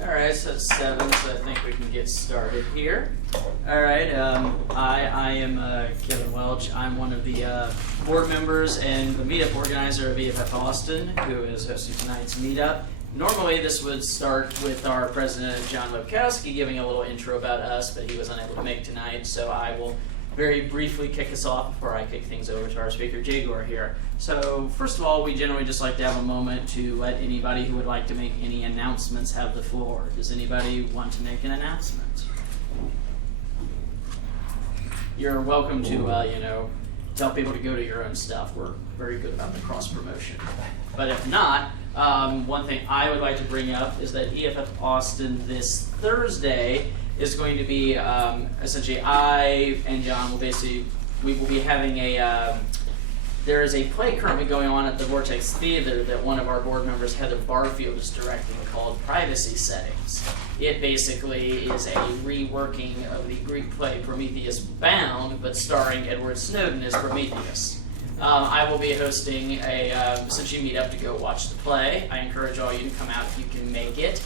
All right, so it's 7, so I think we can get started here. All right, I am Kevin Welch. I'm one of the board members and the meetup organizer of EFF-Austin, who is hosting tonight's meetup. Normally, this would start with our president, John Lepkowski, giving a little intro about us, but he was unable to make tonight, so I will very briefly kick us off before I kick things over to our speaker, jgor here. So first of all, we generally just like to have a moment to let anybody who would like to make any announcements have the floor. Does anybody want to make an announcement? You're welcome to, tell people to go to your own stuff. We're very good about the cross-promotion. But if not, one thing I would like to bring up is that EFF-Austin this Thursday is going to be, essentially, I and John will we will be having there is a play currently going on at the Vortex Theater that one of our board members, Heather Barfield, is directing called Privacy Settings. It basically is a reworking of the Greek play Prometheus Bound, but starring Edward Snowden as Prometheus. I will be hosting a essentially meetup to go watch the play. I encourage all you to come out if you can make it.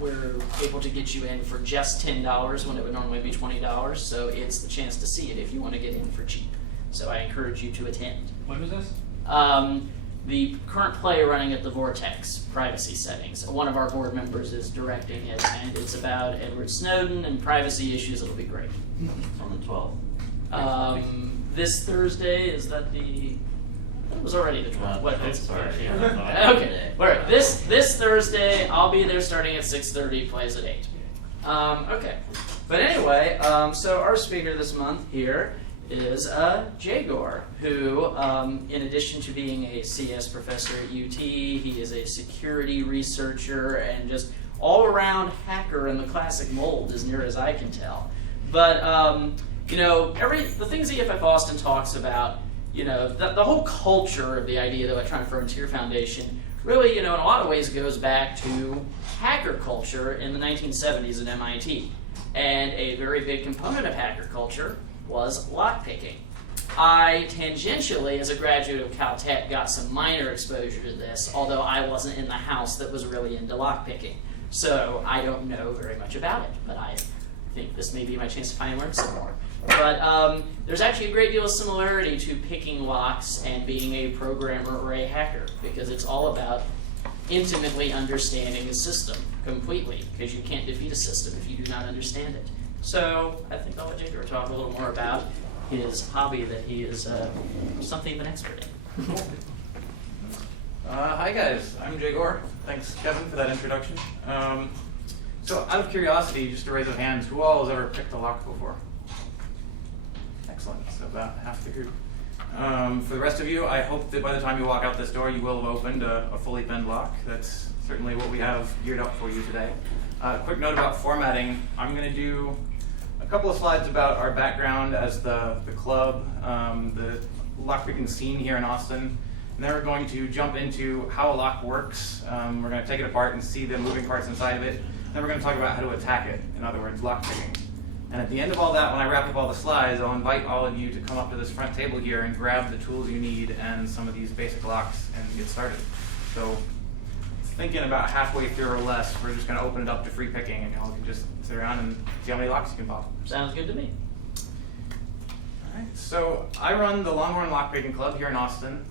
We're able to get you in for just $10 when it would normally be $20, so it's the chance to see it if you want to get in for cheap. So I encourage you to attend. When was this? The current play running at the Vortex, Privacy Settings. One of our board members is directing it, and it's about Edward Snowden and privacy issues. It'll be great. On the 12th. This Thursday, is that the... It was already the 12th. What? Sorry. Okay. All right. This Thursday, I'll be there starting at 6:30. Plays at 8. Okay. But anyway, so our speaker this month here is jgor, who, in addition to being a CS professor at UT, he is a security researcher and just all-around hacker in the classic mold, as near as I can tell. But the things EFF-Austin talks about. The whole culture of the idea of the Electronic Frontier Foundation really, in a lot of ways goes back to hacker culture in the 1970s at MIT. And a very big component of hacker culture was lockpicking. I tangentially, as a graduate of Caltech, got some minor exposure to this, although I wasn't in the house that was really into lockpicking. So I don't know very much about it, but I think this may be my chance to finally learn some more. But there's actually a great deal of similarity to picking locks and being a programmer or a hacker, because it's all about intimately understanding a system completely, because you can't defeat a system if you do not understand it. So I think I'll let jgor talk a little more about his hobby that he is something of an expert in. Hi guys, I'm jgor. Thanks Kevin for that introduction. So out of curiosity, just a raise of hands, who all has ever picked a lock before? Excellent, so about half the group. For the rest of you, I hope that by the time you walk out this door, you will have opened a fully bend lock. That's certainly what we have geared up for you today. Quick note about formatting. I'm going to do a couple of slides about our background as the club, the lockpicking scene here in Austin, and then we're going to jump into how a lock works. We're going to take it apart and see the moving parts inside of it. Then we're going to talk about how to attack it, in other words, lockpicking. And at the end of all that, when I wrap up all the slides, I'll invite all of you to come up to this front table here and grab the tools you need and some of these basic locks and get started. So thinking about halfway through or less, we're just going to open it up to free picking, and y'all can just sit around and see how many locks you can pop. Sounds good to me. All right, so I run the Longhorn Lockpicking Club here in Austin.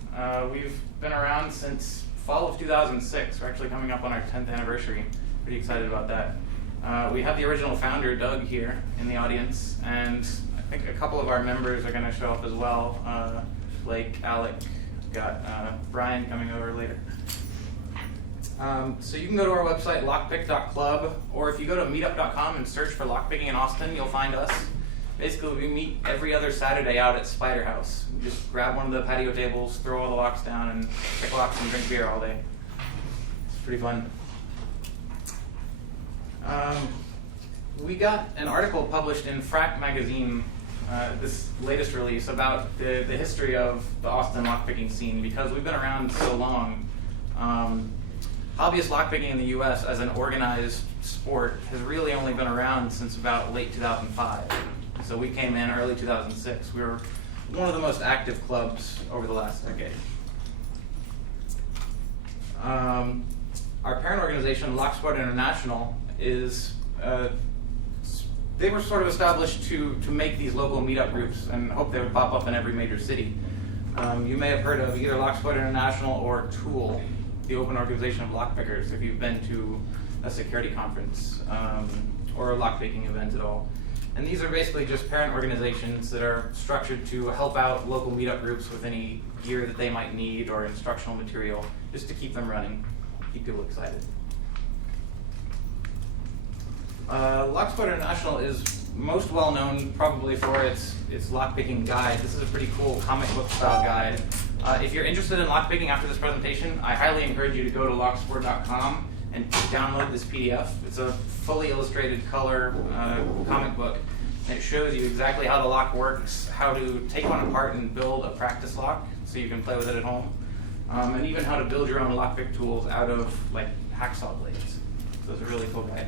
We've been around since fall of 2006. We're actually coming up on our 10th anniversary. Pretty excited about that. We have the original founder, Doug, here in the audience, and I think a couple of our members are going to show up as well. Blake, Alec, got Brian coming over later. So you can go to our website, lockpick.club, or if you go to meetup.com and search for lockpicking in Austin, you'll find us. Basically, we meet every other Saturday out at Spider House. We just grab one of the patio tables, throw all the locks down, and pick locks and drink beer all day. It's pretty fun. We got an article published in Frack magazine, this latest release, about the history of the Austin lockpicking scene, because we've been around so long. Hobbyist lockpicking in the US as an organized sport has really only been around since about late 2005. So we came in early 2006. We were one of the most active clubs over the last decade. Our parent organization, Locksport International, is they were sort of established to make these local meetup groups and hope they would pop up in every major city. You may have heard of either Locksport International or TOOL, the Open Organization of Lockpickers, if you've been to a security conference or a lockpicking event at all. And these are basically just parent organizations that are structured to help out local meetup groups with any gear that they might need or instructional material, just to keep them running, keep people excited. Locksport International is most well known probably for its lockpicking guide. This is a pretty cool comic book style guide. If you're interested in lockpicking after this presentation, I highly encourage you to go to locksport.com and download this PDF. It's a fully illustrated color comic book. And it shows you exactly how the lock works, how to take one apart and build a practice lock so you can play with it at home, and even how to build your own lockpick tools out of like hacksaw blades. So it's a really cool guide.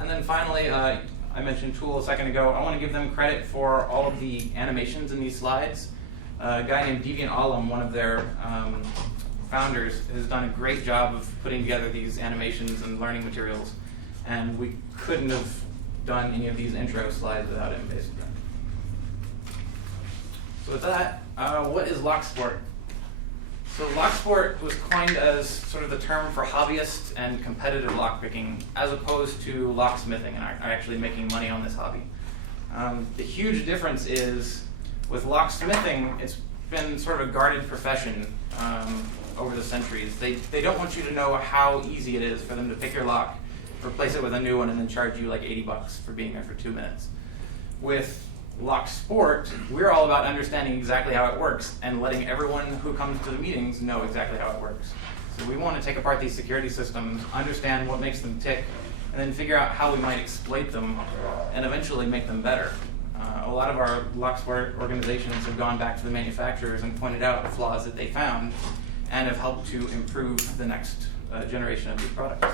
And then finally, I mentioned Tool a second ago. I want to give them credit for all of the animations in these slides. A guy named Deviant Alam, one of their founders, has done a great job of putting together these animations and learning materials, and we couldn't have done any of these intro slides without him, basically. So with that, what is Locksport? So Locksport was coined as sort of the term for hobbyist and competitive lockpicking, as opposed to locksmithing and actually making money on this hobby. The huge difference is with locksmithing, it's been sort of a guarded profession over the centuries. They don't want you to know how easy it is for them to pick your lock, replace it with a new one, and then charge you like $80 for being there for 2 minutes. With Locksport, we're all about understanding exactly how it works and letting everyone who comes to the meetings know exactly how it works. So we want to take apart these security systems, understand what makes them tick, and then figure out how we might exploit them and eventually make them better. A lot of our Locksport organizations have gone back to the manufacturers and pointed out the flaws that they found and have helped to improve the next generation of these products.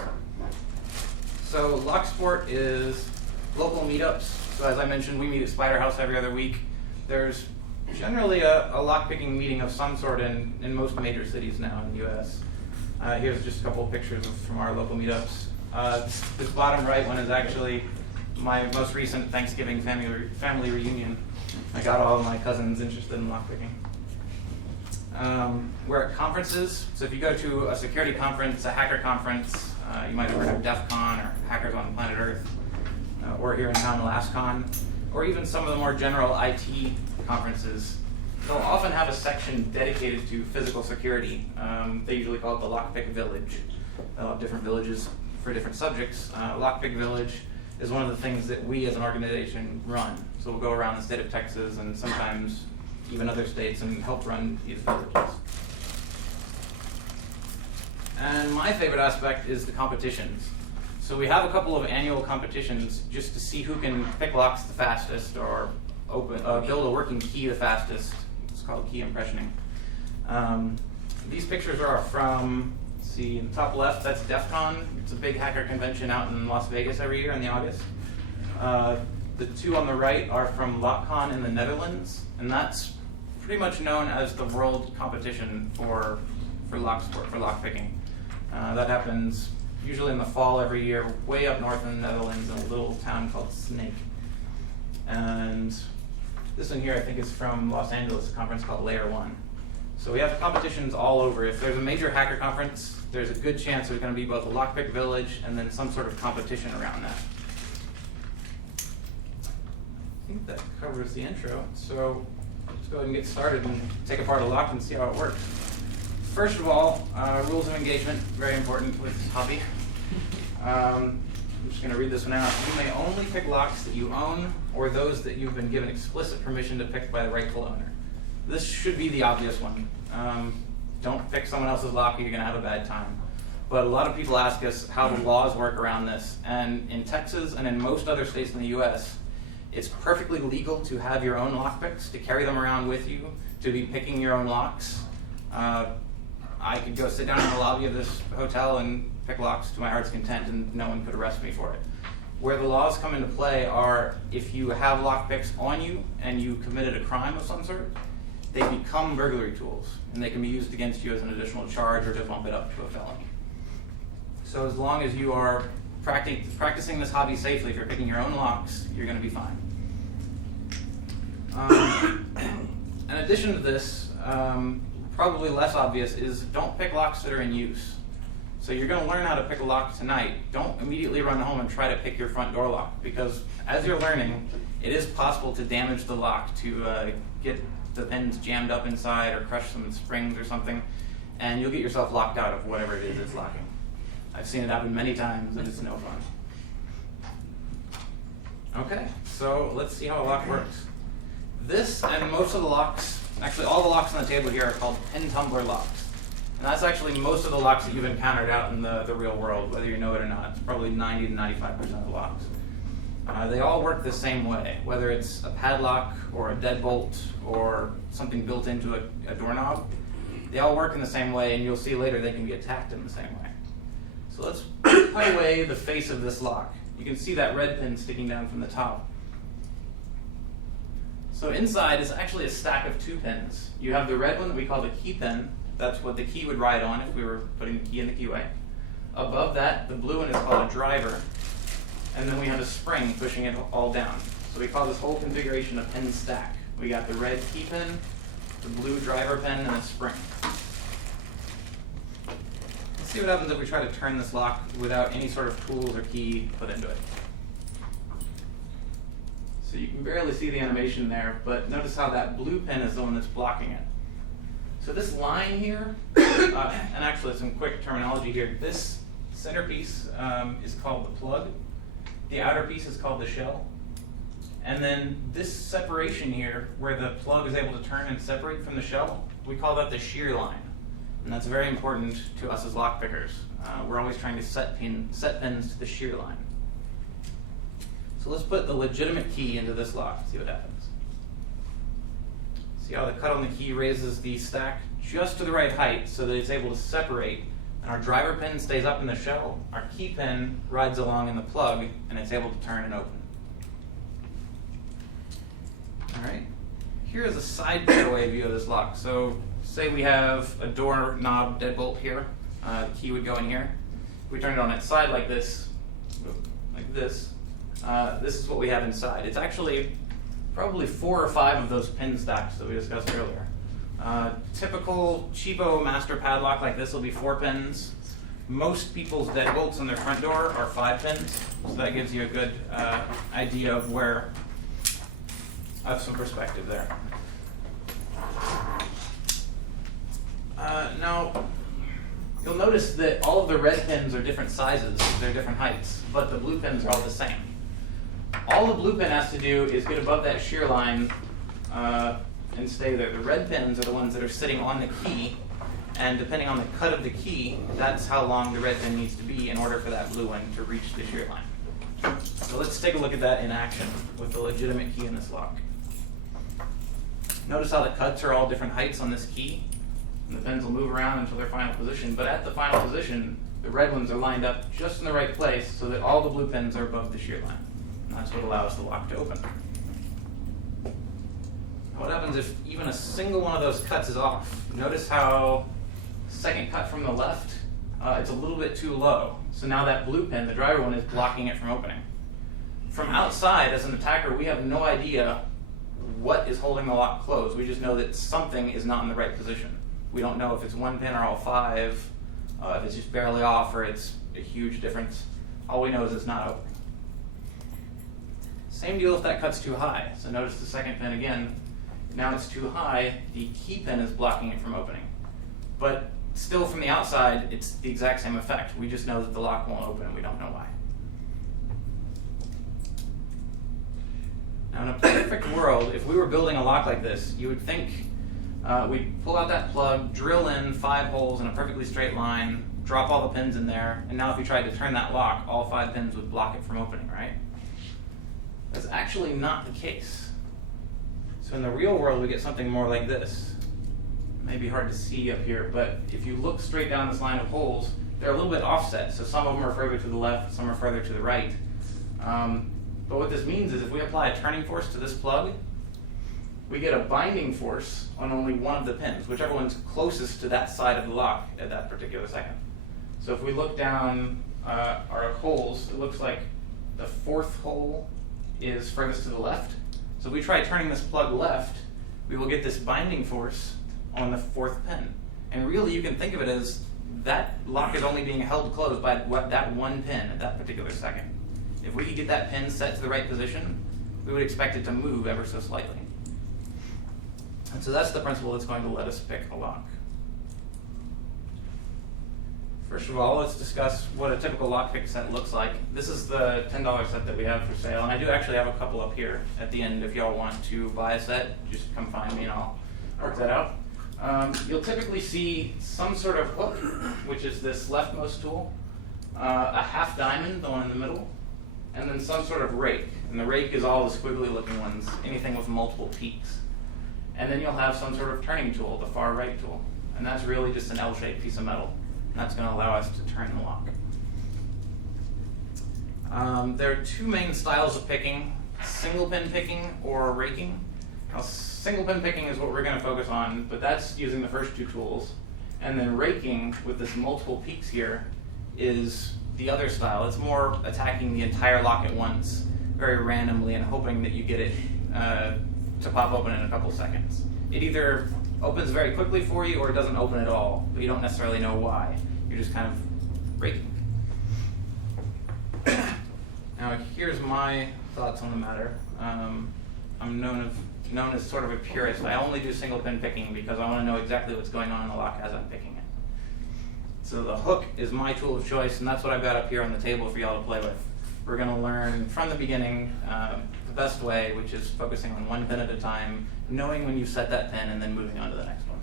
So Locksport is local meetups. So as I mentioned, we meet at Spider House every other week. There's generally a lockpicking meeting of some sort in most major cities now in the US. Here's just a couple of pictures from our local meetups. This bottom right one is actually my most recent Thanksgiving family reunion. I got all of my cousins interested in lockpicking. We're at conferences. So if you go to a security conference, a hacker conference, you might have heard of DEF CON or Hackers on Planet Earth, or here in town, LastCon, or even some of the more general IT conferences. They'll often have a section dedicated to physical security. They usually call it the Lockpick Village. They'll have different villages for different subjects. Lockpick Village is one of the things that we as an organization run. So we'll go around the state of Texas and sometimes even other states and help run these villages. And my favorite aspect is the competitions. So we have a couple of annual competitions just to see who can pick locks the fastest or build a working key the fastest. It's called key impressioning. These pictures are from, let's see, in the top left, that's DEF CON. It's a big hacker convention out in Las Vegas every year in the August. The two on the right are from LockCon in the Netherlands, and that's pretty much known as the world competition for Locksport, for lockpicking. That happens usually in the fall every year, way up north in the Netherlands in a little town called Snake. And this one here I think is from Los Angeles, a conference called Layer 1. So we have competitions all over. If there's a major hacker conference, there's a good chance there's going to be both a lockpick village and then some sort of competition around that. I think that covers the intro. So let's go ahead and get started and take apart a lock and see how it works. First of all, rules of engagement, very important with this hobby. I'm just going to read this one out. You may only pick locks that you own or those that you've been given explicit permission to pick by the rightful owner. This should be the obvious one. Don't pick someone else's lock or you're going to have a bad time. But a lot of people ask us how the laws work around this. And in Texas and in most other states in the US, it's perfectly legal to have your own lockpicks, to carry them around with you, to be picking your own locks. I could go sit down in the lobby of this hotel and pick locks to my heart's content and no one could arrest me for it. Where the laws come into play are if you have lockpicks on you and you committed a crime of some sort, they become burglary tools, and they can be used against you as an additional charge or to bump it up to a felony. So as long as you are practicing this hobby safely, if you're picking your own locks, you're going to be fine. In addition to this, probably less obvious is don't pick locks that are in use. So you're going to learn how to pick a lock tonight. Don't immediately run home and try to pick your front door lock, because as you're learning, it is possible to damage the lock, to get the pins jammed up inside or crush some springs or something, and you'll get yourself locked out of whatever it is that's locking. I've seen it happen many times, and it's no fun. Okay, so let's see how a lock works. This and most of the locks, actually all the locks on the table here, are called pin tumbler locks. And that's actually most of the locks that you've encountered out in the real world, whether you know it or not. It's probably 90 to 95% of the locks. They all work the same way, whether it's a padlock or a deadbolt or something built into a doorknob. They all work in the same way, and you'll see later they can be attacked in the same way. So let's put away the face of this lock. You can see that red pin sticking down from the top. So inside is actually a stack of 2 pins. You have the red one that we call the key pin. That's what the key would ride on if we were putting the key in the keyway. Above that, the blue one is called a driver. And then we have a spring pushing it all down. So we call this whole configuration a pin stack. We got the red key pin, the blue driver pin, and a spring. Let's see what happens if we try to turn this lock without any sort of tools or key put into it. So you can barely see the animation there, but notice how that blue pin is the one that's blocking it. So this line here, and actually some quick terminology here, this centerpiece is called the plug. The outer piece is called the shell. And then this separation here, where the plug is able to turn and separate from the shell, we call that the shear line. And that's very important to us as lock pickers. We're always trying to set pins to the shear line. So let's put the legitimate key into this lock and see what happens. See how the cut on the key raises the stack just to the right height so that it's able to separate, and our driver pin stays up in the shell. Our key pin rides along in the plug, and it's able to turn and open. All right, here is a side cutaway view of this lock. So say we have a doorknob deadbolt here. The key would go in here. If we turn it on its side like this, this is what we have inside. It's actually probably 4 or 5 of those pin stacks that we discussed earlier. Typical cheapo master padlock like this will be 4 pins. Most people's deadbolts on their front door are 5 pins, so that gives you a good idea of some perspective there. Now, you'll notice that all of the red pins are different sizes, they're different heights, but the blue pins are all the same. All the blue pin has to do is get above that shear line and stay there. The red pins are the ones that are sitting on the key, and depending on the cut of the key, that's how long the red pin needs to be in order for that blue one to reach the shear line. So let's take a look at that in action with the legitimate key in this lock. Notice how the cuts are all different heights on this key, and the pins will move around until their final position, but at the final position, the red ones are lined up just in the right place so that all the blue pins are above the shear line. And that's what allows the lock to open. What happens if even a single one of those cuts is off? Notice how the second cut from the left, it's a little bit too low. So now that blue pin, the driver one, is blocking it from opening. From outside, as an attacker, we have no idea what is holding the lock closed. We just know that something is not in the right position. We don't know if it's 1 pin or all 5, if it's just barely off or it's a huge difference. All we know is it's not opening. Same deal if that cut's too high. So notice the second pin again. Now it's too high, the key pin is blocking it from opening. But still from the outside, it's the exact same effect. We just know that the lock won't open and we don't know why. Now in a perfect world, if we were building a lock like this, you would think we'd pull out that plug, drill in 5 holes in a perfectly straight line, drop all the pins in there, and now if you tried to turn that lock, all 5 pins would block it from opening, right? That's actually not the case. So in the real world, we get something more like this. It may be hard to see up here, but if you look straight down this line of holes, they're a little bit offset. So some of them are further to the left, some are further to the right. But what this means is if we apply a turning force to this plug, we get a binding force on only one of the pins, whichever one's closest to that side of the lock at that particular second. So if we look down our holes, it looks like the fourth hole is furthest to the left. So if we try turning this plug left, we will get this binding force on the fourth pin. And really, you can think of it as that lock is only being held closed by that one pin at that particular second. If we could get that pin set to the right position, we would expect it to move ever so slightly. And so that's the principle that's going to let us pick a lock. First of all, let's discuss what a typical lockpick set looks like. This is the $10 set that we have for sale, and I do actually have a couple up here at the end. If y'all want to buy a set, just come find me and I'll work that out. You'll typically see some sort of hook, which is this leftmost tool, a half diamond, the one in the middle, and then some sort of rake. And the rake is all the squiggly looking ones, anything with multiple peaks. And then you'll have some sort of turning tool, the far right tool. And that's really just an L-shaped piece of metal. And that's going to allow us to turn the lock. There are two main styles of picking, single pin picking or raking. Now, single pin picking is what we're going to focus on, but that's using the first two tools. And then raking with this multiple peaks here is the other style. It's more attacking the entire lock at once, very randomly, and hoping that you get it to pop open in a couple seconds. It either opens very quickly for you or it doesn't open at all, but you don't necessarily know why. You're just kind of raking. Now here's my thoughts on the matter. I'm known as sort of a purist. I only do single pin picking because I want to know exactly what's going on in the lock as I'm picking it. So the hook is my tool of choice, and that's what I've got up here on the table for y'all to play with. We're going to learn from the beginning the best way, which is focusing on one pin at a time, knowing when you set that pin, and then moving on to the next one.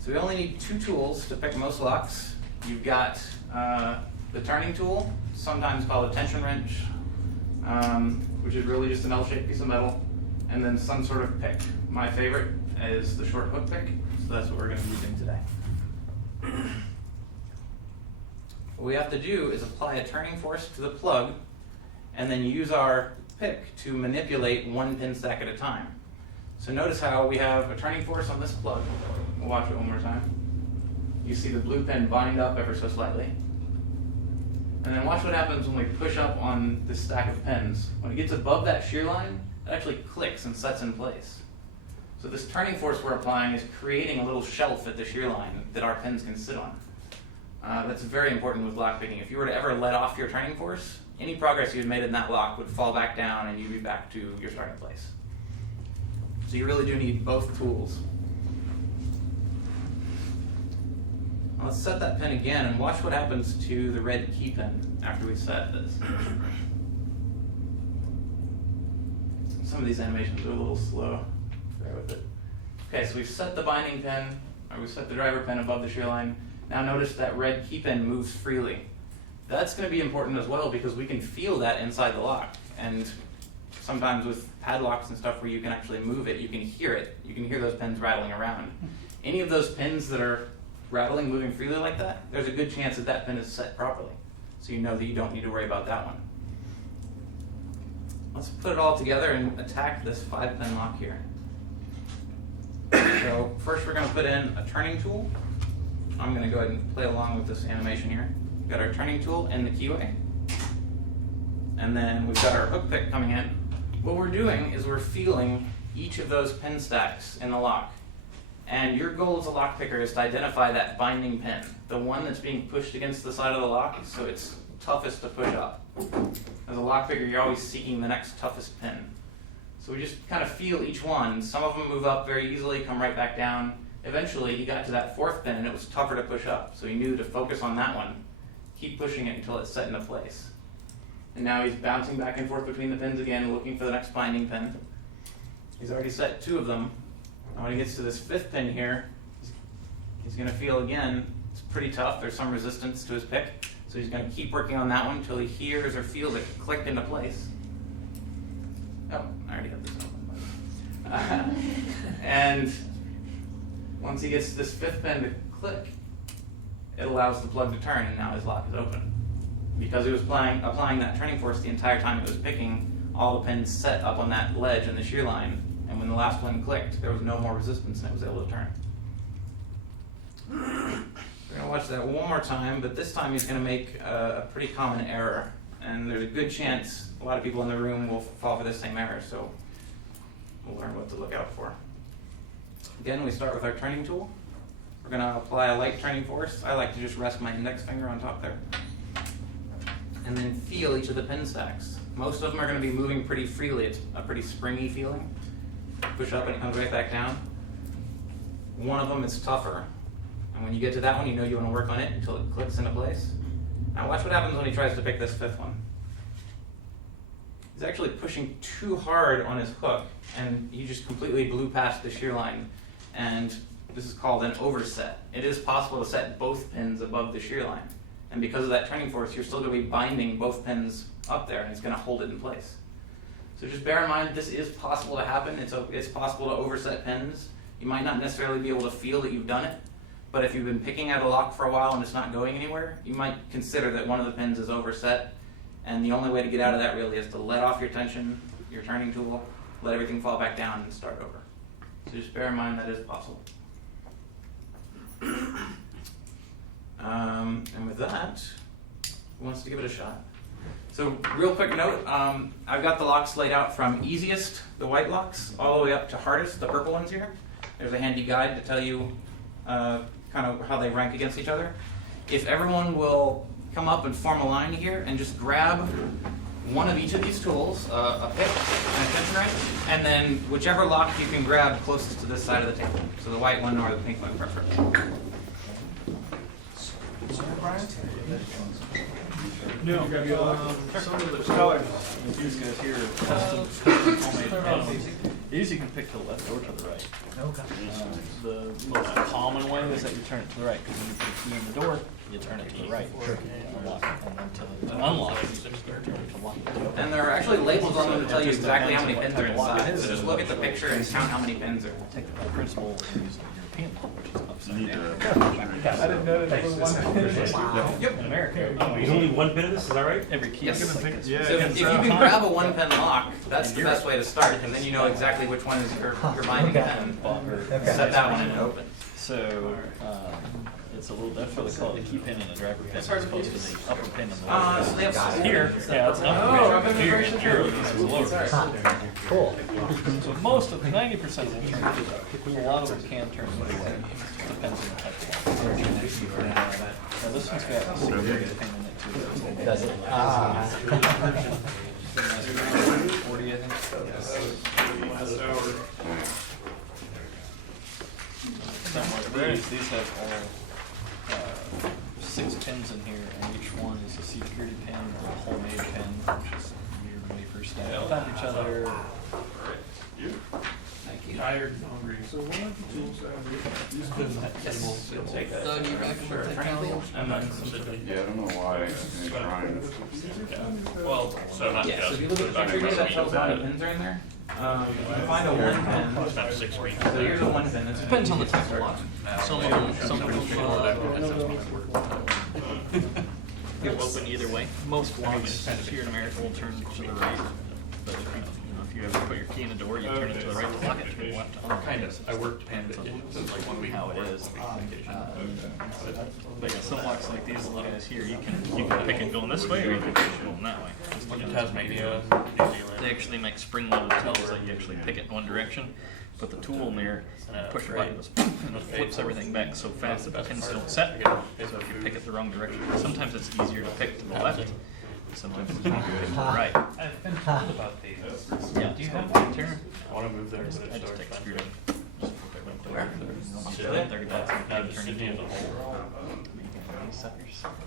So we only need two tools to pick most locks. You've got the turning tool, sometimes called a tension wrench, which is really just an L-shaped piece of metal, and then some sort of pick. My favorite is the short hook pick, so that's what we're going to be using today. What we have to do is apply a turning force to the plug, and then use our pick to manipulate one pin stack at a time. So notice how we have a turning force on this plug. We'll watch it one more time. You see the blue pin bind up ever so slightly. And then watch what happens when we push up on this stack of pins. When it gets above that shear line, it actually clicks and sets in place. So this turning force we're applying is creating a little shelf at the shear line that our pins can sit on. That's very important with lockpicking. If you were to ever let off your turning force, any progress you had made in that lock would fall back down and you'd be back to your starting place. So you really do need both tools. Now let's set that pin again and watch what happens to the red key pin after we set this. Some of these animations are a little slow. Bear with it. Okay, so we've set the binding pin, or we've set the driver pin above the shear line. Now notice that red key pin moves freely. That's going to be important as well because we can feel that inside the lock. And sometimes with padlocks and stuff where you can actually move it, you can hear it. You can hear those pins rattling around. Any of those pins that are rattling, moving freely like that, there's a good chance that that pin is set properly. So you know that you don't need to worry about that one. Let's put it all together and attack this 5-pin lock here. So first we're going to put in a turning tool. I'm going to go ahead and play along with this animation here. We've got our turning tool in the keyway. And then we've got our hook pick coming in. What we're doing is we're feeling each of those pin stacks in the lock. And your goal as a lock picker is to identify that binding pin, the one that's being pushed against the side of the lock, so it's toughest to push up. As a lock picker, you're always seeking the next toughest pin. So we just kind of feel each one. Some of them move up very easily, come right back down. Eventually, he got to that 4th pin, and it was tougher to push up. So he knew to focus on that one, keep pushing it until it's set into place. And now he's bouncing back and forth between the pins again, looking for the next binding pin. He's already set 2 of them. And when he gets to this 5th pin here, he's going to feel again, it's pretty tough. There's some resistance to his pick. So he's going to keep working on that one until he hears or feels it click into place. Oh, I already got this open. And once he gets to this 5th pin to click, it allows the plug to turn, and now his lock is open. Because he was applying that turning force the entire time it was picking, all the pins set up on that ledge in the shear line, and when the last one clicked, there was no more resistance and it was able to turn. We're going to watch that one more time, but this time he's going to make a pretty common error, and there's a good chance a lot of people in the room will fall for the same error, so we'll learn what to look out for. Again, we start with our turning tool. We're going to apply a light turning force. I like to just rest my index finger on top there. And then feel each of the pin stacks. Most of them are going to be moving pretty freely. It's a pretty springy feeling. Push up and it comes right back down. One of them is tougher. And when you get to that one, you know you want to work on it until it clicks into place. Now watch what happens when he tries to pick this fifth one. He's actually pushing too hard on his hook, and he just completely blew past the shear line. And this is called an overset. It is possible to set both pins above the shear line. And because of that turning force, you're still going to be binding both pins up there, and it's going to hold it in place. So just bear in mind, this is possible to happen. It's possible to overset pins. You might not necessarily be able to feel that you've done it, but if you've been picking at a lock for a while and it's not going anywhere, you might consider that one of the pins is overset, and the only way to get out of that really is to let off your tension, your turning tool, let everything fall back down and start over. So just bear in mind that is possible. And with that, who wants to give it a shot? So real quick note, I've got the locks laid out from easiest, the white locks, all the way up to hardest, the purple ones here. There's a handy guide to tell you kind of how they rank against each other. If everyone will come up and form a line here and just grab one of each of these tools, a pick and a tension wrench, and then whichever lock you can grab closest to this side of the table. So the white one or the pink one preferably. No, some of the colors. These guys here are custom homemade pins. These you can pick to the left or to the right. The most common way is that you turn it to the right, because when you put a key in the door, you turn it to the right. Unlock it. And then to unlock it, you turn it to lock it. And there are actually labels on them to tell you exactly how many pins are inside. So just look at the picture and count how many pins are. Take the principle and use the European lock, which is upside down. I didn't know that was one. Yep. In America, There's only one pin of this, is that right? every key Yes. is like this. Yeah. So if you can grab a one-pin lock, that's the best way to start, and then you know exactly which one is your binding pin. Set that one and it opens. So it's a little, that's why they call it a key pin and a driver pin, as opposed to the upper pin and the lower So they have here. Yeah, it's an upper pin. Here, this is a lower pin. Cool. So most of, 90% of them turn, a lot of them can turn the way. Depends on the type of lock. Now this one's got a security pin in it too. Does it? 40, I think. Somewhat. These have all 6 pins in here, and each one is a security pin or a homemade pin, which is weird when we first stacked on each other. Tired and hungry. So one of the tools You'll take a So do you recommend the towel? and then some Yeah, I don't know why it's trying. Well, so not Yeah, so just. if you look at the picture here, that tells how many pins are in there. You can find a one pin. It's about 6 weeks. So here's a one pin. That's Depends on the type of lock. Some will open either way. Most locks here in America will turn to the right. But if you ever put your key in the door, you turn it to the right to lock it, turn it left to unlock it. Kind of. I worked pin so it's like 1 week. How it is. But yeah, some locks like these guys here, you can pick it going this way, or you can pick it going that way. Just like in Tasmania, They New Zealand. actually make spring-loaded tools that you actually pick it in one direction, put the tool in there, push a button, and it flips everything back so fast that the pins don't set. So if you pick it the wrong direction, sometimes it's easier to pick to the left, sometimes it's easier to pick to the right. I've been told about these. Yeah, do you have one, Tara? I want to move there. I just take a screwdriver. Just put it right there. Now just Sydney as a whole.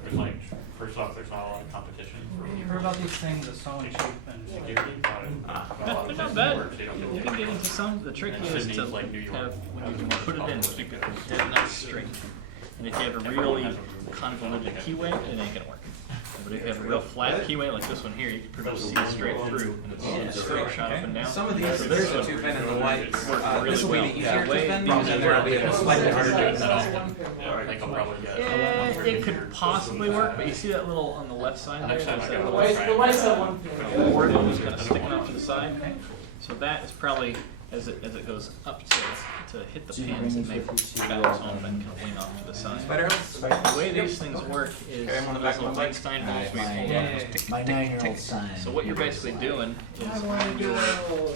There's like, first off, there's not a lot of competition. You heard about these things that saw and shape and Security, They're not bad. You can get into some. The trick is Sydney's to like New York. have, when you put it in, keep it dead nut straight. And if you have a really convoluted keyway, it ain't gonna work. But if you have a real flat keyway like this one here, you can pretty much see straight through, and it's a straight shot up and down. Some of these, So there's this a one 2-pin and the white. really This will be well. the easier That way, 2-pin, these and then there'll be a slightly harder Yeah, 2-pin. I think I'll probably get. It could possibly work, but you see that little on the left side there? Next time There's I that go, little The whites have one pin. board just kind of sticking off to the side. So that is probably, as it goes up to hit the pins and make bounce on and kind of lean off to the side. Spider house? The way these things work is Okay, I'm on the back those of little my like Stein balls where you hold Yeah, on, yeah, goes yeah. tick, My tick, tick, 9-year-old tick. son. So what you're basically doing is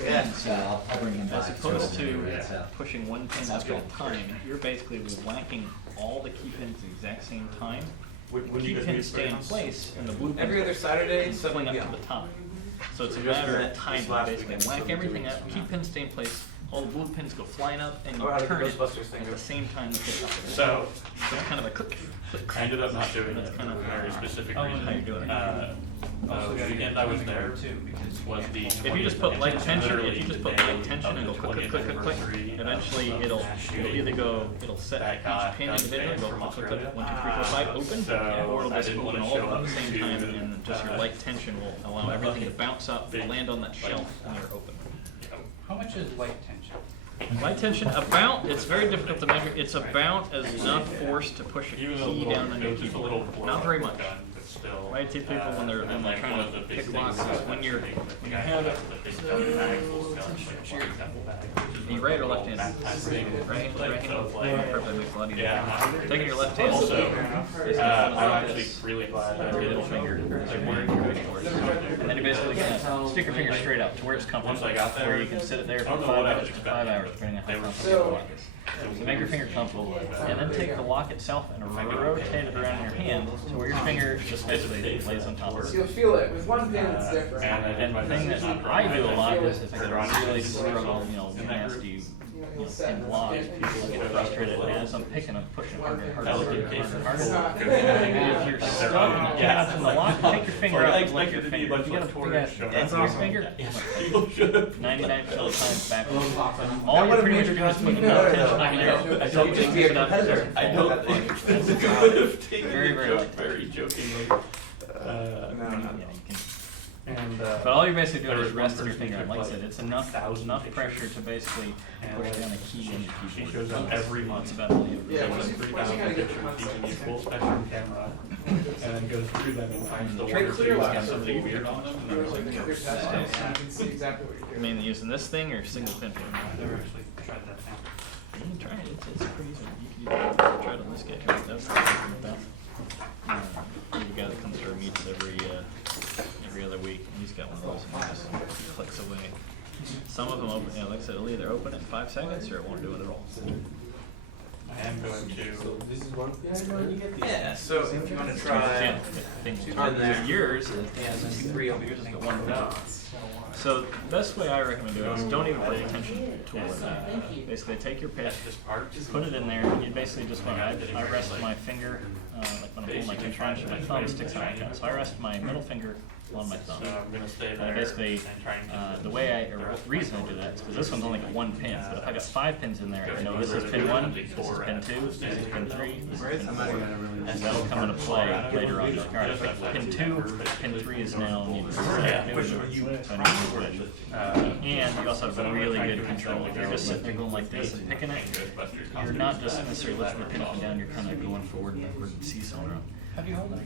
Yeah. So I'll bring him back. as opposed to pushing one pin up at a time, you're basically whacking all the key pins at the exact same time. When Key you guys pins meet stay in friends? place and the blue pins Every other Saturday, fling 7 up p.m. to the top. So it's a So just matter that of time, last basically weekend, whack 7 everything weeks up, from key now. pins stay in place, all the blue pins go flying up, and you Oh, how did the turn it Ghostbusters thing at go? the same time that it's up. So, So it's kind of a click, click. I ended up not doing That's it kind for of a very specific how reason. you're doing it. The weekend I was there was the. If you just put light tension, literally if you just the put day light tension, of it'll the click, click, 20th click, click, click. anniversary of Eventually, the it'll mass shooting either go, it'll set that each got pin guns individually, banned go from click, click, click, Australia. 1, 2, 3, 4, 5, open, So, or it'll I just didn't open wanna all of show them at up the same to time, and just your light tension will allow everything to bounce up, big, land on that like, shelf, and you're open. How much is light tension? Light tension, about, it's very difficult to measure, it's about as enough force to push a He was a key little, down on it your was just a keyboard. little Not very much. gun, but still. What I tell people when they're and trying one of the to big pick things locks about is when you the have it, big gun bag full of guns, like a duffel bag. the right or left hand? Backpack thing. Right hand, Like, right so hand, it's like- perfect, makes it a lot easier. Yeah. Taking your left hand, Also, basically I'm like actually this, really glad I your did middle it. finger, like where your wrist was. And then you basically gonna stick your finger straight up to where it's comfortable. Once I got there, Where you can sit it there I for don't know 5 what I minutes was or 5 hours, expecting. depending on They how were comfortable the lock is. So make your finger comfortable, and then take the lock itself and rotate it around in your hand to where your finger just basically lays on top of it. You'll feel it. With one pin, it's different. And I did And my the thing that best to I do a lot is if Turn I around really and struggle, in that group. nasty, pin blocks, people get frustrated, and as I'm picking, I'm pushing harder and harder, harder, and harder. If you're stuck and you can't open the lock, take your finger out and lift your finger. If you got a finger at your finger, People should have. 99% of the time it's backwards. All you're pretty much doing is putting enough tension on there. I So don't just think keep it up there. I don't think that's a good of taking Very, a very joke light. very jokingly. Yeah, you can. And, But all you're basically doing there is was one resting your person finger. who Like I could said, play it's enough 1,000 pressure to basically push down a key in the She keyboard. shows up every That's month. about all you Yeah, There's once you- 3,000 once you pictures using the full spectrum camera, and then goes through them and finds the Trade one or clear two locks. that have something weird on them. You want to look at your test so you can see exactly what you're doing. Mainly using this thing or single pin? I've never actually tried that thing. You can try it. It's pretty easy. You can try it on this guy. That's the thing with that. There's a guy that comes to our meets every other week, and he's got one of those, and he just clicks away. Some of them open, like I said, it'll either open in 5 seconds or it won't do it at all. I am going to. Yeah, so if you want to try. Things Two are in there. yours, Yeah, and then 3 3 over over yours is here. the one pin. So the best way I recommend doing it is don't even put the tension tool in there. Basically, take your pick, This part. put it in there, and you basically just want I rest my finger, like when I'm pulling my tension wrench, my thumb sticks out like that. So I rest my middle finger on my thumb. So I'm gonna stay there. Basically, and try and get the way or the reason I do that is because this one's only got 1 pin. But if I got 5 pins in there, I know this is pin 1, this is pin 2, this is pin 3, this is pin 4. And that'll come into play later on. Like, all right, if pin 2, pin 3 is now needed to set new, so I need to switch. And you also have really good control. If you're just sitting there going like this and picking it, you're not just necessarily lifting the pin up and down, you're kind of going forward and backward and seesawing around. Have you held it?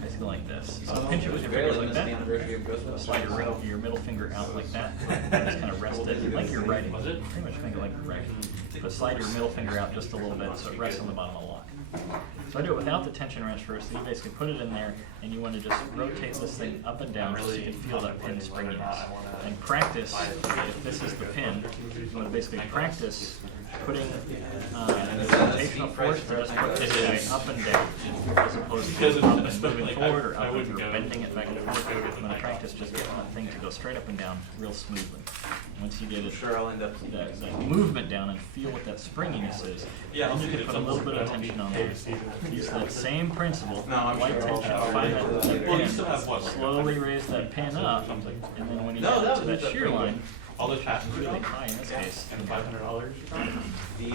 Basically like this. So pinch it with your fingers like that. Slide your middle finger out like that. And just kind of rest it like you're writing. Pretty much think like you're writing. But slide your middle finger out just a little bit so it rests on the bottom of the lock. So I do it without the tension wrench first. So you basically put it in there and you want to just rotate this thing up and down so you can feel that pin springiness. And practice, if this is the pin, you want to basically practice putting rotational force to just put this guy up and down, as opposed to up and moving forward or up and bending it back and forth. I'm going to practice just getting that thing to go straight up and down real smoothly. Once you get it, Sure, I'll end up. that movement down and feel what that springiness is, then you can put a little bit of tension on there. Use that same principle, No, I'm light sure. tension, find that Well, you pin, still have what? slowly raise that pin up, and then when you get to that shear line, All the passes really high in this case. and the $500. The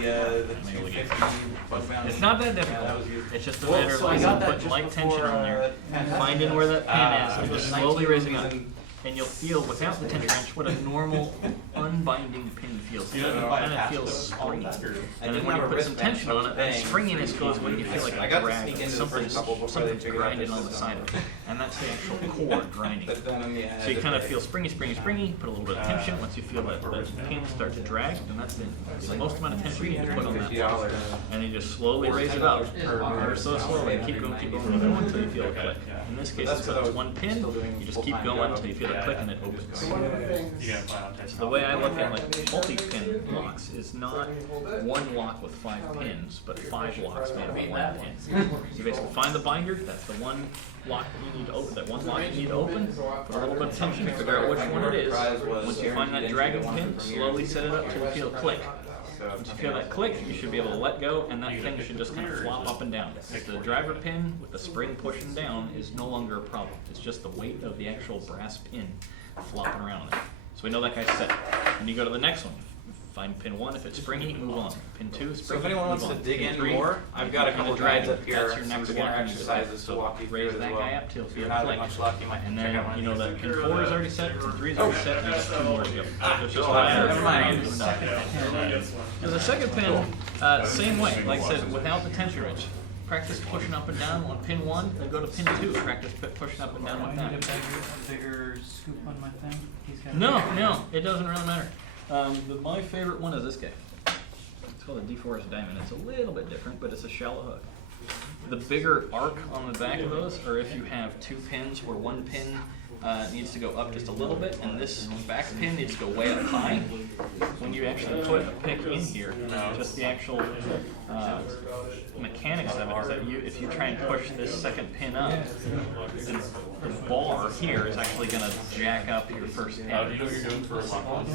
250 bug bounty. It's not that that difficult. was used. It's just a Well, matter so I of got that putting just light before, tension on there, pandemic. finding where that pin is, and it was just slowly raising up. 19 And you'll feel, without the tension wrench, what a normal unbinding pin feels. You It know, kind of feels springy. I And didn't then when have you a put some wristband, tension so I on was it, that paying. springiness goes away and you feel like I a got to drag, sneak into the something's, first couple before they something's figured out grinding the on the system. side of it. And that's the actual core grinding. But then, yeah, So you kind of feel springy, put a little bit of tension. Once you feel that the pin start to drag, then that's the most amount of tension you can put on that. $50. And you just slowly raise it up, ever so slowly, keep going, until you feel it click. In this case, it's one pin, you just keep going until you feel it click and it opens. You gotta plan on So the way I look at like multi-pin locks is not one lock with 5 pins, but 5 locks made of 1 pin. So you basically find the binder, that's the one lock you need to open, that one lock you need to open, put a little bit of tension, figure out which one it is. Once you find that dragging pin, slowly set it up till you feel a click. Once you feel that click, you should be able to let go, and that thing should just kind of flop up and down. The driver pin with the spring pushing down is no longer a problem. It's just the weight of the actual brass pin flopping around it. So we know that guy's set. And you go to the next one. Find pin 1, if it's springy, move on. Pin 2, springy, So if anyone wants move to on. dig Pin in 3, more, I've got a couple drag guides up here, That's your some next beginner one. exercises to walk you through Raise as that well. guy up till you If feel you're a having click. much luck, you might And check then out one you know of that these. pin 4 is already set, pin 3 is already set, and there's 2 more to go. So it's just a Oh, matter never of mind. and the second pin, same way. Like I said, without the tension wrench. Practice pushing up and down on pin 1, then go to pin 2. Practice pushing up and down with that. A bigger scoop on my thing? He's got No, it doesn't really matter. My favorite one is this guy. It's called a deforest diamond. It's a little bit different, but it's a shallow hook. The bigger arc on the back of those, or if you have 2 pins where 1 pin needs to go up just a little bit, and this back pin needs to go way up high. When you actually put a pick in here, just the actual mechanics of it is that if you try and push this second pin up, the bar here is actually going to jack up your first pin. do you know what you're doing for a lock?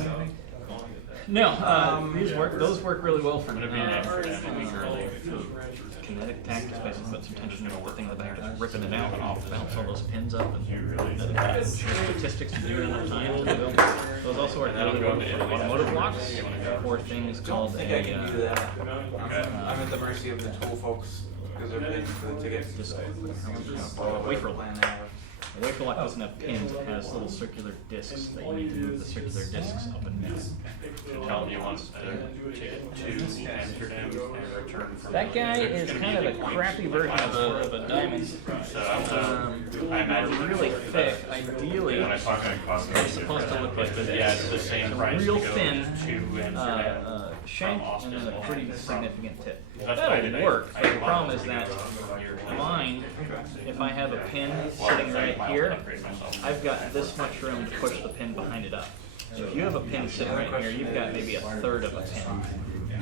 No, those work really well for I'm gonna be in Amsterdam a week early. kinetic tactics, basically put some tension into the thing in the back, just ripping it out and bounce all those pins up and statistics to do it enough times. Those also are really good for automotive locks or things called I think I can do that. I'm at the mercy of the tool folks because they're paying for the tickets. wafer lock. A wafer lock doesn't have pins, it has little circular discs that you need to move the circular discs up and down. So tell him you want to take it to Amsterdam and return from. That guy is kind of a crappy version of a diamond. So I imagine Really thick. Ideally, when I talk about cost, it's supposed to look like this. yeah, it's the same price. Real to go thin to Amsterdam. shank from Austin and then a to pretty Austin. significant tip. That's why I That'll did- work, I but the did problem lots is of that years. mine, if I have a pin sitting right here, I've got this much room to push the pin behind it up. So if you have a pin sitting right here, you've got maybe a third of a pin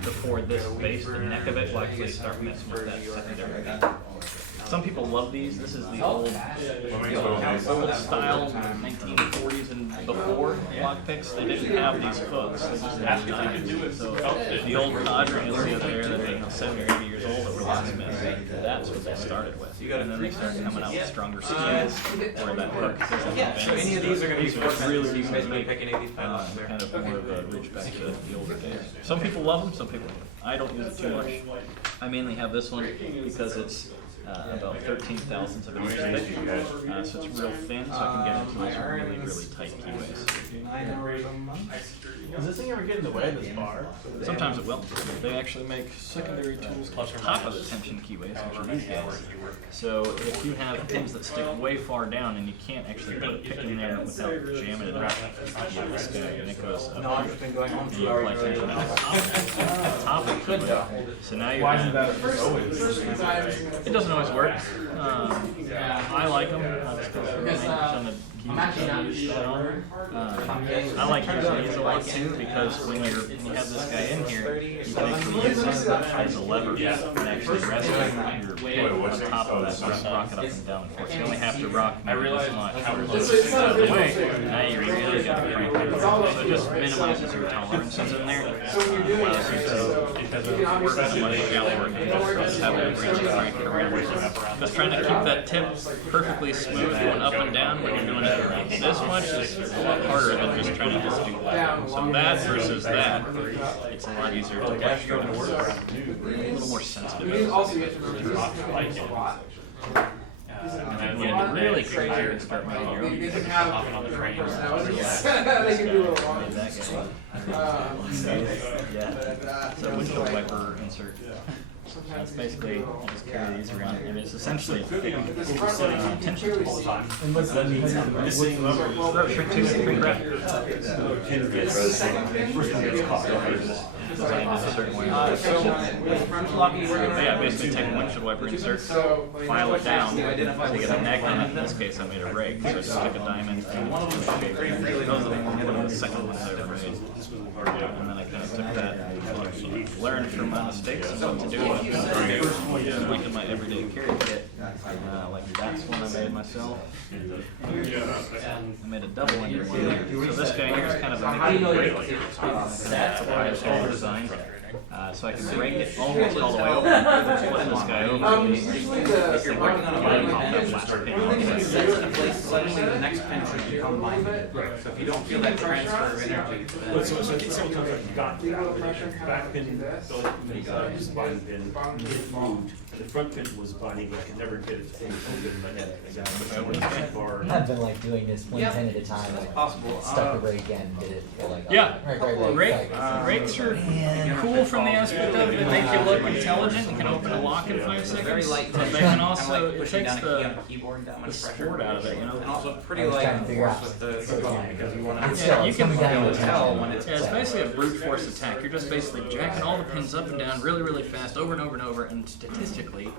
before this base, the neck of it, will actually start messing with that secondary pin. Some people love these. This is the old style 1940s and before lockpicks. They didn't have these hooks. They just had diamonds. So the old cadre you'll see out there that are 70 or 80 years old that were locksmiths, that's what they started with. And then they started coming out with stronger skins where that hook doesn't bend. So any of these are going to be These are really easy to basically make. picking 80 pounds there. Kind of more of a reach back to the older days. Some people love them, some people don't. I don't use it too much. I mainly have this one because it's about 13 thousandths of an inch thick, so it's real thin, so I can get into these really, really tight keyways. 9 hours a month. Does this thing ever get in the way of this bar? Sometimes it will. They actually make secondary tools on top of the tension keyways, which are these guys. So if you have pins that stick way far down and you can't actually put a pick in there without jamming it up, you have this guy and it goes No, up I've just been going home the 2 hours light early. tension out the top it could go. So now you're Why isn't gonna, that always? it doesn't always work. I like them. On the keys I like using these a lot too because when you have this guy in here, you can actually use this as a lever and actually rest your pin on top of that and rock it up and down. Of course, you only have to rock maybe this much. Out of the way, now you really got to crank it. So it just minimizes your tolerances in there. Allows you to work in a much shallower just have a range of crank it around. Just trying to keep that tip perfectly smooth going up and down when you're doing it around this much is a lot harder than just trying to just do that. So that versus that, it's a lot easier to watch. A little more sensitive. And then when it's really crazy, you can start making your own. Hopping on the train. Yeah. So windshield wiper insert. That's basically, you just carry these around, and it's essentially tension all the time. And what's that mean? Missing Shrink tooth, wrap. pin gets first one gets caught. Designed in a certain way. Yeah, basically take a windshield wiper insert, file it down, to get a neck on it. In this case, I made a rake, so I just took a diamond and those are one of the second ones I ever made. And then I kind of took that and learned from my mistakes of what to do with it. Went to my everyday carry kit. Like that's one I made myself. I made a double under one. So this guy here is kind of a rake. That's why it's all designed. So I can break it almost all the way over. Flip this guy over. If you're working on a binding that sets in place, suddenly the next pin should become binding. So if you don't feel that transfer of energy, then So I think sometimes I got the back pin built, the bottom pin, it moved. The front pin was binding, but I could never get it to open my head. I went too far. I've been like doing this one pin at a time, like possible. stuck a rake in, did it feel like Yeah, right. rakes are cool from the aspect of they make you look intelligent. You can open a lock in 5 seconds. Very light But touch. they can Kinda also, like it pushing takes down a key on a keyboard, that the much pressure. sport out of it, you know? And also pretty I was light trying to figure force out. with the button because you want to. It's Yeah, still, you it's can coming down to tell attention. when it's. Yeah, it's basically a brute force attack. You're just basically jacking all the pins up and down really, really fast over and over and over, and statistically,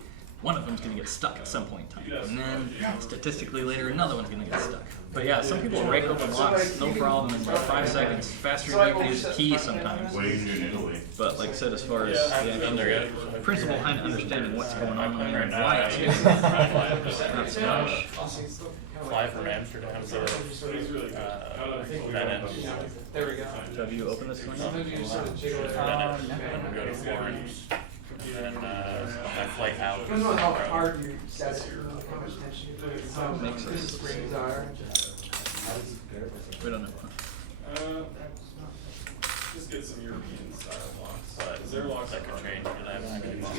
one of them's going to get stuck at some point in time. And then, statistically later, another one's going to get stuck. But yeah, some people rake open locks, no problem, in like 5 seconds. Faster than you can use a key sometimes. But like I said, as far as the principle behind understanding what's going on there and why it's getting not so much. Fly from Amsterdam to Venice. So have you opened this one? Venice, and we go to Florence. And my flight out is Makes sense. We don't know. Just get some European style locks. but Is there locks that could change because I haven't actually bought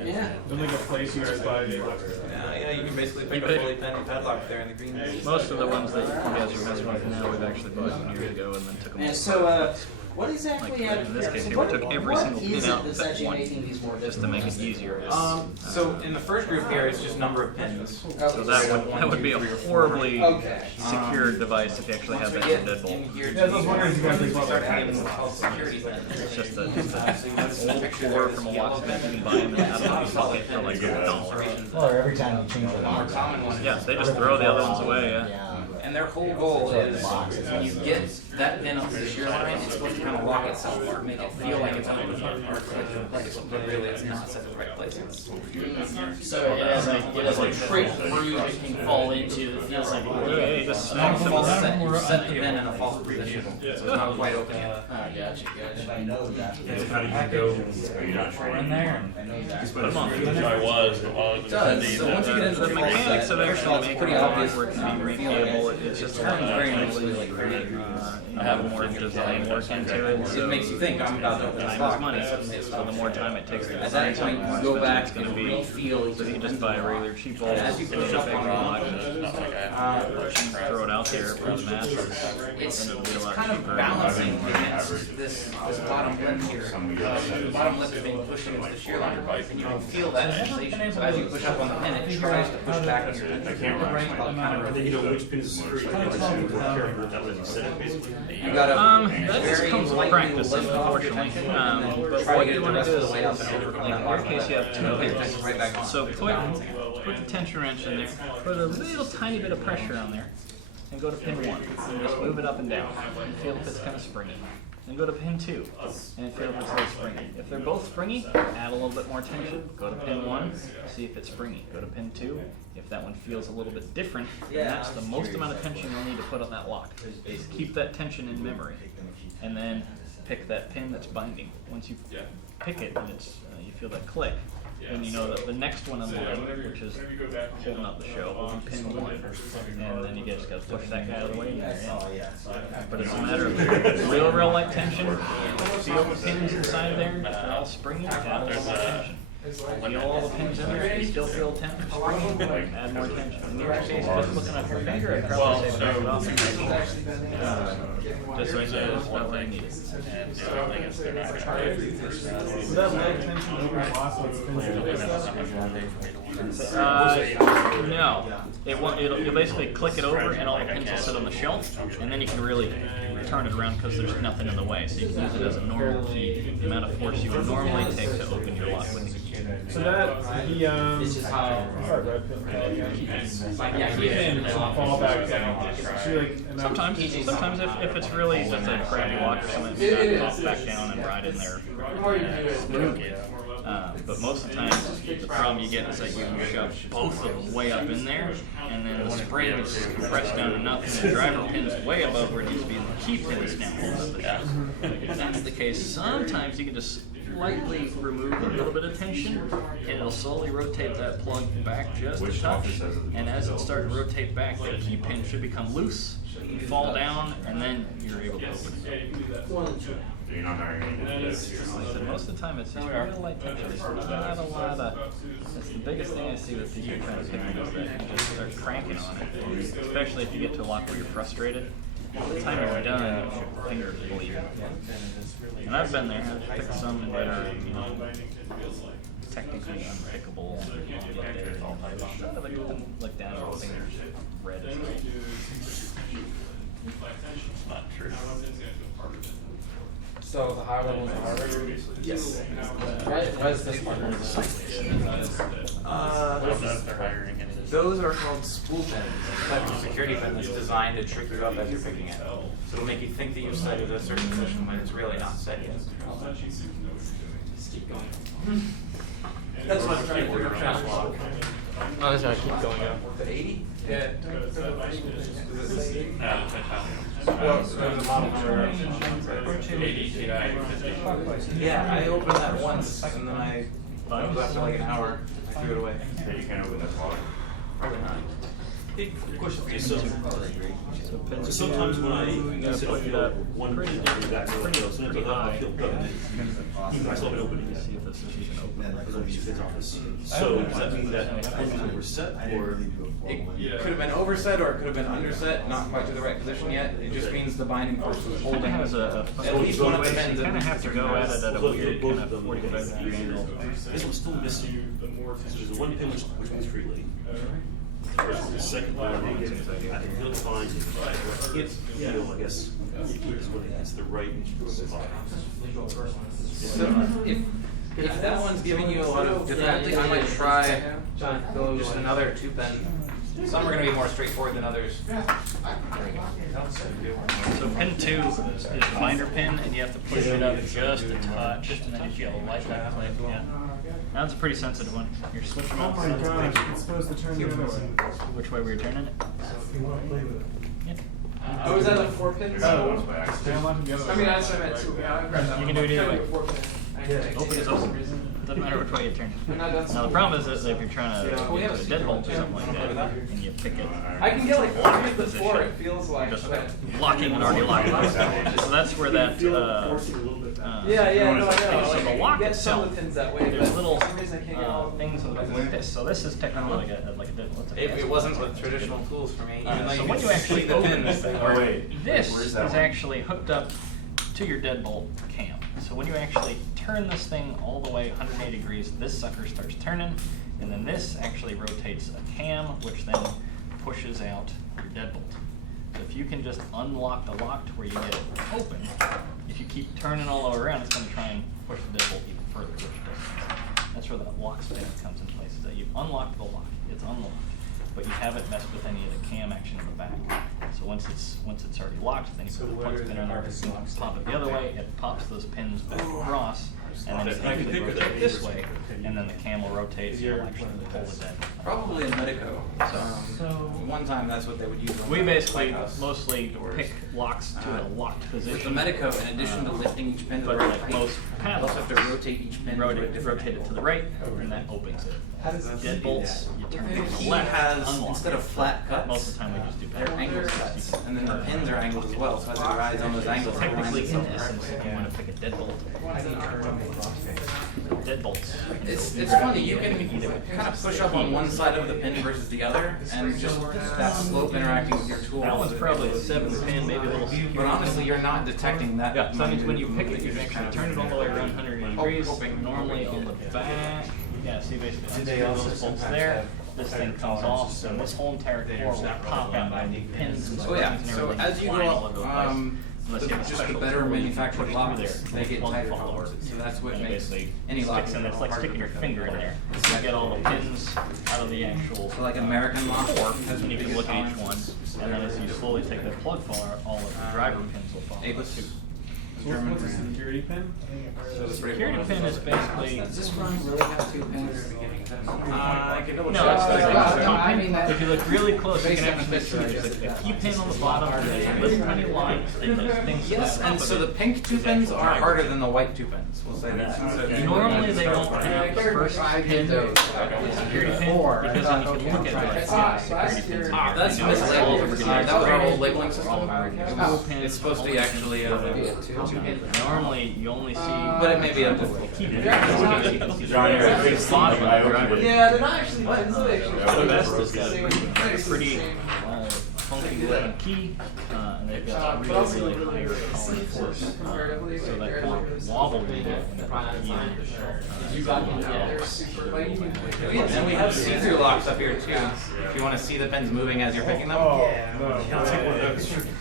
it. Yeah. Then like a place you guys buy. Yeah, you can basically pick a fully pending padlock there in the green. Most of the ones that you guys are messing with now, we've actually bought years ago and then took them. And all so, apart. what exactly Like in this case here, we took every single pin out except one, just to make it easier. So in the first group here, it's just number of pins. So that would be a horribly secured device if you actually have that in In deadbolt. here, Yeah, I was wondering if you guys like start adding what's called security pins. It's just an old core from a locksmith. You can buy them out of the bucket for like $1. Or every time you change the The more lock. common one. Yeah, they just throw the other ones away, yeah. Yeah. And their whole goal is when you get that pin up to the shear line, it's supposed to kind of lock itself or make it feel like it's on the front part, but really it's not set in the right place. So it has a trick groove it can fall into that feels like Yeah, you just Not snap false them. set, you set the pin in a false position, so it's not quite open yet. gotcha. How do you go? Are you not sure? In there. Put them on. I was, but while I was It does. So once you get into The the mechanics set, of actually it's making pretty it obvious where it can be replayable, it's just a lot very more nicely like 30 degrees. I have more design work into it, so It makes you think I'm about to open this time lock. is money. So the more time it takes to At that design point, something, you go the more back expensive and it's going to be. refeel. So you can just buy a regular cheap bolt, As you push up on the lock, throw it out there for the masses, it's and it'll be a lot kind of cheaper. balancing against this bottom lip here. The bottom lip is being pushed against the shear line, and you can feel that sensation. So as you push up on the pin, it tries to push back on your And then you know which pin is secure. Careful that way you set it basically. You gotta That just very comes with lightly practice, lift off your unfortunately. tension. But Try to what get you it the want to rest do of is, the way up and like over. in our case, you have two Tension pins. right back on. So put the tension wrench in there, put a little tiny bit of pressure on there, and go to pin 1, and just move it up and down, and feel if it's kind of springy. Then go to pin 2, and feel if it's a little springy. If they're both springy, add a little bit more tension, go to pin 1, see if it's springy. Go to pin 2, if that one feels a little bit different, then that's the most amount of tension you'll need to put on that lock. Keep that tension in memory, and then pick that pin that's binding. Once you pick it and it's you feel that click, then you know that the next one on the left, which is holding up the show, will be pin 1. And then you just got to push that guy out of the way and you're in. But it's a matter of real light tension. Feel the pins inside there, they're all springy, add a little more tension. Feel all the pins in there, you still feel tension, springy, add more tension. In your case, just looking at your finger, I'd probably say back it off and just right there, that's about where I need it. So that leg tension will be lost when it's No, you'll basically click it over and all the pins will sit on the shelf, and then you can really turn it around because there's nothing in the way, so you can use it as a normal key, the amount of force you would normally take to open your lock with the key. So that This is how. he can fall back down. Sometimes if it's really just a crappy lock or something, you can pop back down and ride in there. But most of the time, the problem you get is that you shove both of them way up in there, and then the spring is compressed down enough, and the driver pin's way above where it needs to be, and the key pin is down below the shelf. If that's the case, sometimes you can just slightly remove a little bit of tension, and it'll slowly rotate that plug back just a touch, and as it starts to rotate back, the key pin should become loose, fall down, and then you're able to open it. You're not hiring anyone. So most of the time it's just real light tension. It's not a lot of. That's the biggest thing I see with people trying to pick is that you just start cranking on it, especially if you get to a lock where you're frustrated. By the time you're done, your fingers bleed. And I've been there. I've picked some that are, technically unpickable. Look down at your fingers, red. Not true. So the higher level is harder? Yes. Why is this harder? Those are called spool pins. It's a type of security pin that's designed to trick you up as you're picking it. So it'll make you think that you've set it at a certain position when it's really not set yet. Just keep going. That's what I'm trying to do. I'm trying to walk. Oh, that's how I keep going up. The 80? Yeah. Yeah, I opened that once and then after like an hour, I threw it away. So you can't open that lock. Probably not. Hey, question for you. So sometimes when I set up one pin and that pretty else, sometimes I feel good. Even myself opening it. Because I'm used to the office. So does that mean that pins were set, or It could have been overset or it could have been underset, not quite to the right position yet. It just means the binding force was holding Has at least one of the pins. You kind of have to go at it at a weird kind of 45-degree angle. this one's still missing? So there's the one pin which moves freely. The second one, I can feel fine. It's, I guess, it's the right spot. So if that one's giving you a lot of difficulty, I might try just another 2-pin. Some are going to be more straightforward than others. So pin 2 is the binder pin, and you have to push it up just a touch, and then you feel light that click. Yeah. That's a pretty sensitive one. You're switching Oh up. my gosh, it's supposed to turn the other way. Which way were you turning it? Yeah. Oh, is that like 4 pins? Oh, stand on together. I mean, that's what I meant too. Yeah, I grabbed that You one. can do it either way. 4 pin. Open is open. Doesn't matter which way you turn. I'm not done. Now the problem is that if you're trying to get to a deadbolt or something like that, and you pick it, I can get like 4 pins before it feels like. just But locking an already locked lock. So that's where that yeah, no, I know. so Like, the you lock get some of itself, the pins that way. there's but little for some reason I can't get all of them. things like this. So this is technically like a deadbolt. It wasn't with traditional tools for me. Even though So you when can you actually see the open pins. this thing, this is actually hooked up to your deadbolt cam. So when you actually turn this thing all the way 180 degrees, this sucker starts turning, and then this actually rotates a cam, which then pushes out your deadbolt. So if you can just unlock the lock to where you get it open, if you keep turning all the way around, it's going to try and push the deadbolt even further. Which that's where that lock spin comes in place. Is that you've unlocked the lock, it's unlocked, but you haven't messed with any of the cam action in the back. So once it's already locked, then you put the plug spinner in there, pop it the other way, it pops those pins back across, and then you can actually rotate this way, and and then the cam will rotate, so you'll actually pull the dead. Probably in Medico. So One time that's what they would use. We basically Lighthouse. mostly pick locks to a locked With the position. Medico, in addition to lifting each pin to the But right like height, most you paddles, also have to rotate each pin. to a different rotate it angle. to the right, and that opens it. Dead bolts, you turn it to He the left, has, unlock instead it. of flat cuts, Most of the time we just do they're paddle. angled cuts, and then the pins are angled as well, so as it rides on those angles, it Technically, lines in itself essence, if you want to pick a deadbolt, deadbolts. It's funny, you can kind of push up on one side of the pin versus the other, and just that slope interacting with your tool. That one's probably 7 pin, maybe a little But secure. honestly, you're not detecting that. Yeah, so that means when you pick it, you just kind of turn it all the way around 180 degrees. Normally on the back, yeah, see basically unscrew those bolts there. This thing comes off, and this whole entire core will pop out and pins and Oh yeah, springs and so everything as you flying go all up, over the place. Unless you have a just the special better tool you can manufactured push locks, through they get plug tighter fall over. tolerances. So that's what And makes basically any lock. sticks in. It's like sticking your finger in there. So you get all the pins out of the actual. So like American lock, core, and you can look at each one, and then as you slowly take the plug fall, all of the driver pins will fall. Avis. too. German What's a brand. security pin? So it's pretty Security cool. pin is basically. Does this run really have 2 pins? I can double No, check. it's but I think so. I mean, if you look really close, you can actually see there's a key pin on the bottom, and there's a little tiny line, and those things. Yes, on top and of so it the pink 2 is pins actual are driver. harder than the white 2 pins. We'll say that. So Normally they don't have the first pin, the security pin, because then you can look at like, security pins. Ah, that's mislabeled. That was our old labeling system. It's supposed to be actually 2 pins. Normally, you only see. But it may be a different. key pin. John, you're at least Bottom of the driver. Yeah, they're not actually pins. The best has got a pretty funky looking key, and they've got a really higher calling force, so that won't wobble when you get in the And we have see-through locks up here too. If you want to see the pins moving as you're picking them.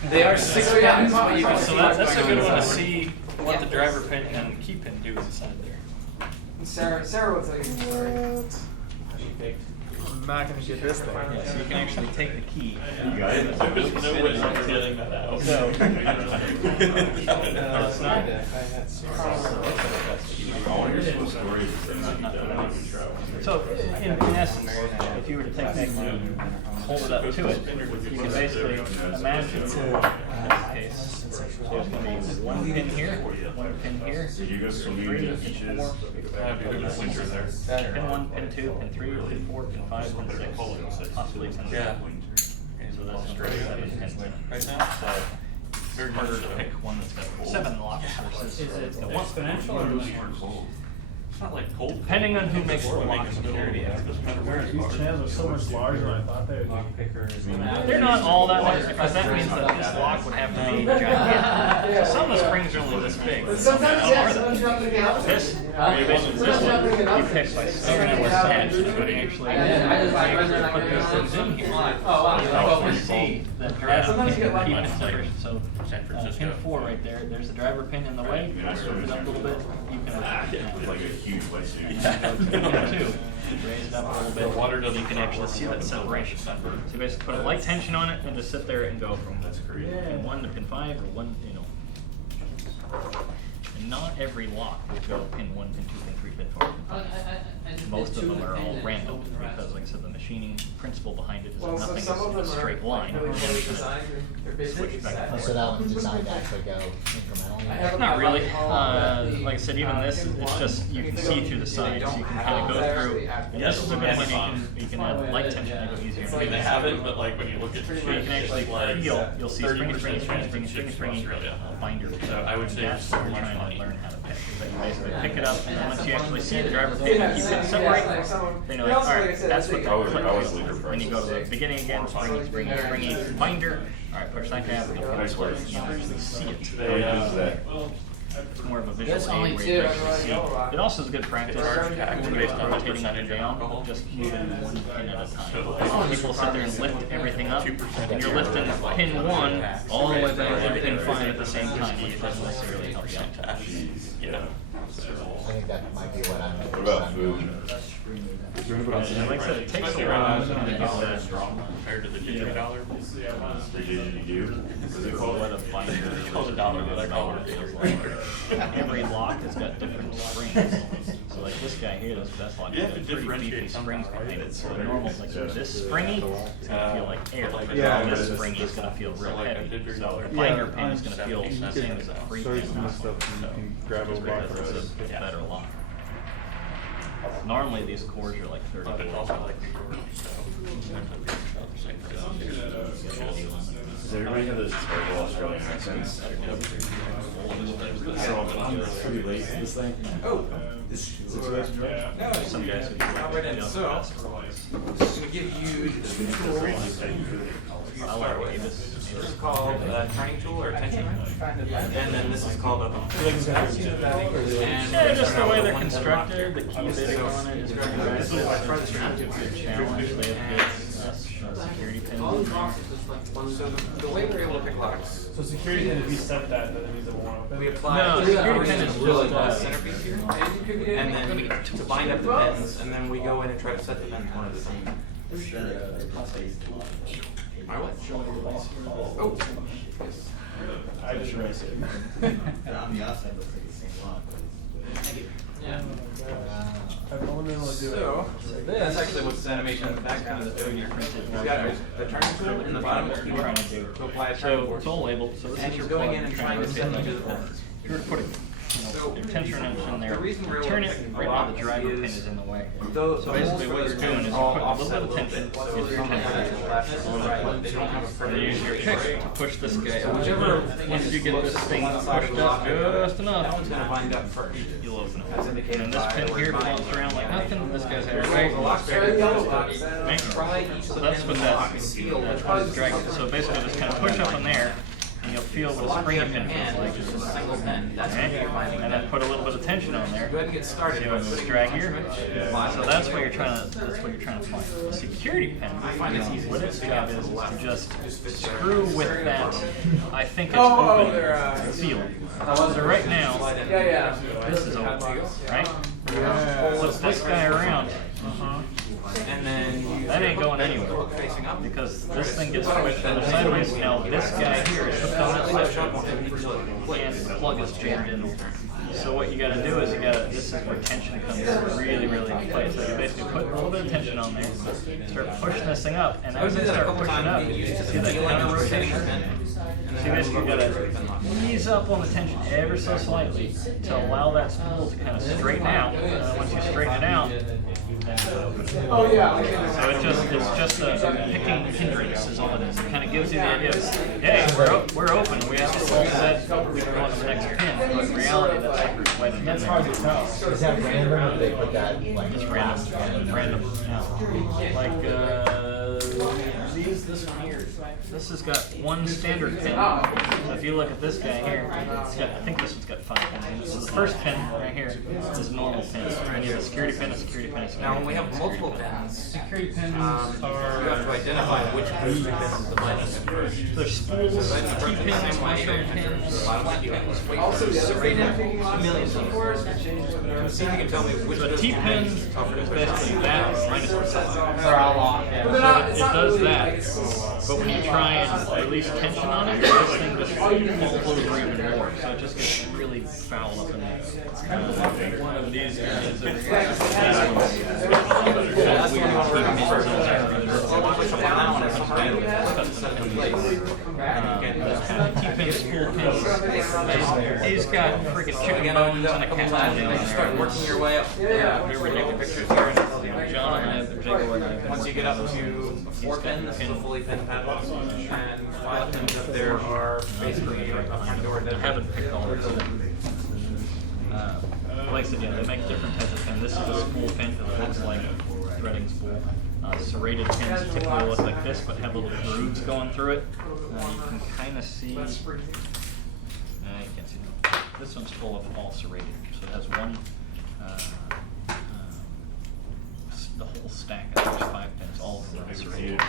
They are 6 pins, but you can see So what's that's a going good on one to inside. see what the driver pin and key pin do inside there. Sarah will tell you the story. I'm not gonna get this thing. Yeah, so you can actually take the key. You got it? There's no way I'm getting that out. So, no, it's not. All your supposed stories is not done on the show. So, in essence, if you were to take that key and hold it up to it, you can basically imagine, in this case, there's going to be 1 pin here, 1 pin here, Did you go swimming 3, in the pin beaches? 4, Have you got a pointer there? pin 1, pin 2, pin 3, pin 4, pin 5, pin 6, possibly pin 7. Yeah. So that's straight 7 pins Right now? So it's harder to pick one that's got 7 locks versus is it it's got 1. exponential or linear? It's not like cold. Depending on who makes the We're lock making security. These channels are so much larger than I thought they would be. They're not all that large because that means that this lock would have to be gigantic. So some of the springs are only this big. Sometimes, yeah, sometimes you're not thinking out. This, you pick by staring at what's attached, you can actually put these things in here. You can see that driver Sometimes you pin get key lucky. separation. So pin 4 right there, there's the driver pin in the way. Move it up a little bit. You can It's like a huge wetsuit. raise it up a little bit. Water doesn't. You can actually see that separation. So you basically put a light tension on it and just sit there and go from pin 1 to pin 5 or 1, you know. And not every lock will go pin 1, pin 2, pin 3, pin 4, pin 5. Most of them are all random because, like I said, the machining principle behind it is that nothing is in a straight line. Switch back and So forth. that one's designed to actually go incrementally? Not really. Like I said, even this, it's just, you can see through the sides, you can kind of go through. And this is a good one, you can add light tension to go easier. I mean, they have it, but like when you look at So you can actually feel, you'll see springy, binder. So I would say That's it's what we're much trying to money. learn how to pick. Is that you basically pick it up, and then once you actually see the driver pin and keep it separate, then you're like, alright, that's what the clip I was is. leader Then you go to the beginning again, springy, binder. Alright, push that tab, and you can actually see it. It's more of a visual aid where you actually see. It also is good practice when you're rotating up and down, just moving 1 pin at a time. Some people sit there and lift everything up, and you're lifting pin 1 all the way back to pin 5 at the same time. It doesn't necessarily help you out. Yeah. I think that might be what I'm. What about food? And like I said, it takes a while to kind of get that strong compared to the digital dollar. They call it a binder. They call it a dollar, but I call it a Every lock has got different springs. So like this guy here, this best lock, You has have to got pretty differentiate beefy some springs kind of behind it. weight. So the normal, like this springy, it's gonna feel like air. Yeah. This springy is gonna feel real So, like, a heavy. digital So dollar. a binder Yeah, pin is gonna feel the same as a free pin. So it's great because it's a better lock. Normally these cores are like 30 But it's also like Does everybody have those terrible Australian accents? Pretty late for this thing. Oh, Some guys would be Hop right in. So, I'm just going to give you two tools. I like Davis. This is called a turning tool or tension wrench, and then this is called a bump. Yeah, just the way they're constructed, the key bit on it is very nice. It's a good challenge. They have good security pins. So the way we're able to pick locks, So security, if we set that, then it means it won't open. we apply No, security pin is really just, centerpiece here, and then to bind up the pins, and then we go in and try to set the pins one at a time. My what? Oh. I just raised it. On the outside, looks like the same lock. Yeah. I've only been able to do So, that's actually what's the animation in the background of the doing here. We've got the turning tool in the bottom of the keyboard to apply a turning So force. it's all labeled. So this And is he's your going plug. in and You're trying to rotate set it. into the pins. If you were to put a tension wrench in there, the reason we're turn able it to pick right now. The locks driver pin is is in the way. Those So basically what you're doing is you all put a offset little bit of tension. So Use your some tension have flashes to the right, they don't have a and further then use your pick to push this guy. So whichever Once you get this thing pushed up just that enough, one's going to bind up first. you'll open As it. indicated And then this by pin here where floats mine- around like nothing. This guy's there, The right? lockpicker, Right? try each of So the that's pins what in the lock that, and feel that's which what one it's is dragging. So basically just kind of push up in there and you'll feel the what a lock spring you have in pin your hand, feels like. which is a single pin. That's what Okay? you're binding. And then put a little bit of tension on there. Go ahead and get started. See by how it's putting draggier? the tension So that's what you're trying to find. The security pin, find it's easy what to its pick job up to is the left. to just Just screw with that, I think it's Oh, open they're, feeling. So right now, Yeah. this is open, right? Flip this guy around, And then you that ain't going anywhere. facing up. Because this thing gets pushed the other sideways. Now this guy here is hooked on that side and the plug is jammed in. So what you got to do is this is where tension comes really, really into play. So you basically put a little bit of tension on there, start pushing this thing up, and as you start pushing up, see that counter rotation? So you basically got to ease up on the tension ever so slightly to allow that spool to kind of straighten out. And once you straighten it out, Oh yeah. so it's just a picking hindrance is all it is. It kind of gives you the idea of, hey, we're open, we have this all set, we can go on to the next pin. But in reality, that's like wedged in there. That's hard to tell. Is that random or do they put that like? Just random. Yeah. Like this one here. This has got one standard pin. So if you look at this guy here, I think this one's got 5 pins in it. So the first pin right here is a normal pin. And you have a security pin, a security pin, a security pin. Now when we have multiple pins, Security pins you have to identify which group of pins is the lightest first. There's spools, T-pins, mushroom pins. Also, serrated millions of cores. See if you can tell me which So of a those T-pin pins is tougher to is put in. basically that minus the size. For how long? So it does that, but when you try and release tension on it, this thing just falls over even more. So it just gets really fouled up in there. One of these guys over here. That's the one you want to work on first. So once we come down, it's set in place. T-pin spool pins. He's got freaking chicken Again, bones and a couple cat times, down you start there. working your way up. We were taking pictures here. John and I have the jgor and I have Once you get up to 4 pin, this is a fully pinned padlock, and 5 pins up there are basically a front door. I haven't picked all of them. Like I said, yeah, they make different types of pin. This is a spool pin that looks like a threading spool. Serrated pins typically look like this, but have little grooves going through it. You can kind of see. You can't see that. This one's full of all serrated, so it has one. The whole stack. I think there's 5 pins, all of them are serrated.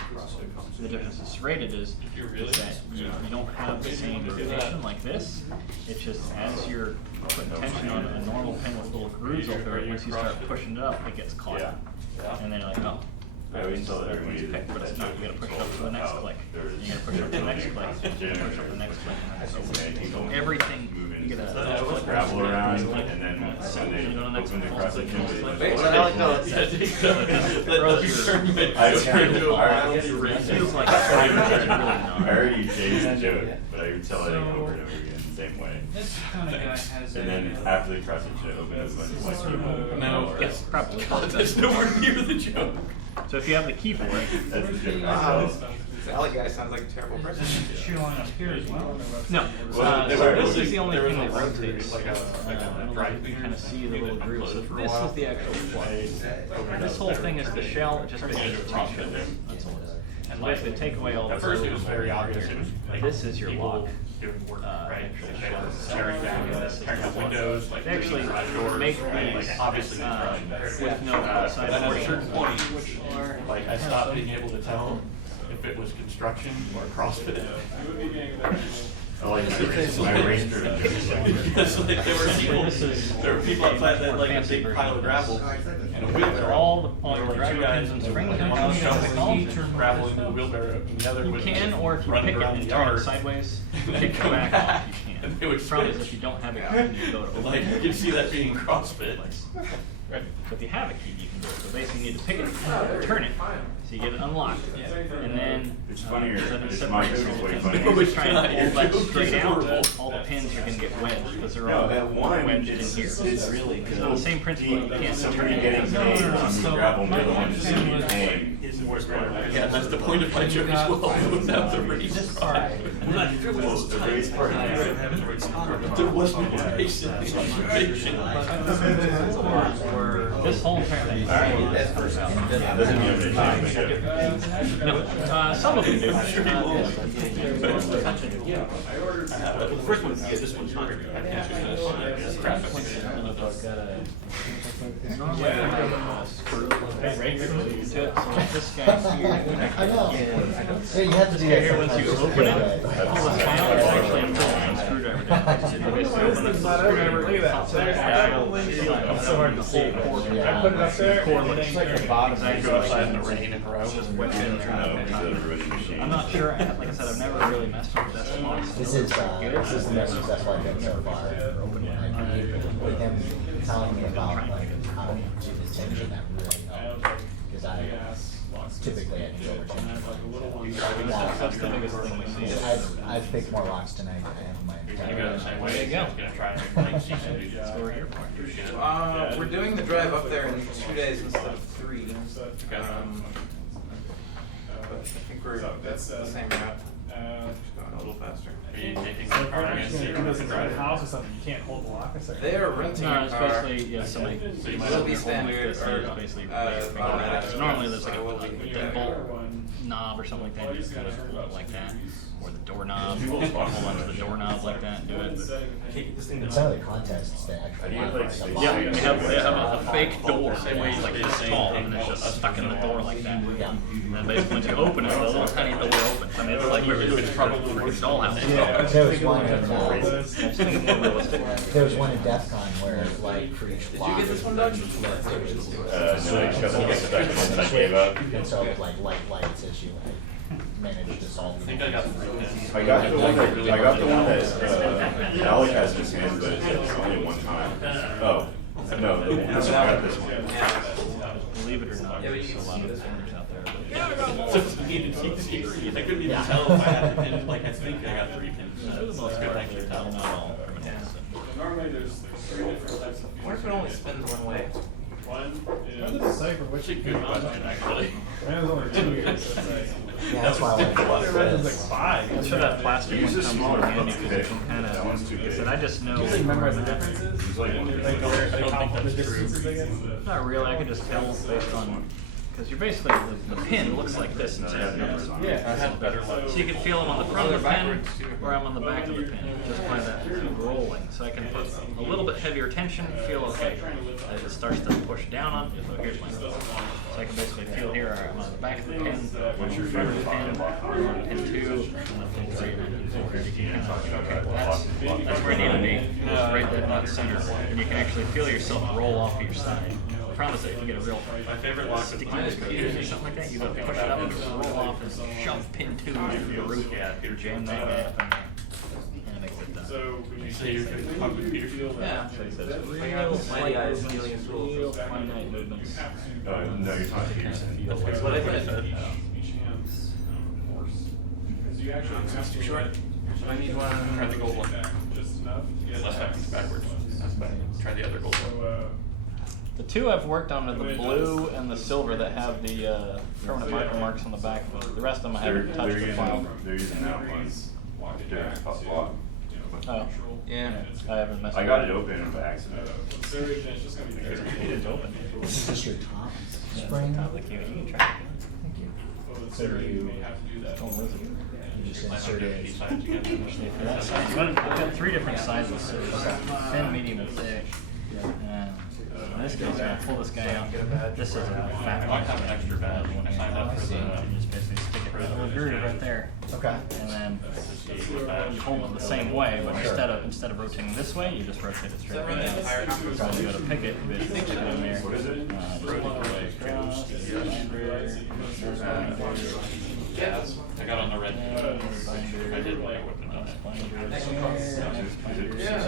The difference in serrated is that you don't have the same rotation like this. It's just as you're putting tension on a normal pin with little grooves over it, once you start pushing it up, it gets caught. and then you're like, oh. I always tell everyone you pick, but it's not. You gotta push it up to the next click. You gotta push it up to the next click. You gotta push it up to the next click. So everything, you gotta click gravel around, and then you go to the next open the one. crescent. Feels like I already changed the joke, but I would tell it over and over again the same way. This kind of guy has And then after the crescent should open up a bunch of like people. No, Yes, probably. that's nowhere near the joke. So if you have the key for it, That's the joke. This Alec guy sounds like a terrible person. shoe line up here as well. no. Well, they So were- this is the only there was thing a that road trip, rotates. like a drive You can kind of see the little grooves. So for a this while. is the actual plug. This whole thing is the shell. It just basically cross fit. That's all it is. And basically take away all the. At first it was very obvious, it was like. This is your people lock. Doing work, right? actual They shell. were tearing back and tearing up windows, like. They actually garage doors, make right? these, Like obviously with no outside But at a portion. certain point, like I stopped being able to tell if it was construction or CrossFit. I like my ranger. Because like there were people outside that had like a big pile of gravel and a wheelbarrow. All the There were drag two guys pins and and springs. one was shoveling gravel into the wheelbarrow and the other You was can, or if you running pick it around and the turn it yard. sideways, And then kick it come back back, off, you and can. they would The problem is switch. if you don't have a key, you go to open Like you can see that being CrossFit. Right. But if you have a key, you can do it. So basically, you need to pick it, turn it, so you get it unlocked, and then It's funnier. then it It's separates mine, all it's the way pins. funnier. If you try and pull that It's straight out, horrible. all the pins are going to get wedged because they're No, all that one, wedged in it's, here. it's really So the same principle, you can't turn somebody it. getting paid on the gravel, and the other one just getting paid. Yeah, that's the point of my joke as well. It was not the race part. I'm not sure what Well, was the race part, There was no race in the situation. This whole entire thing. doesn't mean I'm gonna change the joke. No, some of them do. The first one, yeah, this one's not. I can't just this crap. Normally, I have a screw regularly to it, so like this guy here. I know. Yeah, you have to do that Here, once you sometimes. open it, all the file is actually a screwdriver down. So you basically open the screwdriver, Look at that. So it's so hard to see. I put it up there. Cord looks It's like the bottom. exactly Go outside in the like rain and row. just wet in No, it's a running machine. I'm not sure. Like I said, I've never really messed with this one. This is the most successful I've been so far. With him telling me about like how to do this tension, that really helped. Because I typically I can overchange. That's the biggest thing we see. I've picked more locks tonight than I have in my You go entire the same life. way. There you go. It's gonna try and like see some dude. That's what we're here for. We're doing the drive up there in 2 days instead of 3. But I think we're that's the same route. Just going a little faster. Are you taking So the if car you're against in you? a house or something, you can't hold the lock. It's like- They are renting No, a it's car. basically, yeah, somebody. So you might Will have be to standard This or is basically automatic. normally there's like a So will be deadbolt knob or something like that. You just kind of hold it like that, or the doorknob. Hold onto the doorknob like that and do it. In some of the contests, they actually have like a lock. Yeah, they have a fake door, like this tall, and it's just stuck in the door like that. Yeah. And then basically once you open it, the little tiny door opens. I mean, it's like it's probably for a dollhouse. There was one in I just think it's more realistic. there was one in DEF CON where like for each lock. get this one done? No, I just got stuck once I gave up. And so like lights issue, I managed to solve. I think I got the three. I got the one that Alec has in his hand, but it's only one time. Oh, no, this one, I got this one. Believe it or not, there's a lot of owners out there. I couldn't even tell if I had the pin, like I think I got 3 pins. For the most That's good, part, actually, they're tell. not all criminals. Normally there's 3 different types of What if it only spins one way? One When did is the cipher, which That's a good question, actually. Man, it was only 2 years. So it's like, Yeah, that's why I went I read it was like to 5. I'm sure that plastic one Use comes a in smaller handy book. because you can kind That one's too of, like I big. said, I just know. Do you memorize the differences? Like, Like how the distances I guess? Not really, I could just tell based on, because you're basically, the pin looks like this instead of this. Yeah. I had better luck. So you can feel it on the front of the pin, or I'm on the back of the pin, just by that rolling. So I can put a little bit heavier tension, feel okay. As it starts to push down on, so here's my, so I can basically feel here, I'm on the back of the pin, What's your front of favorite the pin, pocket I'm on pin 2, and then pin 3, and then pin 4. You can kind of, okay, that's where I need to be, right there, not center. And you can actually feel yourself roll off to your side. problem is that if you get a real My favorite lock is sticky mine screw or something like that, you gotta push it up and roll off and shove pin 2 into the root, jam that guy up in there, and it makes it done. So when you say you're talking with Peter? Yeah, so he says real slight movements, real finite movements. No, you're talking to yourself. That's what I said. each hand's force. Because you actually have to Short. I need one. Try the gold one. just enough to get Left side backwards. That's bad. Try the other gold one. So, The two I've worked on are the blue and the silver that have the permanent micro marks on the back. The rest of them I haven't touched the file. They're using that one. They're lock. Oh, Yeah. I haven't messed I with got it. it open by accident. consideration, it's just gonna be It is open. Is this your top Yeah, spring? top of the key. You can try it. Thank you. So you may have to do that. Don't lose it. You just Line up inserted. each side together. For that size, I've got 3 different sizes. So there's thin, medium, and thick. And this guy's gonna pull this guy out. This is a fat I box. have an extra badge. I signed up for the. You just basically stick it right in the groove right there. Okay. And then you hold it the same way, but instead of rotating this way, you just rotate it straight Is that really down. the entire conference? So when you go to pick it, you basically stick it in there. What is it? Just pick it away across, binder, Yeah, I got on the red. binder, I did like I wouldn't have done it. next Is it Yeah.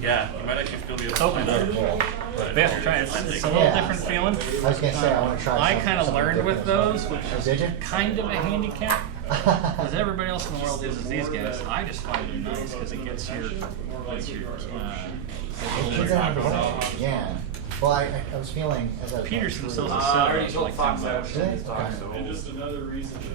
Yeah, you might actually feel the It's opened up. But We have to try it. It's a little Yeah. different feeling. I was gonna say, I wanna try I something- kind of something learned with different those, as which well. is Did you? kind of a handicap. Because everybody else in the world uses these guys. I just find them nice because it gets your Yeah. Well, I was feeling as I was. Peterson sells a I seller. already told Fox that. Did they? And just another reason to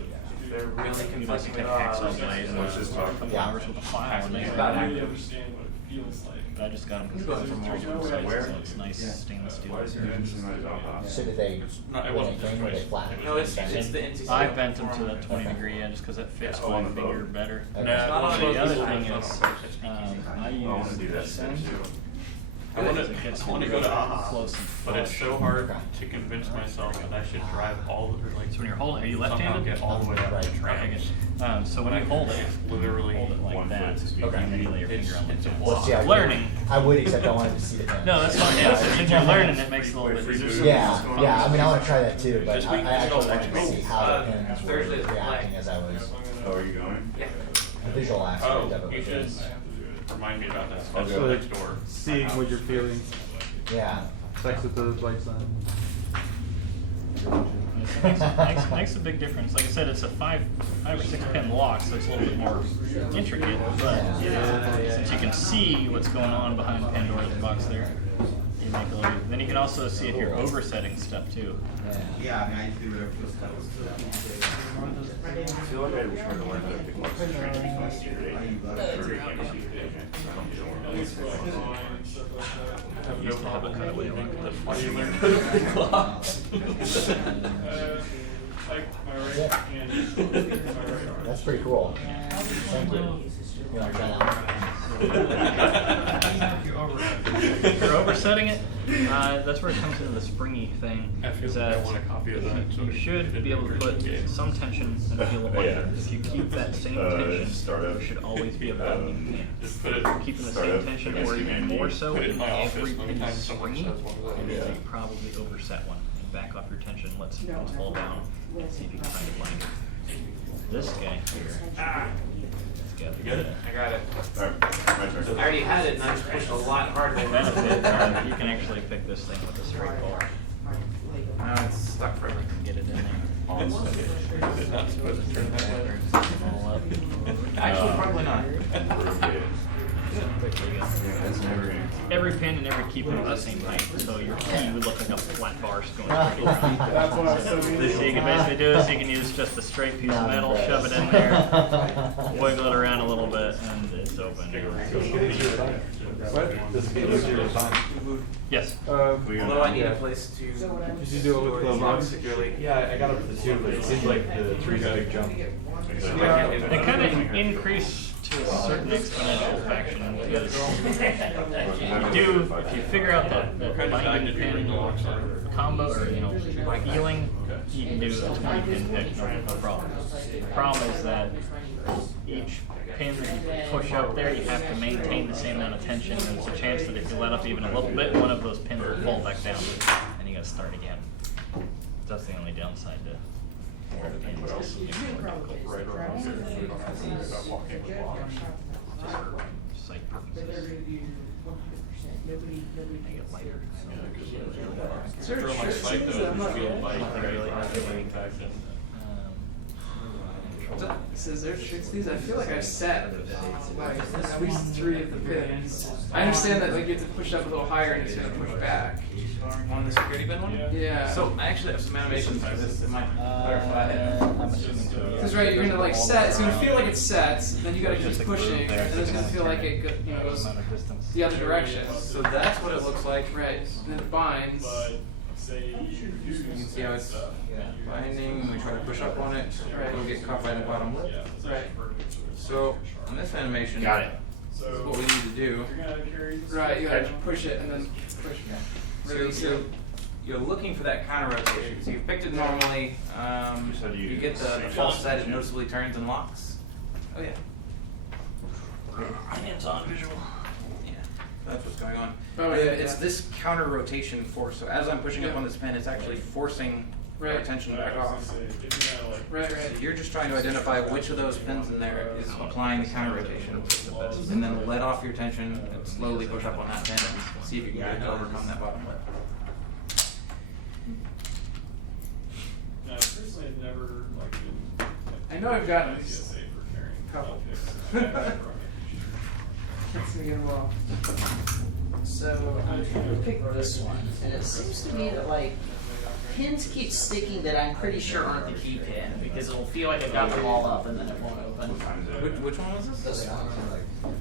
They're really You conflicting basically with take a hacksaw blade and Let's just talk. a couple hours with a file and they About really active. understand what it feels like. I just got them He's going from There's no home. way Where? to- It's nice stainless steel. Why is it interesting like that? So did they? No, it do wasn't anything? Were they just flat? No, it's the NCC. I bent them to that 20-degree edge because it fits Yeah. my On the finger boat. better. Okay. It's not on The other the thing side. is, I I want to do that use too. I want it gets to go to AHA, close and but it's flush. so hard Okay. to convince myself that I should drive all the like. So when you're holding, are you somehow left-handed? get all the way up Right. the Okay, tracks. good. So when you hold it, It's literally hold it like one that. foot. And then you lay your finger on it's the a tip. Let's see, I Learning. I would, except I wanted to see the pins. No, that's fine. Yeah, since you're learning, it makes it a little bit easier. Yeah, yeah. I mean, I want to try that too, but This I week, actually wanted to see how the pins were Thursday is reacting play. as I was Oh, are you going? Yeah. the visual aspect Oh, of it. you was should just- remind me about that. I'll That's go. next door. Seeing what you're feeling, Yeah. sex with the light sign. Makes a big difference. Like I said, it's a 5 or 6 pin lock, so it's a little bit more intricate. But since you can see what's going on behind Pandora's box there, you make a little. Then you can also see if you're oversetting stuff too. Yeah, I mean, I do whatever feels I feel like I was trying to learn how to pick locks and straight to be last year. I used to have a cutaway link that funny Like my right hand is my right arm. That's pretty cool. Thank you. You want to try that one? If you're oversetting it, that's where it comes into the springy thing. I feel Is like I that want a copy of that. you should be able to put some tension and feel it lighter. If you keep that same tension, startup. you should always be able to pin. Just put it. Keeping the Startup, same tension, I guess or you even may more need- so, put it in if my office every pin anytime is someone springy, says one of those. it means that you probably overset one. And back off your tension, let some pins fall down, see if you can find a blank. This guy here, it's got You get it? I got it. Alright, my turn. I already had it and I just pushed a lot harder. the benefit that you can actually pick this thing with a straight ball. Now it's stuck forever. Get it in there. Is it not supposed to turn that way? All up. Actually, probably not. Every pin and every key pin is the same height, so your key would look like a flat bar going straight around. That's why it's so easy. So you can basically do is you can use just a straight piece of metal, shove it in there, wiggle it around a little bit, and it's open. What? This is your sign. Yes. Although I need a place to. Did you do it with the box? securely. Yeah, I got it with the 2, but it seems like the 3's a big jump. They kind of increase to a certain exponential faction because if you figure out the binding pin combo or healing, you can do a 20 pin pick, no problem. The problem is that each pin that you push up there, you have to maintain the same amount of tension. There's a chance that if you let up even a little bit, one of those pins will fall back down, and you got to start again. That's the only downside to the pins. Right around here, so you don't have to worry about walking with blocks. Just for sight purposes. Make it lighter. Is there a trick to this? I'm not getting it. Is there tricks to these? I feel like I've set like at least 3 of the pins. I understand that like you have to push up a little higher and it's gonna push back. On the security bin one? Yeah. So I actually have some animations for this that might clarify it. I'm assuming so. Because right, you're gonna like set. It's gonna feel like it sets, then you gotta keep pushing, and it's gonna feel like it goes the other direction. So that's what it looks like. Right. And then it binds. You can see how it's binding when we try to push up on it. It'll get caught by the bottom lip. Right. So on this animation, Got it. this is what we need to do. Right. You gotta push it and then push. So you're looking for that counter rotation. So you've picked it normally. You get the false side, it noticeably turns and locks. Oh yeah. Hands-on visual. Yeah, that's what's going on. Oh, But yeah, it's yeah. this counter rotation force. So as I'm pushing up on this pen, it's actually forcing our tension back off. Right. So you're just trying to identify which of those pins in there is applying the counter rotation. And then let off your tension and slowly push up on that pin and see if you can get it to overcome that bottom lip. I know I've gotten a couple. It's gonna get them all. So I'm trying to pick this one, and it seems to me that like pins keep sticking that I'm pretty sure aren't the key pin because it'll feel like I got them all up and then it won't open. Which one was this? This one.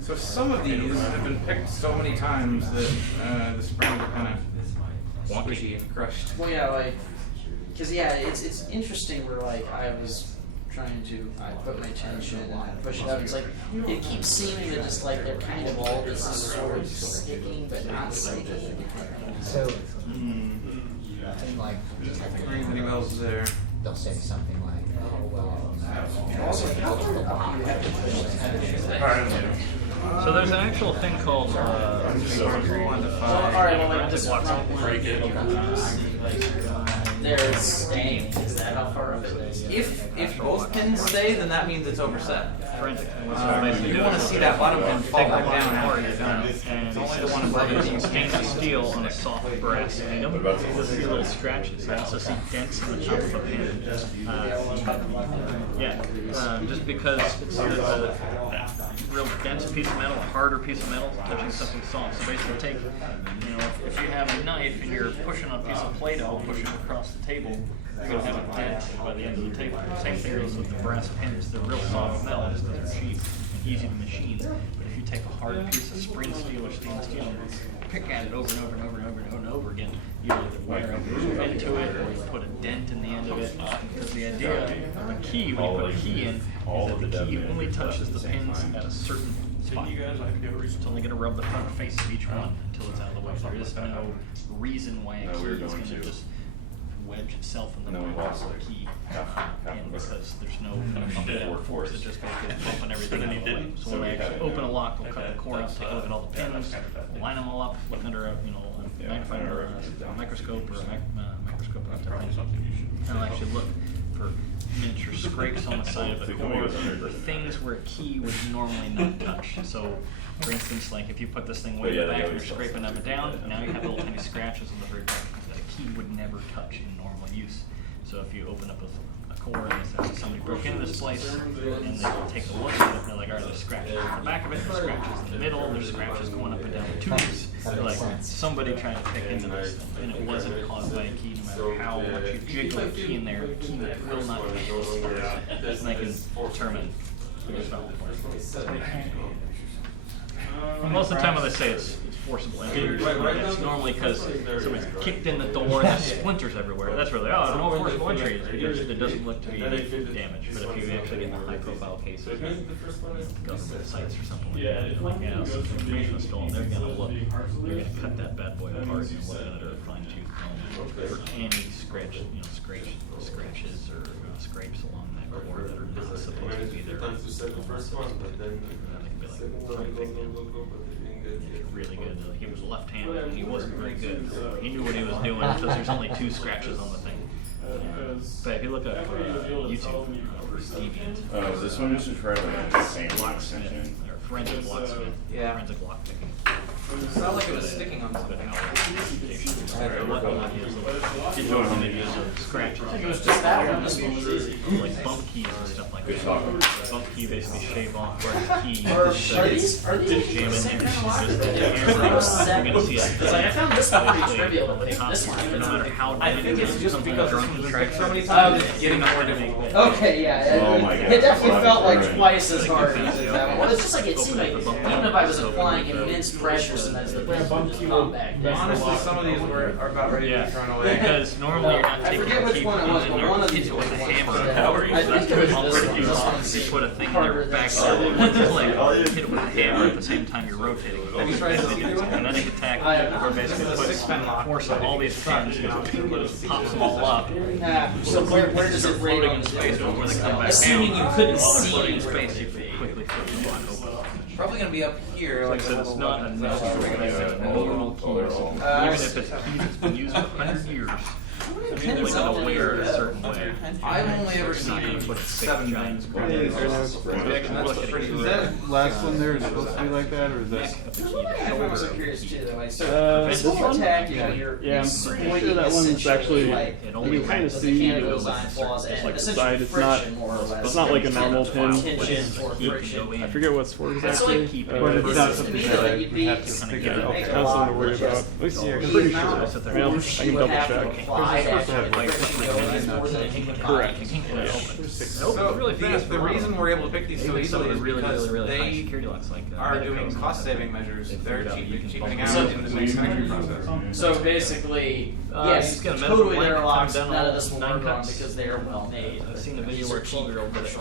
So some of these have been picked so many times that the springs are kind of squishy and crushed. Well, yeah, like, cause yeah, it's interesting where like I was trying to put my tension and push it up. It's like it keeps seeming to just like they're kind of all just sort of sticking but not sticking. So, like, Any bells there? they'll say something like, oh, well, So there's an actual thing called Alright, well like this Break it. They're staying. Is that how far up it is? If both pins stay, then that means it's overset. you You want to see that bottom pin fall back down after you're done. and Only the one above it. using stainless steel on a soft brass item. You'll see little scratches. I also see dents in the top of the pin. Just because it's a real dense piece of metal, a harder piece of metal, touching something soft. So basically take, if you have a knife and you're pushing on a piece of Play-Doh, pushing it across the table, you're going to have a dent by the end of the table. Same thing goes with the brass pins. They're real soft metal just because they're cheap and easy to machine. But if you take a hard piece of spring steel or stainless steel and pick at it over and over and over and over and over and over again, you either wear a groove into it or you put a dent in the end of it. Because the idea of a key, when you put a key in, is that the key only touches the pins at a certain spot. It's only going to rub the front face of each one until it's out of the way. There is no reason why a key is going to just wedge itself in the middle of the key in because there's no pumping out force. It just goes bumping everything out of the way. So when we actually open a lock, we'll cut the core out, take a look at all the pins, line them all up, look under a magnifying or a microscope or a microscope and I'll actually look for miniature scrapes on the side of the core, the things where a key would normally not touch. So, for instance, like if you put this thing way back and you're scraping up and down, now you have little tiny scratches on the very back that a key would never touch in normal use. So if you open up a core and somebody broke into this place and they take a look at it, they're like, all right, there's scratches on the back of it, there's scratches in the middle, there's scratches going up and down the tubes. They're like, somebody tried to pick into this thing, and it wasn't caused by a key, no matter how much you jiggle a key in there, the key will not touch this. And they can determine who's found most of the time when they say it's forcible entry, it's normally because somebody's kicked in the door and there's splinters everywhere. That's really, no forcible entry is because it doesn't look to be any damage. But if you actually get in the high profile cases, government sites or something like that, some information is stolen, they're going to cut that bad boy apart and look at it or fine tooth comb for any scratches or scrapes along that core that are not supposed to be there. Sometimes you said the first one, but then the second one go, but they didn't get Really good. He was left-handed and he wasn't very good. He knew what he was doing because there's only 2 scratches on the thing. But if you look up YouTube, Deviant. This one is just right on the same Locksmith, or forensic locksmith, Yeah. forensic lockpicking. It sounded like it was sticking on something. Keep doing how they use scratches. I think it was just that one. This one was easy. Like bump keys and stuff like that. talking. The bump key basically shave off where the key Are is. these Jam in the same there. kind of lock? Just the You're camera. gonna see it. Because like, I found this one pretty Basically, trivial, the but top this one no matter how I think it's just because drunk it's track so many so times, it's getting more difficult. Okay, yeah. Oh my God. It definitely felt like Right. twice as hard as that one. Well, it's just like it seemed like even if I was applying immense pressure, sometimes the things would just pop back down. Honestly, some of these are about ready to be thrown away. Because normally you're not I taking forget the which key one it was, and but you're one of hitting these it with a ones hammer. was- I think it was this one. This one You seemed put a thing in harder your than back some. one click, hit it with a hammer at the same time you're rotating it. Have you tried the secret one? And then you attack I have not. where basically It's a puts 6-pin lock. force on all these pins, pops them all up. So where does it rate Floating on in the space scale? before they come back Assuming down. you couldn't While they're see floating in where space, you it would quickly flip the lock open. Probably gonna be up here. Like I said, it's not a normal key. Even if it's a key that's been used for 100 years, it's only going to wear a certain way. I've only ever It's not seen going to put 7 things. Is that last one there supposed to be like that, or is that? I'm also curious too, though. Like, so This before one? attacking, Yeah. you're Yeah, I'm exploiting pretty sure that one's essentially, actually- like, It You only can kind of the see mechanical design flaws and like the essentially side. It's not. friction, more or less. It's not like a normal pin. Tension or friction. I forget what's for And so, like, exactly. but It's not something me, that like, I you'd be- have to stick you'd out. make That's a lot something to worry with about. just At least, yeah, the pretty amount sure. of I mean, I force can you would double have to check. apply It's supposed to to have actually like friction go is more than a human body correct. can handle. So the reason we're able to pick these so easily is because they security locks like are doing cost-saving measures. They're cheapening out So- in the manufacturing process. So basically, you yes, just get a totally medical there are blanket, locks, come down none of all this will 9 work on cuts. because they are well made. I've seen the video where a 12-year-old did it.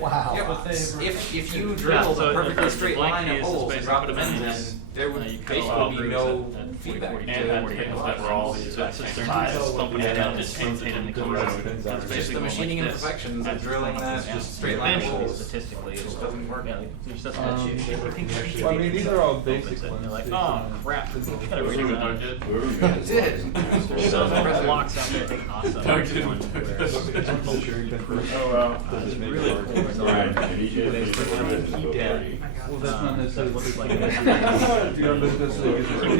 Wow. Yeah, if you Yeah, drill so a perfectly the straight blank line of key is holes and basically drop the put 'em in bends in, there would you cut all basically be grooves no at feedback. 40, And that 40 pin that were all, so it's just bumping it down, just rotating the keys. It's Just basically the machining like this. imperfections of drilling that just straight line of Eventually, holes. statistically, it just doesn't work. Yeah, there's just that shit. Well, I mean, these are all basic Opens it, and ones. you're like, oh crap, I gotta redo that. It did. There's some locks out there, I think awesome. Oh wow. It's really cool. It's Well, that's not necessarily looks like If this. you don't look this way,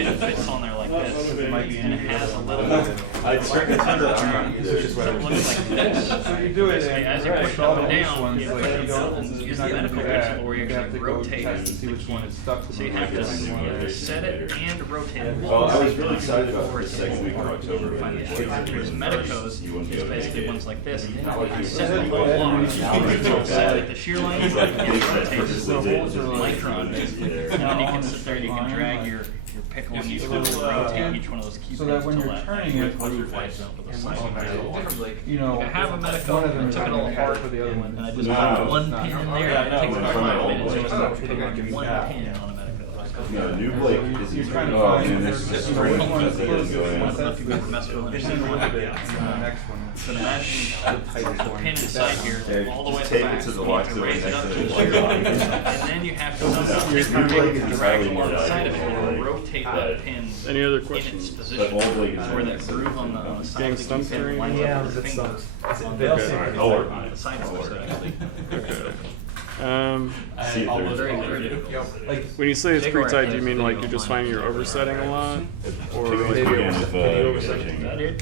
It fits on there like this, it might be and it has a little. I'd start to tender So it looks like this. So you do it, Basically, as you and push it all up and these down, ones, you like, put you it don't, and you're use not the gonna do medical that. principle where you You have actually to go rotate test to see the which key. one is stuck to So you the have to one. set it and rotate it. Well, I was really excited about the second week of October. Whereas medicos You wouldn't is be able to basically get ones like this. You you set said the you whole had block. to Set like the shear line and rotate it. The holes are like Micron basically. And then you can sit there, you can drag your pick on each one, rotate each one of those key So that pins when till you're that turning it, groove lights up with a side. you know, I have a medical, one of them I is took it not all gonna apart, for the other one. and I just No. put one pin in there, and it takes about 5 minutes just to pick one pin on a medical. No, new Blake is You're trying to oh, find and there's this just one spring is that closest, is going one on. that's If you've ever messed with There's it. a little bit, and the next one. So imagine the pin inside here, all the way Just to the tape back, it to the you lock have to to raise it next up to to the the shear line, lock. and then you have to somehow Your take new Blake the is drag entirely along the side of it more and rotate that pin Any other in its questions? position, But all Blake is where that groove on the side Getting of the stumped pin or lines anything? up with the finger. Okay. I'll work on The it. side of it, actually. Okay. See if there's Very, very difficult. Like when you say it's pretty tight, do you mean like you're just finding you're oversetting a lot, or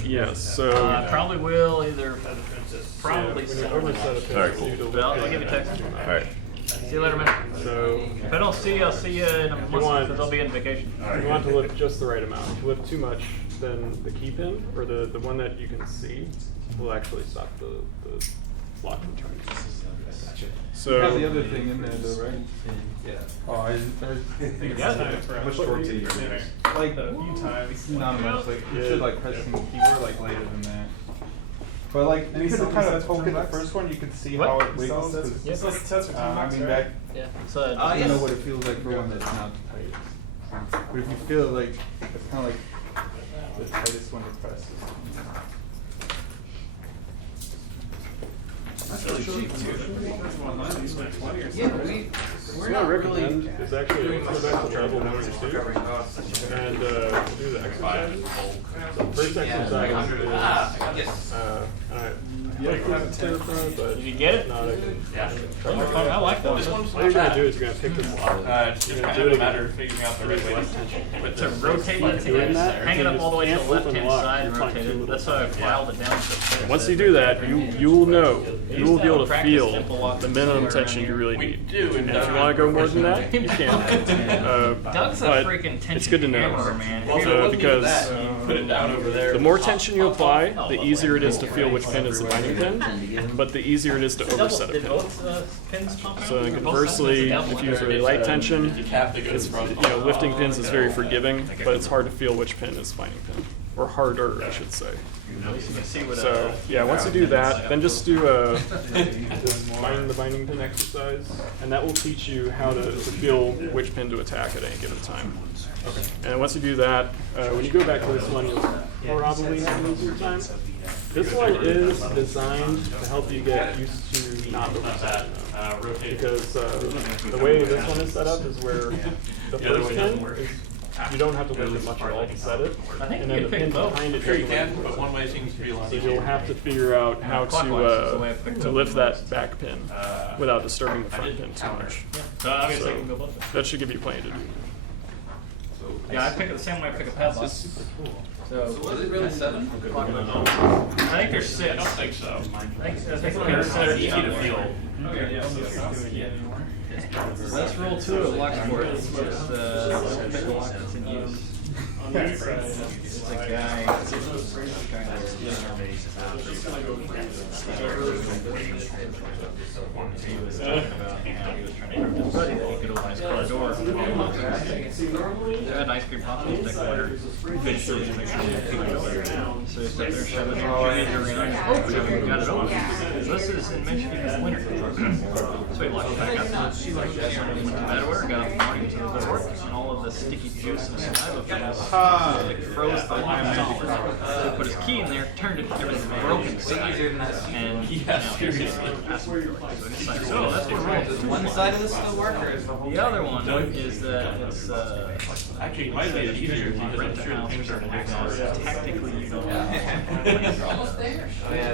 yes? So Probably will either, probably when you so. overset a pin, Alright, cool. you do But I'll give you a text. Alright. See you later, man. So If I don't see you, I'll see you in a month want- because I'll be on vacation. you want to lift just the right amount. If you lift too much, then the key pin or the one that you can see will actually stop the lock from turning. So You have the other thing in there though, right? Yeah. Oh, I think Yeah. How much torque do you use? Like a few times. Not much. Like you should like press the keyboard like later than that. But like you could kind of poke at the first one, you could see What? how it wiggles. Yeah. I mean back. Yeah. So I don't know what it feels like for one that's not the tightest. But if you feel like it's kind of like the tightest one to press. really cheap too. Yeah, but we're What I not really. recommend is actually go back to level 1 and 2 and do the exercises. So the first exercise is yeah, but Did you get it? not a Yeah. try to- I like those. What you're gonna do is you're gonna pick this lock. It's You're just gonna kind do of it a matter again. of figuring out the right way to But to rotate it, Doing that, hang it up all the way to the can't open left-hand lock, side you and find rotate two it. little That's how I filed it down. So Once you do that, you will know, you will be able to feel the minimum tension you really need. And if you want to go more than that, you can. Doug's a But freaking tension it's good to know. hammer, man. Because put it down over there. the more tension you apply, the easier it is to feel which pin is the binding pin, but the easier it is to overset a Did pin. both pins pump out? So conversely, if you use really light tension, it's, lifting pins is very forgiving, but it's hard to feel which pin is binding pin. Or harder, I should say. So, yeah, once you do that, then just do find the binding pin exercise, and that will teach you how to feel which pin to attack at any given time. Okay. And once you do that, when you go back to this one, you'll probably have an easier time. This one is designed to help you get used to not oversetting though. Because the way this one is set up is where the first pin is, you don't have to lift it much at all to set it, and then the pin behind it Sure you doesn't can, lift but it. one way seems to be a lot So easier. you'll have to figure out how to lift that back pin without disturbing the front pin too much. So that should give you plenty to do. Yeah, I pick it the same way I pick a padlock. So was it really 7? I think there's 6. I don't think so. I think they're easy to feel. Okay, yeah. Let's roll 2 of Locksport. It's the pick a lock that's in use. It's a guy. He was talking about how he was trying to prove to his buddy that he could open his car door. They had an ice cream popsicle stick order. Eventually, to make sure that people go there. So he's up there shoving it around. He got it open. So this is in Michigan in the winter. So he locked it back up. Went to bed order, got up in the morning to the work, and all of the sticky juice and saliva things like froze the lock solid. So he put his key in there, turned it, everything broke inside. And so that's what rolled. Does one side of this still work, or is the whole? The other one is that it's Actually, it might be easier if you rent just the house or something like that. Technically, you don't Almost there.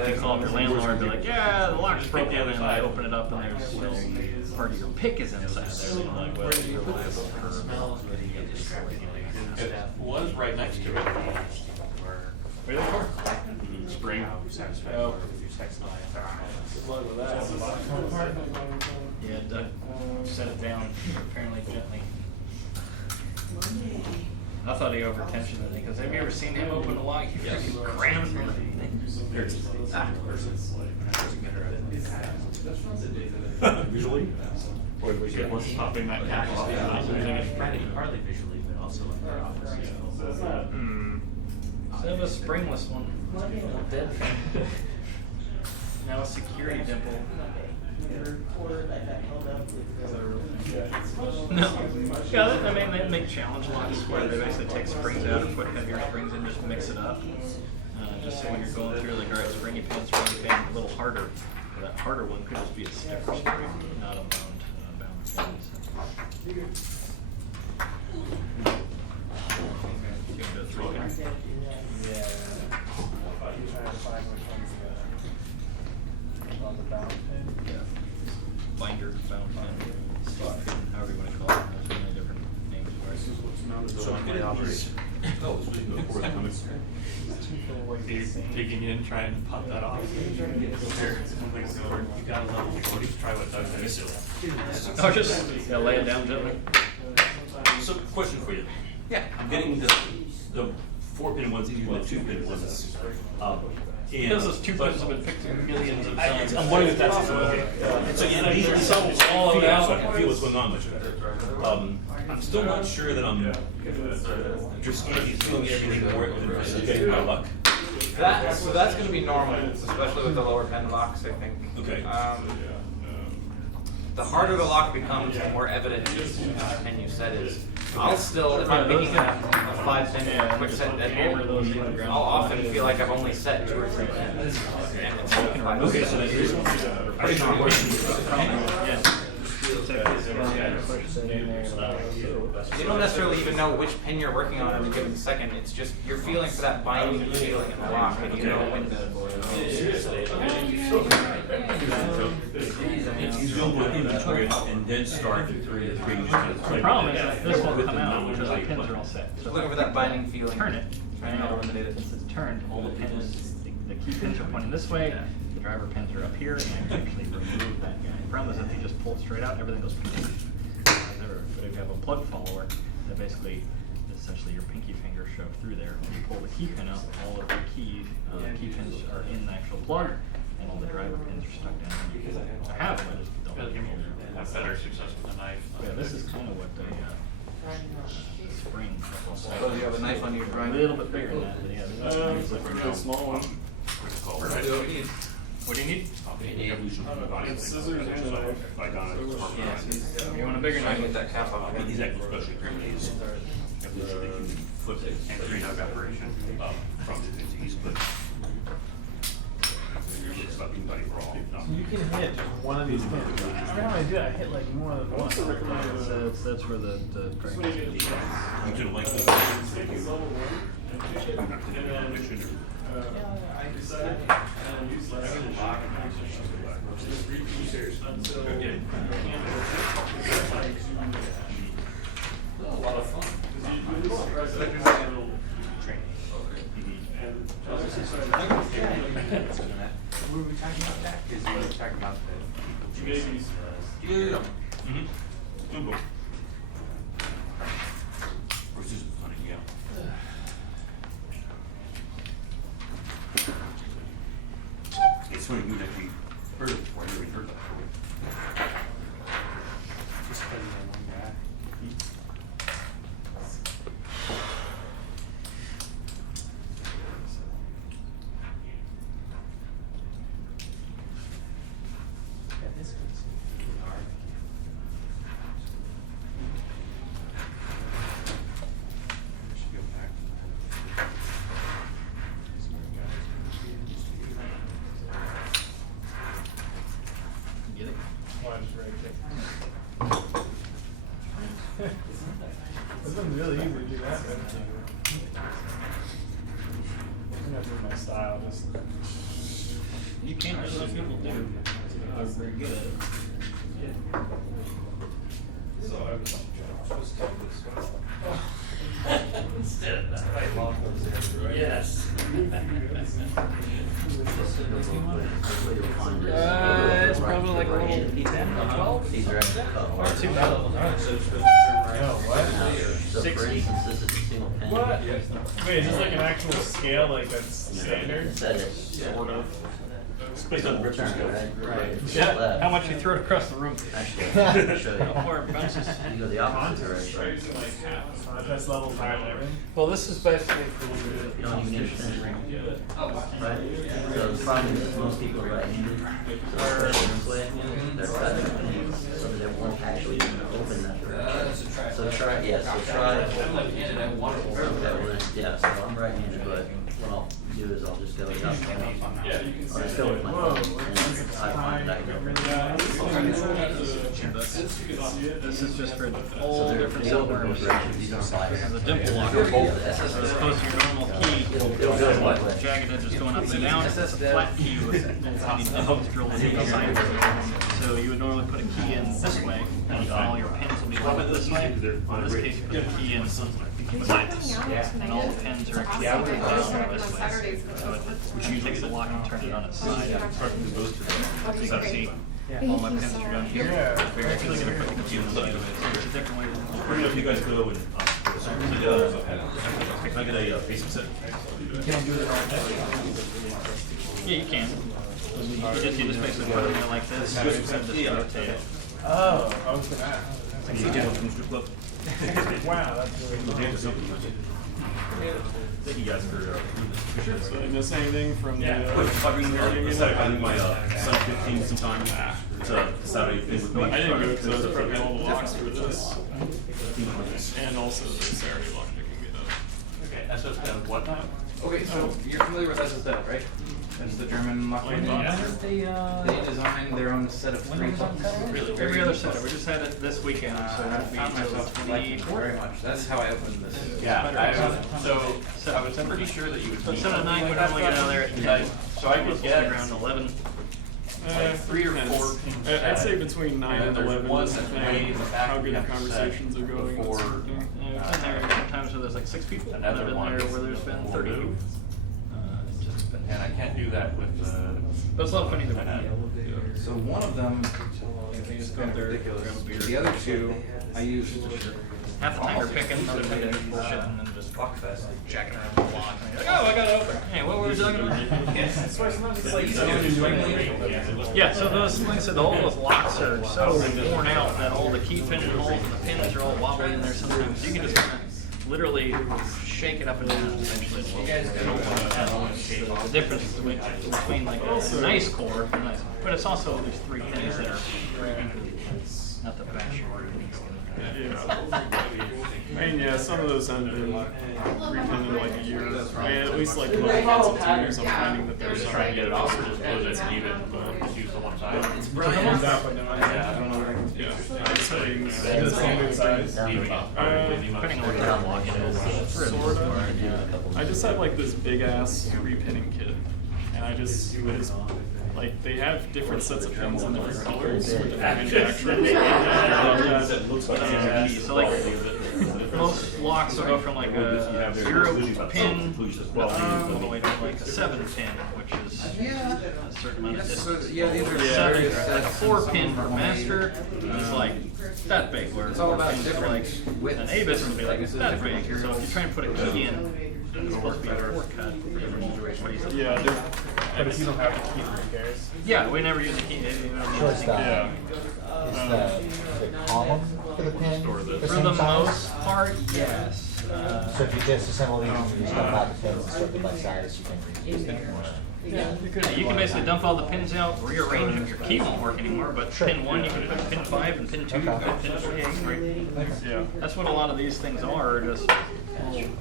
you call up your landlord and be like, yeah, the lock's broken, and they open it up and there's, part of your pick is inside there. And like, well, you're liable for It was right next to it. What are you looking for? Spring. Oh. Yeah, Doug set it down apparently gently. I thought he overtensioned it because have you ever seen him open a lock? He freaking crammed it. Visually? Or was it once popping that cap off and not losing it? Partly visually, but also in the office. So have a springless one. Dead thing. Now a security dimple. No. Yeah, I mean, they make challenge locks where they basically take springs out or put heavier springs and just mix it up. Just so when you're going through, like, all right, springy pin, a little harder. That harder one could just be a stiffer spring, not a bound pin. So. You can do a 3-pin. Binder, bound pin, stock pin, however you want to call it. There's many different names for it. So how do you operate? Oh, it's before the comics. Digging in, trying to pop that off. Here, something's over. You got a level 40. Try what Doug said. Oh, just lay it down gently. So, question for you. Yeah. I'm getting the 4-pin ones easier than the 2-pin ones. And Because those 2 pins have been picked millions of times. I'm wondering if that's okay. So yeah, these are some all out, so I can feel what's going on much better. I'm still not sure that I'm just feeling everything more than my luck. So that's going to be normal, especially with the lower pen locks, I think. Okay. The harder the lock becomes, the more evident the pen you set is. I'll still, if I'm making a 5-pin quick set dead bolt, I'll often feel like I've only set 2 or 3 pins. And it's Okay, so that is pretty normal. You don't necessarily even know which pin you're working on in a given second. It's just you're feeling for that binding feeling in the lock, and you know when to. You build one inventory and then start the 3 to 3. The problem is that this won't come out because the pins are all set. So Looking for that binding feeling. turn it, trying to eliminate it. Since it's turned, all the pins, the key pins are pointing this way, the driver pins are up here, and you can actually remove that guy. The problem is if you just pull it straight out, everything goes pinky. But if you have a plug follower, then basically, essentially your pinky finger shoved through there. When you pull the key pin out, all of the key pins are in the actual plug, and all the driver pins are stuck down. I have them, I just don't have them. Have better success with a knife. Yeah, this is kind of what the spring. So you have a knife on your A driver. little bit bigger than that, but yeah. This is The small one. What do you need? Scissors and a knife. You want a bigger Try and knife? get that cap off. He's actually especially Germany's evolution that you flip it and 3-node operation from the east, but it's about being buddy for all. You can hit one of these pins. Every time I do it, I hit like more than one. So that's where the dragon is. You should like this. A lot of fun. Were we talking about that? Because we were talking about the. Cookbook. Which is funny, yeah. It's funny, you actually heard it before, I never even heard that before. Just putting in one guy. Yeah, this one's hard. We should go back to that. Get it? Watch right there. This one's really easy to do that with. I'm not doing my style, just. You can, but some people do. They're very good at it. Instead of that. Yes. It's probably like a little 10 or 12. These are actually cut Or hard. 2 No, what? So for instance, this is a single pin. What? Wait, is this like an actual scale, like that's standard? Set it. Sort of. It's based on grip Turn, skill. right? Yeah, how much you throw it across the room. Actually, I'll show How you. far it bounces. You go the opposite direction. That's level 5 and everything? Well, this is basically You don't even need to finish. Right? So the problem is most people are right-handed. So especially this way, they're cutting so that it won't actually open that direction. So try, yeah, so try. Okay, well then, yeah, so I'm right-handed, but what I'll do is I'll just go up and up. I'll just go with my thumb and I find that I can open it. This is just for So all they're, different they open both cylinders. directions, these are slides. There's a dimple locker. As opposed to your normal key, It'll go one way. jagged edges going up and down. It's a flat key with many dimples drilled into the side. So you would normally put a key in this way, and all your pins will be level this way. In this case, you put the key in beside this. And all the pins are actually down this way. So which you take the lock and turn it on its side. So you can see all my pins are down here. We're actually going to put the key in the side. It's a different way. Where do you guys go and, can I get a basement set? Yeah, you can. You just basically put it in like this, and just rotate it. Oh, okay. That. You did one from strip club? Wow, that's really cool. Dance or something. Thank you guys for Sure. So did I miss anything from the I think my son 15 sometime to Saturday thing with me. I didn't go because I was prepping all the locks for this. And also the Saturday lockpicking meetup. Okay, SSZ, what time? Okay, so you're familiar with SSZ, right? That's the German lockpicking. They designed their own set of three buttons. Every other set. We just had it this weekend, so it won't be I found until myself liking it 24th. very much. That's how I opened this. Yeah, I was pretty sure that you would. So 7 to 9, we normally get out of there at 10. So I could get around 11. like 3 or 4 pins. I'd say between 9 and there's 11, one just that's depending way in the on back how we good the have to set conversations are going. before, We've been there sometimes where there's like 6 people, and I've Another been one there where there's been 30 people. It just depends. And I can't do that with the. But it's a lot of fun either way. So one of them is kind of ridiculous. The other two I used Half the time you're picking, another time you're bullshitting and just jacking around the block. And you're like, oh, I got it open. Hey, what were we talking about? Yeah, so those, like I said, all those locks are so worn out that all the key pigeonholes and the pins are all wobbly in there sometimes. You can just kind of literally shake it up and down eventually. The difference between like a nice core, and nice, but it's also there's 3 pins that are not the best. Yeah. I mean, yeah, some of those haven't been repinned in like a year. I mean, at least like the lots of times I'm finding that there's Trying to get it off or just close it and keep it, but just use the one side. Yeah, I don't know. Yeah, I just had the same size. Depending on what kind of lock it is. Sort of. I just had like this big ass repinning kit, and I just like they have different sets of pins in different colors with different manufacturers. So like most locks will go from like a 0 pin all the way to like a 7 pin, which is a certain amount of distance. Yeah, these are 7, like a 4 pin for master is like that big, where It's all about pins are like widths. an A-bis would be like that big. So if you try and put a key in, it's supposed to be a 4 cut. What do you think? Yeah, But if you don't have to keep it, who cares? Yeah, we never use a key. Sure, it's yeah. the column for the pin the For same the size? most part, yes. So if you disassemble these and you just dump out the pins and sort them by size, you can reuse them. You can basically dump all the pins out, rearrange them. Your key won't work anymore, but pin 1 you can put pin 5 and pin 2 you can put pin 3. Right? Yeah. That's what a lot of these things are. Just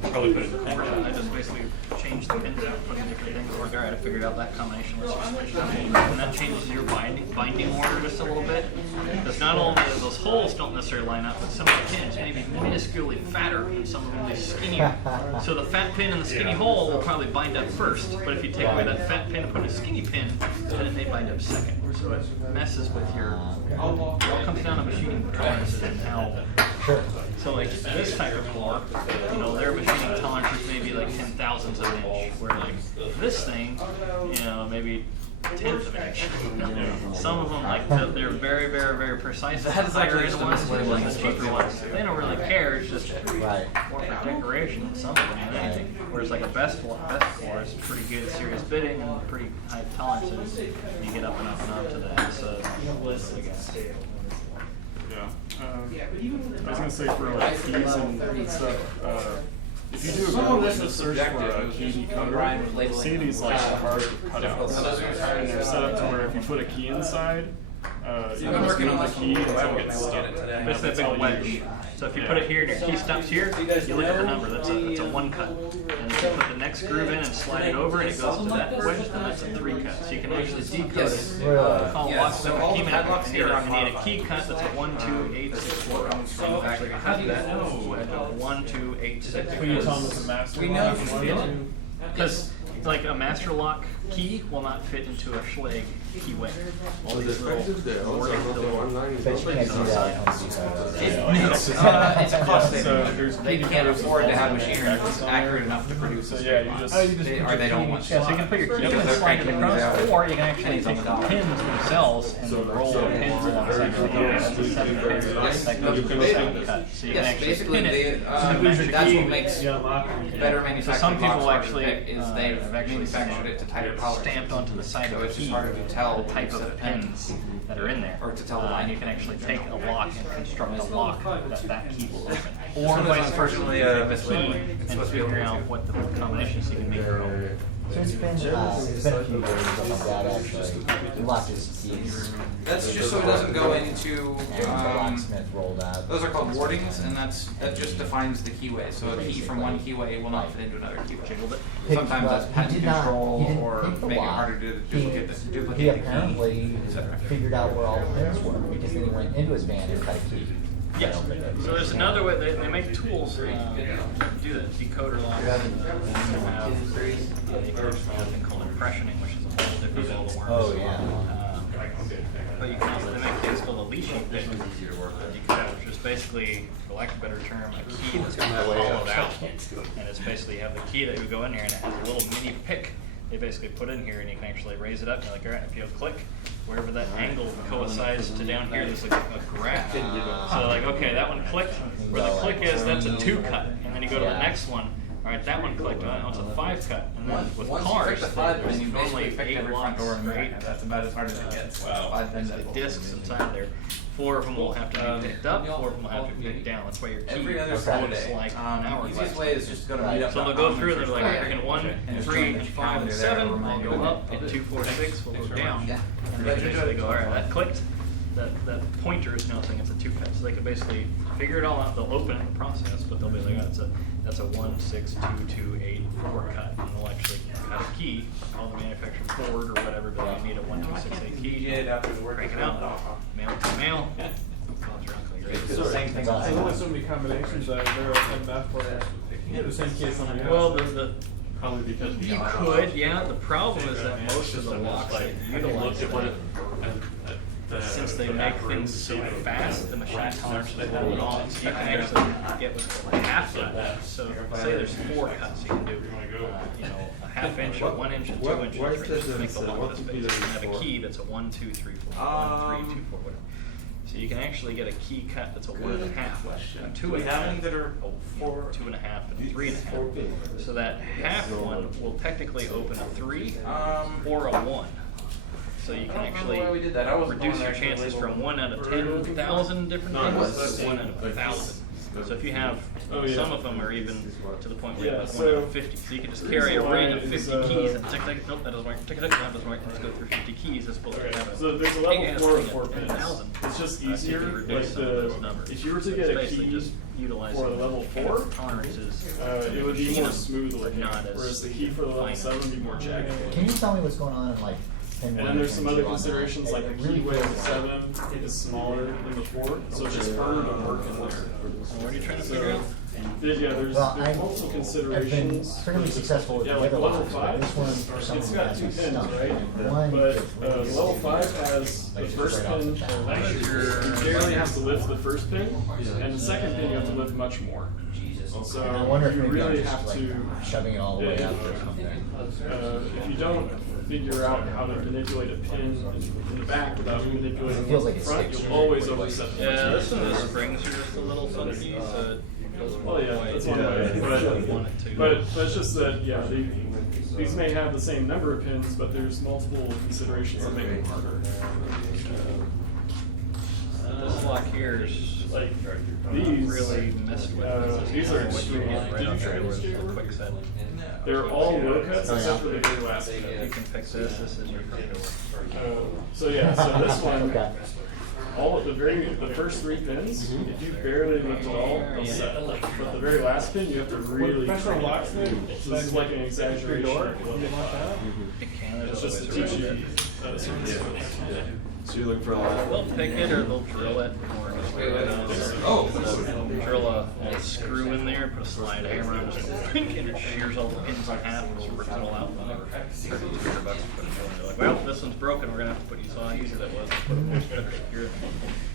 Probably put it in the corner. I just basically change the pins out, put in different things. Or all right, I figured out that combination. Let's just switch it up, and that changes your binding order just a little bit. Because not only those holes don't necessarily line up, but some of the pins may be minusculely fatter and some of them will be skinnier. So the fat pin and the skinny hole will probably bind up first. But if you take away that fat pin and put a skinny pin, then it may bind up second. So it messes with your. It all comes down to machining tolerances and how. Sure. So like this type of core, you know, their machining tolerance is maybe like 10,000ths of an inch, where like this thing, you know, maybe 1/10 of an inch. Some of them like they're very, very, very precise. That is actually the ones, like the cheaper ones, they don't really care. It's just Right. more for decoration. Some of them, than anything. Whereas like a best core is pretty good, serious bitting and pretty high tolerances. You get up and up and up to the S. Yeah. I was gonna say for like keys and stuff, if you do a Google search for a key decoder, you'll see these like hard cutouts. And they're set up to where if you put a key inside, you can just move the key until it gets stuck. It's that big wedge. So if you put it here and your key stops here, you look at the number. That's a 1 cut. And if you put the next groove in and slide it over and it goes to that wedge, then that's a 3 cut. So you can actually decode it. We call locks that are key map. You need a key cut that's a 1, 2, 8, 6, 4. So you actually cut that wedge of 1, 2, 8, 6. Can you tell them it's a master? We know lock? you feel it. Because like a master lock key will not fit into a Schlage key wing. All these little wording, the little But you can't do that on It's a cost So saving. there's They can't afford to have machinery that's accurate enough to produce a So yeah, straight you line. just Or they don't want Yeah, so you can put your key in and slide it across, or you can actually take the pins themselves and roll the pins alongside the key. That's a 7 pin. That goes to the 7 cut. So you can Yes, actually basically, pin it. they, So you lose your that's key. what makes Yeah, lock. better So manufacturing some people locks hard to actually pick is they have actually manufactured it to tighter collars. stamped onto the side So of the it's key just harder to tell the type set of pins that are in there. Or to tell the And line. you can actually take a lock and construct a lock that key will open. Or vice versa, key and figure out what the combinations you can make your own. So it's been a few years that my dad actually locked his keys. That's just so it doesn't go into, And the locksmith rolled out. those are called wardings, and that just defines the keyway. So a key from one keyway will not fit into another keyway. Sometimes that's patent control or make it harder to duplicate the He key, apparently etc. figured out where all the pins were, because then he went into his van and cut a key. Yes. So there's another way. They make tools to do that. Decoder locks. They have something called impressioning, which is a whole different ball of worms. Oh, yeah. But you can also they make things called a leashing pin, which is basically, for lack of a better term, a key that's been hollowed out. And it's basically you have the key that you go in here and it has a little mini pick. They basically put in here and you can actually raise it up. You're like, all right, if you click, wherever that angle coincides to down here, there's a graph. So like, okay, that one clicked. Where the click is, that's a 2 cut. And then you go to the next one. All right, that one clicked. Oh, it's a 5 cut. And then with cars, there's normally 8 locks or 8. That's about as hard as it gets. Wow. The discs inside there. 4 of them will have to be picked up, 4 of them will have to be picked down. That's why your key Every other looks Saturday. like an hour. Easiest way is just to go to Meetup. So they'll go through and they're like, we're going 1, 3, and 5, and 7. I'll go up, and 2, 4, 6 will go down. And they can basically go, all right, that clicked. That pointer is now saying it's a 2 cut. So they can basically figure it all out. They'll open it in the process, but they'll be like, oh, that's a 1, 6, 2, 2, 8, 4 cut. And they'll actually cut a key on the manufacturer's board or whatever, but you need a 1, 2, 6, 8 key. Break it out, mail it to mail. It's the same thing. There's only so many combinations that are there in math players. Yeah, the same key as somebody else. Well, probably because you could, yeah. The problem is that most of the locks that utilize since they make things so fast, the machine tolerances roll it on. So you can actually get what's called a half cut. So say there's 4 cuts, you can do a ½ inch, a 1 inch, a 2 inch, and 3 inches to make the lock this big. You can have a key that's a 1, 2, 3, 4, 1, 3, 2, 4, whatever. So you can actually get a key cut that's a 1 1/2, a 2 1/2, that are 4, 2 1/2, and 3 1/2. So that half one will technically open a 3 or a 1. So you can actually reduce your chances from 1 out of 10,000 different things to 1 out of 1,000. So if you have, some of them are even to the point where you have 1 out of 50. So you can just carry a ring of 50 keys and tick, tick, nope, that doesn't work, tick, tick, that doesn't work, let's go through 50 keys as opposed to have a So there's a level 4 of 4 pins. It's just easier, like if you were to get a key for the level 4, it would be more smooth looking, whereas the key for the level 7 would be more jagged. Can you tell me what's going on in like And then there's some other considerations, like the keyway of the 7 is smaller than the 4, so it's just harder to work in there. What are you trying to figure out? Yeah, there's multiple considerations. I've been fairly successful with Yeah, the like other level locks, but 5, this one for some it's reason got has 2 me pins, stuck. right? One But gets really level sticky. 5 has the first pin, you barely have to lift the first pin, and the second pin you have to lift much more. So And I wonder if you maybe I'm really just have like to, shoving it all the way up or something. if you don't figure out how to manipulate a pin in the back without manipulating It feels like the it's front, sticks. you'll always overset the Yeah, first this pin. one, the springs are just a little funky, so it goes Well, yeah, that's one way. But it's just that, yeah, these may have the same number of pins, but there's multiple considerations that make them harder. This lock here is Like these, really messed with. these are What you extreme. get right Did up you try there this, with jgor? a quick set. They're all low cuts Oh, yeah. except for the very last You cut. can fix this. This is your front door. So yeah, so this one, Okay. all of the first 3 pins, if you barely lift at all, they'll set. But the very last pin, you have to really. Professional locksmith? So this is like an exaggeration. Door? of what- It can. It's There's just always to a teach way you. So you look for a lot They'll pick it or they'll drill it or just drill a screw in there, put a slide hammer on, just go and it shears all the pins in half and just rips it all out. $200 to put it in. They're like, well, this one's broken. We're gonna have to put. You saw how easy that was. Put it much better secure.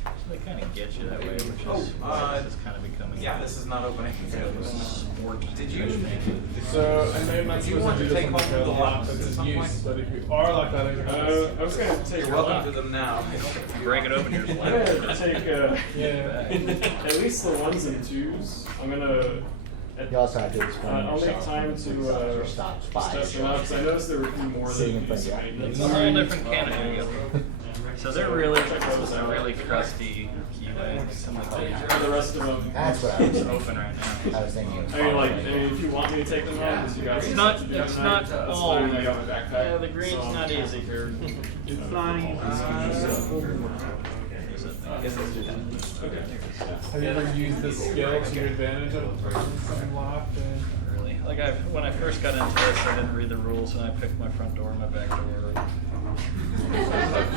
So they kind of get you that way, which is why this is kind of becoming. Yeah, this is not opening. Sport. Did you? So, I may not Do you want to take home the locks that's at in some use, point? but if you are locked out of your house. I was gonna take You're welcome to them now. Break it open. You're just I'm gonna take Yeah. at least the 1s and 2s. I'm gonna You also have to explain I'll make yourself. time to stop test them out because I noticed there would be more Sitting than in front these of you. maintenance. It's a whole different can of eel. So they're really crusty keyway. Some of The rest of them. That's what I was open right now. I was thinking. Of if you want me to take them out, because you guys. It's not all. I got my backpack. Yeah, the green's so- not easy here. It's not easy. Have you ever used this skill to your advantage of something locked? Really. Like when I first got into this, I didn't read the rules, and I picked my front door and my back door.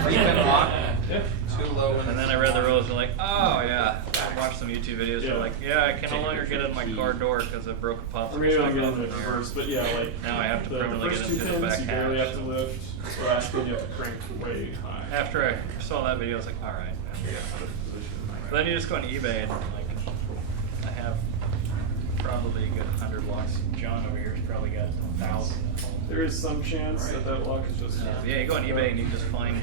Three-pin lock. Too low. And then I read the rules and like, oh yeah. I watched some YouTube videos. They're like, yeah, I can no longer get in my car door because I broke a popsicle. Or maybe I'll get in the reverse, but yeah, like now I have to the permanently first get two into the pins back you barely have hatch. to lift. So after you have to crank way high. After I saw that video, I was like, all right. But then you just go on eBay and like, I have probably a good 100 locks. John over here has probably got 1,000 at home. There is some chance that that lock is just. Yeah, you go on eBay and you just find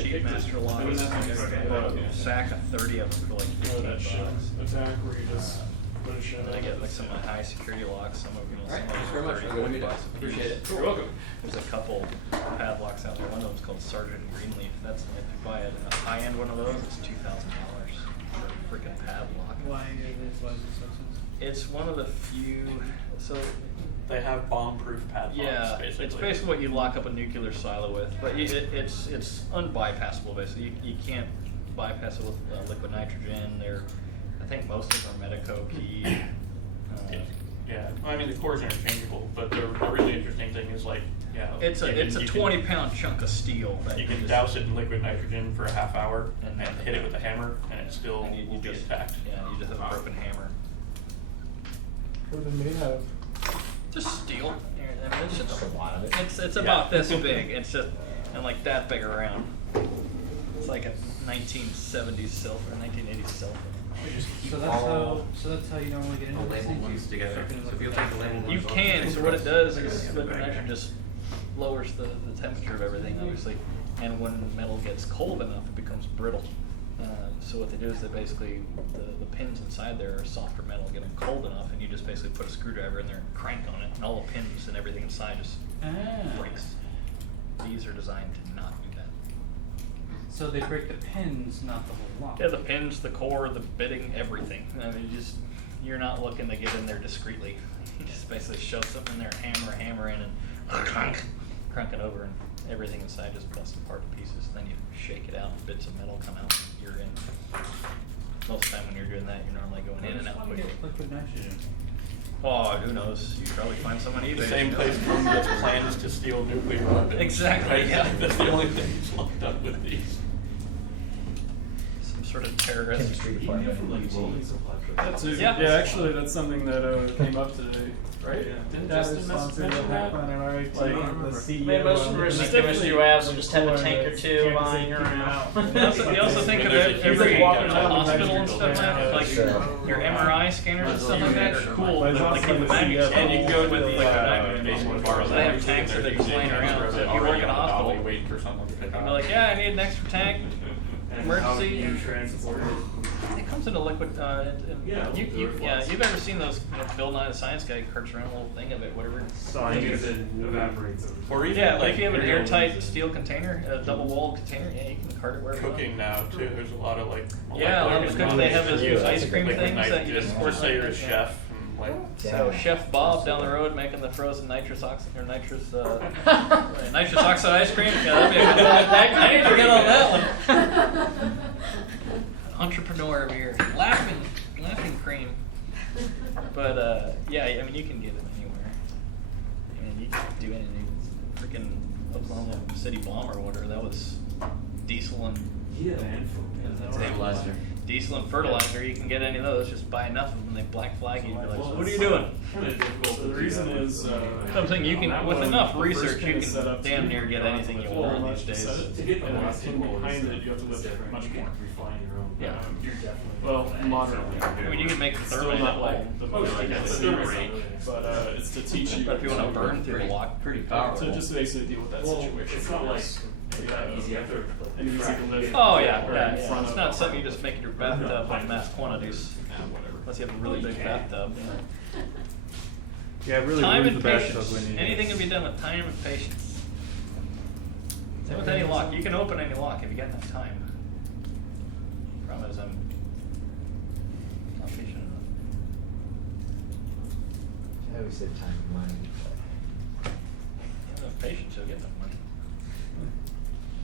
cheap master locks. A sack of 30 of them for like that $15. ship attack where you just put a ship. Then I get like some of my high security locks. Some of them, some of them are 30, $40 a piece. Appreciate it. You're welcome. There's a couple padlocks out there. One of them is called Sergeant Greenleaf. That's if you buy it. A high end one of those is $2,000 for a freaking padlock. Why is it so sensitive? It's one of the few. So They have bomb-proof padlocks, yeah, basically. it's basically what you lock up a nuclear silo with, but it's unbypassable. Basically, you can't bypass it with liquid nitrogen. I think most of them are Medico key. Yeah, I mean the cores are interchangeable, but the really interesting thing is like, It's a 20-pound chunk of steel that you can douse it in liquid nitrogen for a half hour and hit it with a hammer, and it still will be intact. Yeah, you just have a broken hammer. What are they made out of? Just steel. I mean, it's just a lot of it. It's about this big. It's just and like that big around. It's like a 1970s silver, 1980s silver. So that's how you normally get into The labeled ones together. So if you take the labeled ones You off, can. just So what it does is press liquid right nitrogen there. just lowers the temperature of everything, obviously. And when metal gets cold enough, it becomes brittle. So what they do is they basically, the pins inside there are softer metal, get them cold enough, and you just basically put a screwdriver in there and crank on it, and all the pins and everything inside just breaks. These are designed to not do that. So they break the pins, not the whole lock. Yeah, the pins, the core, the bitting, everything. I mean, you're not looking to get in there discreetly. You just basically shove something in there, hammer in, and crunk it over, and everything inside just busts apart to pieces. Then you shake it out, and bits of metal come out, and you're in. Most of the time when you're doing that, you're normally going in and out quickly. Liquid nitrogen. Oh, who knows? You probably find someone eBay. The same place that's plans to steal nuclear weapons. Exactly, Right? yeah. That's the only thing that's locked up with these. Some sort of terrorist. Chemistry department. That's it. Yeah. Yeah, actually, that's something that came up today, right? Didn't That Justin is mention sponsored the that? background in RIT, Like, the CEO. Man, most university chemistry labs will just have a tank or two lying around. You also think of There's a every huge hospital and stuff like like Sure. your MRI scanners and stuff like that are cool. But it's Like also the the magnets, CFO. and you can go with the liquid nitrogen. basically borrow They have tanks that they just laying around. So if you work in a hospital, waiting for someone to pick you're up. like, yeah, I need an extra tank. Emergency. transport It comes in a liquid. You've ever seen those? Bill Nye the Science Guy carts around a little thing of it, whatever. it evaporates. Or even Yeah, like if you have an real airtight steel container, a double-walled container, yeah, you can cart it wherever you want. cooking now too. There's a lot of like Yeah, a lot of molecular cooking. They have those cosmetics, ice cream liquid things that you nitrogen, just or pour say you're a nitrogen. chef and like So Chef Bob down the road making the frozen nitrous oxide or nitrous oxide ice cream. Yeah, that'd be a good one. I need to get on that one. Entrepreneur over here, laughing cream. But yeah, I mean you can get it anywhere. I mean you can do anything. Freaking Oklahoma City bomb or whatever. That was diesel and Stabilizer. diesel and fertilizer. You can get any of those. Just buy enough of them. They black flag you. You're like, so what are you doing? So the reason is Something you can, with enough the research, first you pin is set can up damn to near get anything you pull want much these to days. set it, and then behind it you have to lift much more. Yeah. Well, moderately. I mean, you can make the Still thermite not hole. like the most rate, but it's to teach you. But if you want to burn through the lock, Pretty powerful. To just basically deal with that situation. It's not like an easy to lift. Oh yeah, or yeah, in yeah. front It's of not something you just make in your bathtub like mass quantities. whatever. Unless you have a really big bathtub. Yeah, really Time ruins and the bathtub patience. when you. Anything can be done with time and patience. Same with any lock. You can open any lock if you get enough time. Problem is I'm not patient enough. I always said time and money. You have enough patience, you'll get enough money.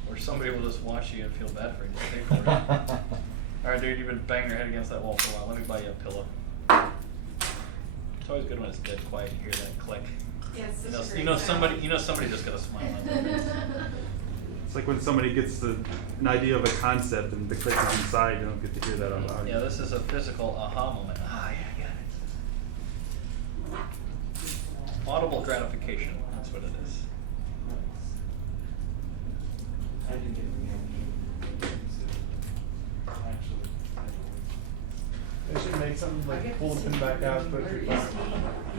Or somebody will just watch you and feel bad for you. Just pay for it. Alright, dude, you've been banging your head against that wall for a while. Let me buy you a pillow. It's always good when it's dead quiet. You hear that click. Yes, You know somebody just got a smile on their face. It's like when somebody gets an idea of a concept and the click is inside, you don't get to hear that on audio. Yeah, this is a physical aha moment. Ah, yeah, I got it. Audible gratification. That's what it is. They should make something like pull the pin back out, put it through fire.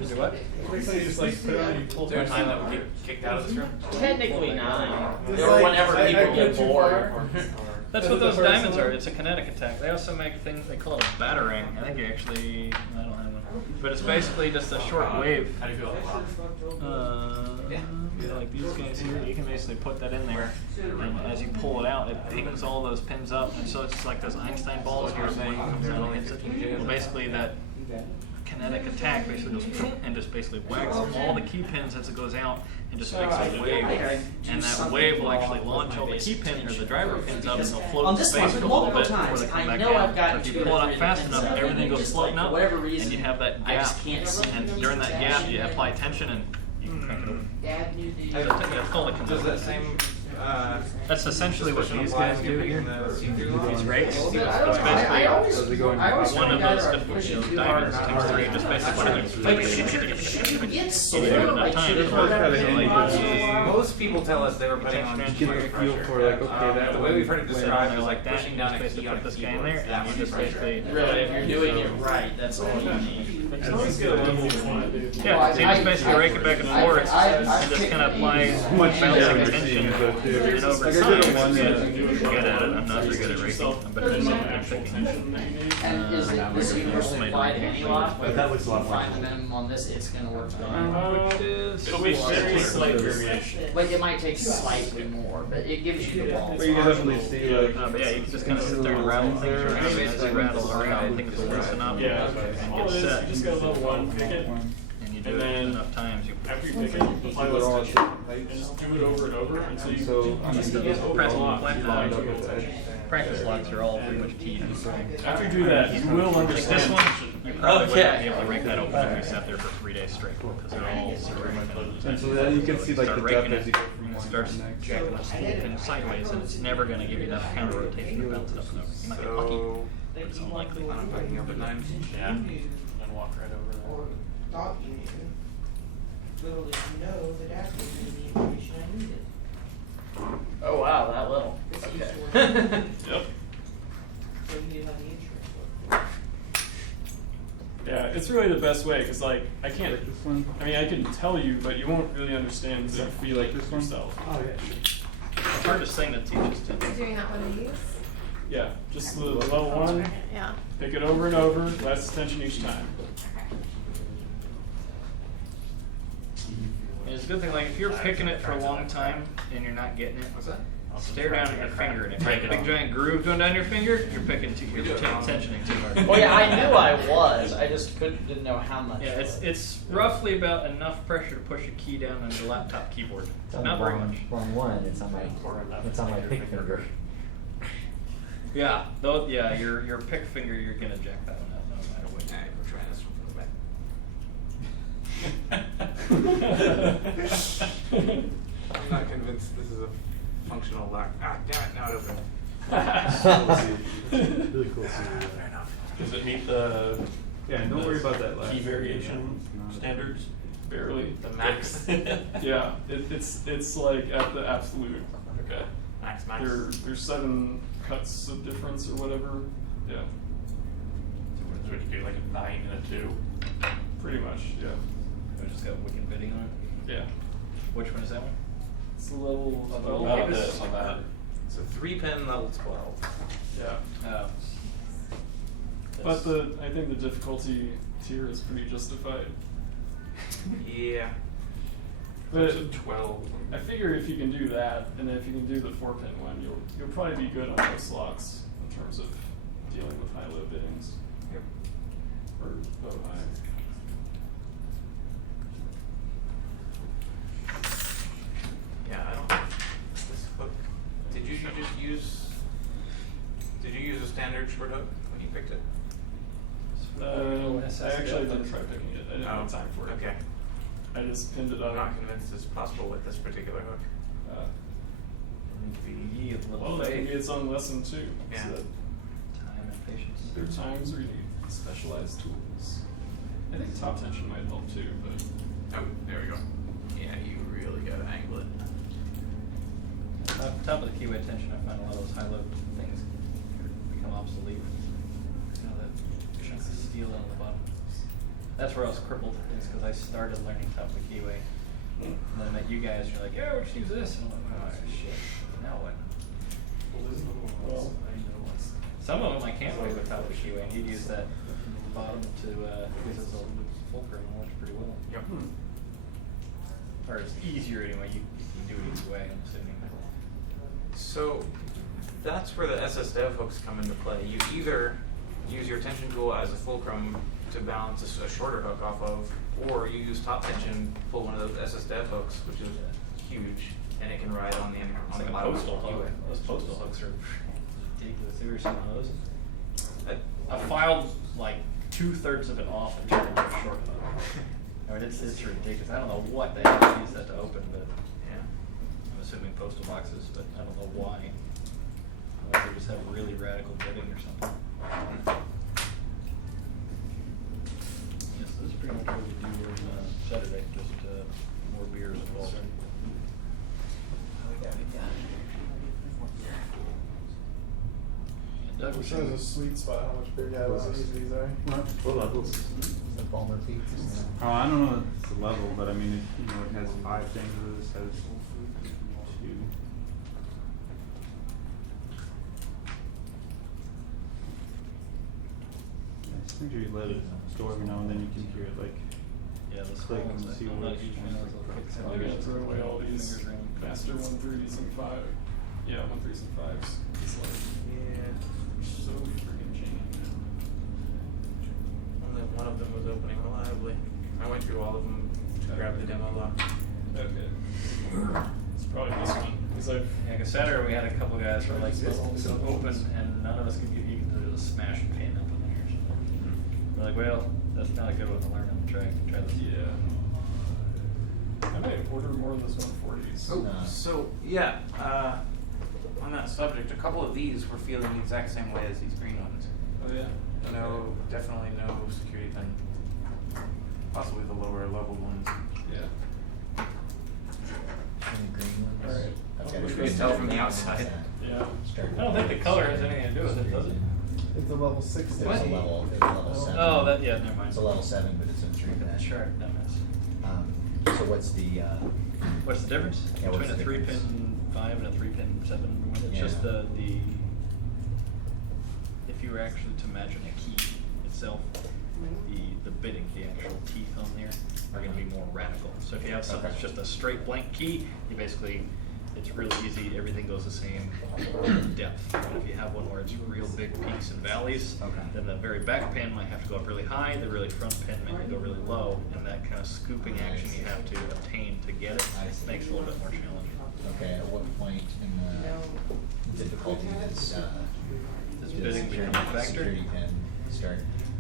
You do what? Basically, just like put it on and you pull Is it there a back time out. that we get kicked out of this room? Technically not. It's Or like, whenever I people go get too bored. far. That's what those diamonds are. It's a kinetic attack. They also make things, they call it a batarang. I think actually, I don't have one. But it's basically just a short wave. How do you feel about Yeah, like these guys here, you can basically put that in there, and as you pull it out, it pings all those pins up, and so it's just like those Einstein balls here. One comes out and hits it. Well, basically that kinetic attack basically goes and just basically whacks all the key pins as it goes out, and just makes a wave. And that wave will actually launch all the key pin or the driver pins up, and they'll float in space for a little bit before they come back down. So if you pull it up fast enough, everything goes floating up, and you have that gap. And during that gap, you apply tension, and you can crank it open. That's called a Does kinetic that attack. same That's essentially what these guys do here. These rakes. It's I basically always one of those diamonds comes through. You just basically It's so give it enough time. Most people tell us they were putting on Get the feel for like, okay, that the way we've heard it described is like that. pushing You down just a basically key on a put this guy in keyboard. there, and you just basically Really, if you're doing it right, that's all you need. It's always good to want to do. yeah. So you just basically rake it back and forth, and just kind of apply balancing tension. And over Like I time, did a one, you get at it. I'm not very good at raking. I'm better at picking. And is this universally applied to any lock? But that looks a lot more Find the minimum on this, it's gonna work fine. It'll be very slight variation. Like it might take slightly more, but it gives you the balls. But you can definitely see like. But yeah, you can just kind of sit there and rattle things around. As you rattle around, things will loosen up Yeah. and All get it is, set. you just go level one, pick it, And you do and it then enough times. You after you pick it, you apply less tension, and just do it over and over until you So on the just get over press the lock. flat lined up with the edge. practice locks are all pretty much keyed. After you do that, you will Like understand. this one, you probably Okay. wouldn't be able to rake that open if you sat there for 3 days straight because they're all super. And so then you can see like the depth as you go from It one to starts the next. jacking up and sideways, and it's never going to give you enough counter rotation to bounce it up and over. You might get lucky, but it's unlikely. I'm picking up at 9. Yeah, and walk right over there. Thought you knew. Little did you know that after you knew the information I needed. Oh wow, that little. This Okay. used to work. Yep. So you knew how the insurance worked. Yeah, it's really the best way because like I can't. Like this one. I mean, I can tell you, but you won't really understand until you feel Like it this one? yourself. Oh yeah. The hardest thing to teach is to Doing that one of these? Yeah, just the level one. Yeah. Pick it over and over, less tension each time. And it's a good thing, like if you're picking it for a long time and you're not getting it, stare down at your finger, and if you have a big giant groove going down your finger, you're picking too, you're tensioning too hard. Well, yeah, I knew I was. I just didn't know how much. Yeah, it's roughly about enough pressure to push a key down on your laptop keyboard. It's on Not the very wrong, much. wrong one. It's on my pick finger. Yeah, though. Yeah, your pick finger, you're gonna jack that one out no matter what. Alright, we're trying this one from the back. I'm not convinced this is a functional lock. Ah, damn it, now it opened. Really cool. Fair enough. Does it meet the Yeah, and don't worry about that last. key variation standards? Barely. The max. Yeah, it's like at the absolute. Okay. Max. There's 7 cuts of difference or whatever. Yeah. So what you do, like a 9 and a 2? Pretty much. Yeah. I just got wicked bidding on it. Yeah. Which one is that one? It's a level How 12. about this on that? It's a 3-pin level 12. Yeah. But I think the difficulty tier is pretty justified. Yeah. But It's a 12. I figure if you can do that, and if you can do the 4-pin one, you'll probably be good on most slots in terms of dealing with high-low biddings. Yep. Or low high. Yeah, I don't. This hook. Did you just use? Did you use a standard short hook when you picked it? I actually didn't try picking it. I didn't have time for it. Okay. I just pinned it I'm up. not convinced it's possible with this particular hook. Be a little Well, that can fake. be its own lesson too. Yeah. So Time and patience. there are times where you need specialized tools. I think top tension might help too, but Oh, there we go. Yeah, you really gotta angle it. Top of the keyway tension, I find a lot of those high-low things become obsolete. You know, that chunk of steel on the bottom. That's where I was crippled, is because I started learning top of the keyway. And then I met you guys, and you're like, yeah, we'll just use this. And I'm like, oh, shit. Now what? well, Some of them I can't pick with top of the keyway, and you'd use that bottom to use as a fulcrum, and it works pretty well. Yep. Or it's easier anyway, you can do it either way, I'm assuming. So that's where the SSDev hooks come into play. You either use your tension tool as a fulcrum to balance a shorter hook off of, or you use top tension, pull one of those SSDev hooks, which is huge, and it can ride on the It's like a bottom postal of the hook. keyway. Those postal hooks are ridiculous. Have you ever seen one of those? I- I filed like 2/3 of it off and turned it into a short hook. I mean, it's ridiculous. I don't know what they have to use that to open, but Yeah. I'm assuming postal boxes, but I don't know why. Unless they just have really radical bidding or something. Yes, this is pretty much what we do on Saturday, just more beers involved. Doug was Which is a sweet spot how much big these are. What levels? The Palmer Peak. Oh, I don't know the level, but I mean, it has 5 things. This has 2. Just make sure you let it go every now and then. You can hear it like Yeah, the click and see I'm what not each one of those little kicks. I'm gonna throw away all these faster 1/3s and 5. Yeah, 1/3s and 5s. It's like Yeah. so freaking jammed. Only one of them was opening reliably. I went through all of them to grab the demo lock. Okay. It's probably this one. Because I've Yeah, cause Saturday we had a couple guys who were like, so open, and none of us could get, you can just smash a pin up in there or something. We're like, well, that's not a good one to learn on the track. Try this. yeah. I might order more of those 140s. Oh, so yeah, on that subject, a couple of these were feeling the exact same way as these green ones. Oh yeah. No, definitely no security pin. Possibly the lower level ones. Yeah. Any green ones? Alright. I've got Which a we can tell from the outside. Yeah. I don't think the color has anything to do with it, does it? It's a level 6. It's a level 7. Oh, that, yeah, never mind. It's a level 7, but it's in 3 Look at that pin. chart, that mess. So what's the, What's the difference Yeah, what's between a the difference? 3-pin 5 and a 3-pin 7? It's Yeah. just the if you were actually to imagine a key itself, the bidding, the actual teeth on there are going to be more radical. So if you have something that's just a straight blank key, you basically, it's really easy, everything goes the same depth. But if you have one where it's real big peaks and valleys, then the very back pin might have to go up really high, the really front pin might go really low, and that kind of scooping action you have to obtain to get it makes it a little bit more challenging. okay, at what point in the difficulty does bidding become a factor? security pin start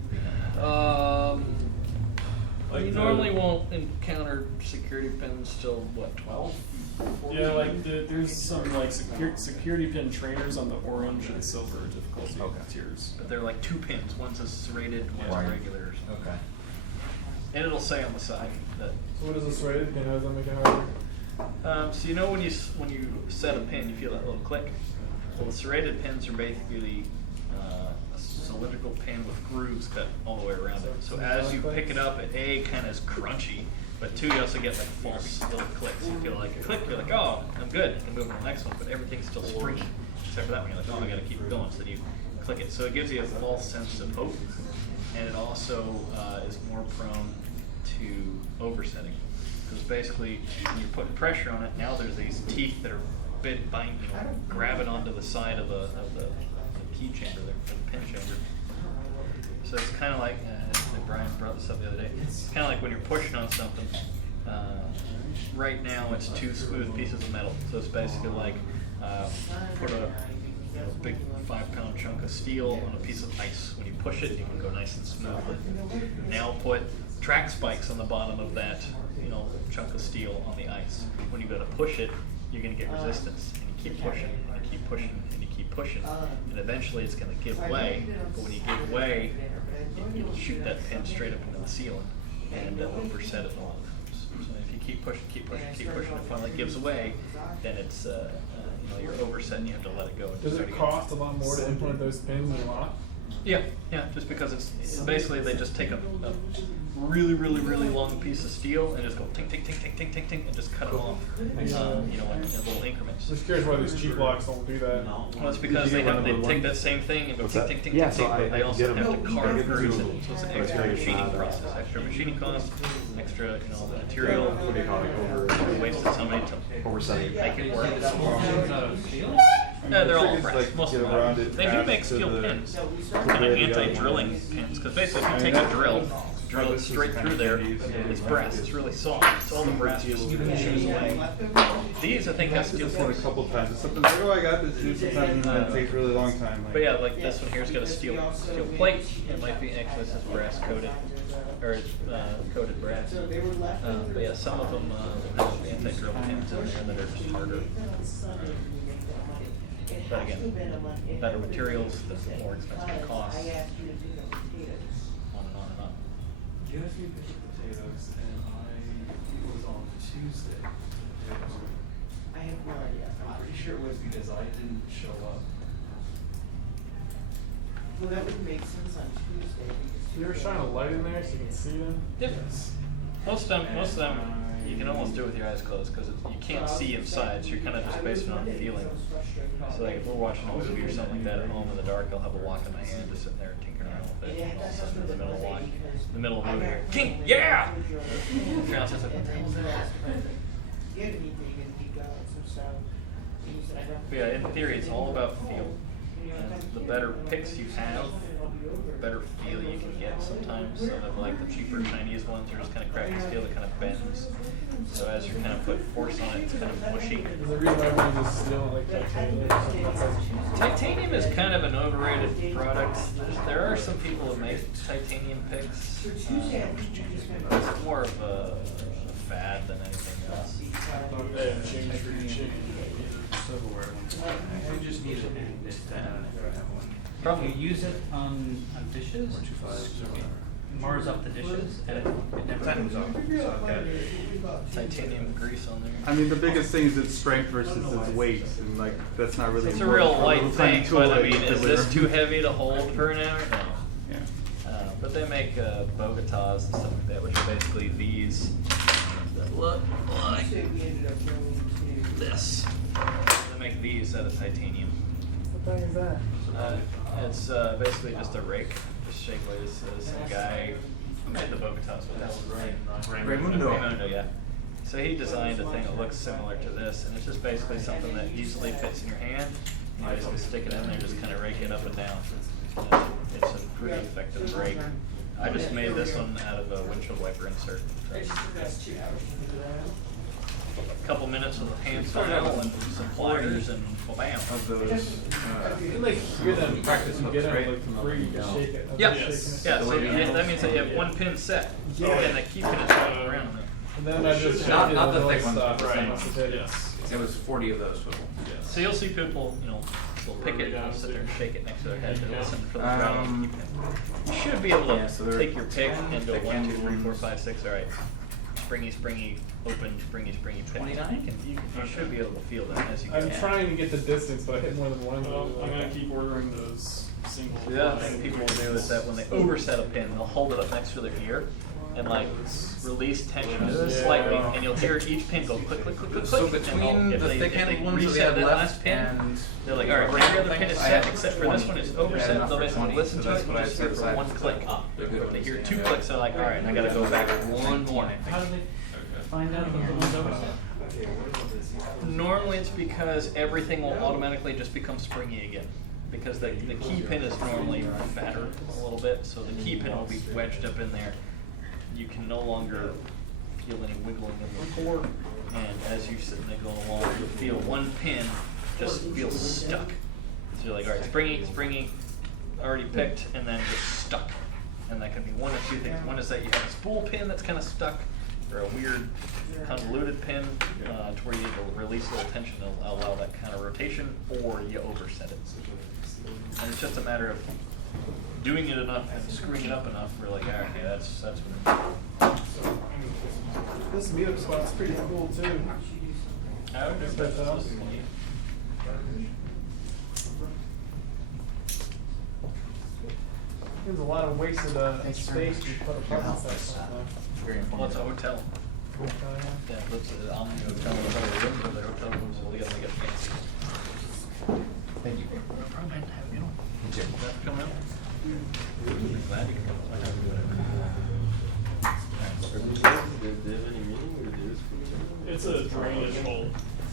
becoming? You normally won't encounter security pins till what, 12? Yeah, like there's some like security pin trainers on the orange and silver difficulty tiers. But they're like 2 pins. One's a serrated, one's a regular. Okay. And it'll say on the side that. So what is a serrated pin? How does that make it harder? So you know when you set a pin, you feel that little click. Well, the serrated pins are basically a cylindrical pin with grooves cut all the way around it. So as you pick it up, it kind of is crunchy, But two, you also get like false little clicks. You feel like a click, you're like, oh, I'm good, I can move on to the next one, but everyth's still springy. Except for that one, you're like, oh, I gotta keep going, so then you click it. So it gives you a false sense of hope, and it also is more prone to oversetting. Because basically, when you're putting pressure on it, now there's these teeth that are grabbing onto the side of the key chamber there, the pin chamber. So it's kind of like, Brian brought this up the other day, it's kind of like when you're pushing on something, right now it's two smooth pieces of metal. So it's basically like, put a big 5-pound chunk of steel on a piece of ice. When you push it, you can go nice and smoothly. Now put track spikes on the bottom of that chunk of steel on the ice. When you go to push it, you're going to get resistance. And you keep pushing, and you keep pushing, and you keep pushing. And eventually it's going to give way. But when you give way, you'll shoot that pin straight up into the ceiling and overset it a lot of times. So if you keep pushing, and it finally gives way, then it's you're overset and you have to let it go. Does it cost a lot more to implement those pins than a lot? Yeah, just because it's basically they just take a really long piece of steel and just go tink, tink, tink, tink, tink, tink, tink, and just cut them off, in little increments. Just curious why these cheap locks don't do that. Well, it's because they take that same thing and go tink, tink, tink, tink, tink, but they also have to carve grooves in it. So it's an extra machining process, extra machining cost, extra, material. What do you call it? They wasted somebody to make it work. No, they're all brass. Most of them. They do make steel pins, kind of anti-drilling pins, because basically if you take a drill it straight through there, it's brass. It's really soft. So all the brass just chews away. These, I think, have steel pins. A couple of times. It's something like, oh, I got this, dude. Sometimes it takes a really long time. But yeah, like this one here's got a steel plate. It might be actually this is brass coated, or coated brass. But yeah, some of them have anti-drill pins in there that are just harder. But again, better materials, the more expensive costs. On and on and on. You asked me to pick potatoes, and it was on Tuesday. I have no idea. I'm pretty sure it was because I didn't show up. Well, that would make sense on Tuesday. You ever shine a light in there so you can see them? Yep. Most of them, you can almost do it with your eyes closed because you can't see inside, so you're kind of just basing it on feeling. So like if we're watching a movie or something like that at home in the dark, I'll have a lock in my hand, just sitting there tinkering around with it. All of a sudden in the middle of the walk, in the middle of the movie, tink, yeah! Bounce, it's like, what the hell is that? But yeah, in theory, it's all about feel. And the better picks you have, the better feel you can get. Sometimes some of like the cheaper Chinese ones are just kind of crappy steel that kind of bends. So as you're kind of put force on it, it's kind of mushy. Is the reason why we just steel like titanium or something? Titanium is kind of an overrated product. There are some people that make titanium picks. It's more of a fad than anything else. I just need it. Probably You use it on dishes. Mars up the dishes, and it never comes off. So I've got titanium grease on there. I mean, the biggest thing is its strength versus its weight, and like that's not really. It's a real light thing, but I mean, is this too heavy to hold for an hour? No. Yeah. But they make Bogotas and stuff like that, which are basically these that look like this. They make these out of titanium. What thing is that? It's basically just a rake, just shaped like some guy who made the Bogotas with that. Raimundo, yeah. So he designed a thing that looks similar to this, and it's just basically something that easily fits in your hand. You basically stick it in there, just kind of rake it up and down. And it's a pretty effective rake. I just made this one out of a windshield wiper insert. A couple minutes with a hand file and some pliers and bam. Of those. Like you get them practice, you get them like free, you just shake it. Yeah, yeah. So that means that you have one pin set, and they keep it around. And then I just Not the thick ones, right? It was 40 of those total. So you'll see people, they'll pick it, they'll sit there and shake it next to their head and listen for the crowd. You should be able to take your pick and go 1, 2, 3, 4, 5, 6. All right, springy, open, springy pick. You should be able to feel that as you go. I'm trying to get the distance, but I hit more than one. I'm gonna keep ordering those single. The other thing people will do is that when they overset a pin, they'll hold it up next to their ear, and like release tension slightly, and you'll hear each pin go click, click, click, click, So click. between and the thick-handed ones that we reset have that left last pin, and they're like, all right, every other pin is I set have except for 20. this one is Yeah, overset. enough They'll for basically 20, listen so to that's it what I and just hear set for aside one for click. stuff. When they hear 2 clicks, they're like, all right, I gotta go back one more. How do they find out that the one's overset? Normally it's because everything will automatically just become springy again. Because the key pin is normally fatter a little bit, so the key pin will be wedged up in there. You can no longer feel any wiggling in the core, and as you sit and go along, you'll feel one pin just feel stuck. So you're like, all right, springy, already picked, and then just stuck. And that can be one of 2 things. One is that you have a spool pin that's kind of stuck, or a weird convoluted pin to where you need to release a little tension to allow that kind of rotation, or you overset it. And it's just a matter of doing it enough and screwing it up enough. We're like, okay, that's what This meetup spot's pretty cool too. I would Is that tough? There's a lot of wasted space to put a parking stuff on. Well, it's a hotel. Yeah, it looks at the Omni Hotel, one of the rooms of the hotel room, so they gotta make it fancy. Thank you. No problem, man. Have a good one. Thanks for coming out. I'm glad you came It's a drainage hole,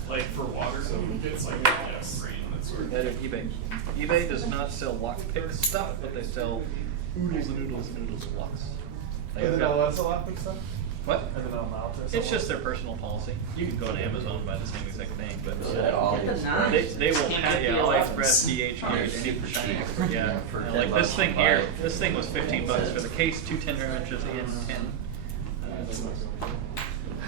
like for water, so it's like rain, that sort of That is eBay. eBay does not sell lockpick stuff, but they sell oodles and oodles and oodles of locks. Is it not allowed to lockpick stuff? What? Is it not allowed to? It's just their personal policy. You can go on Amazon and buy the same exact thing, but Yeah. they will Can't have get the AliExpress, allowance. DH, any China. Yeah, like this thing here. This thing was $15 for the case, 2 10 inches and 10.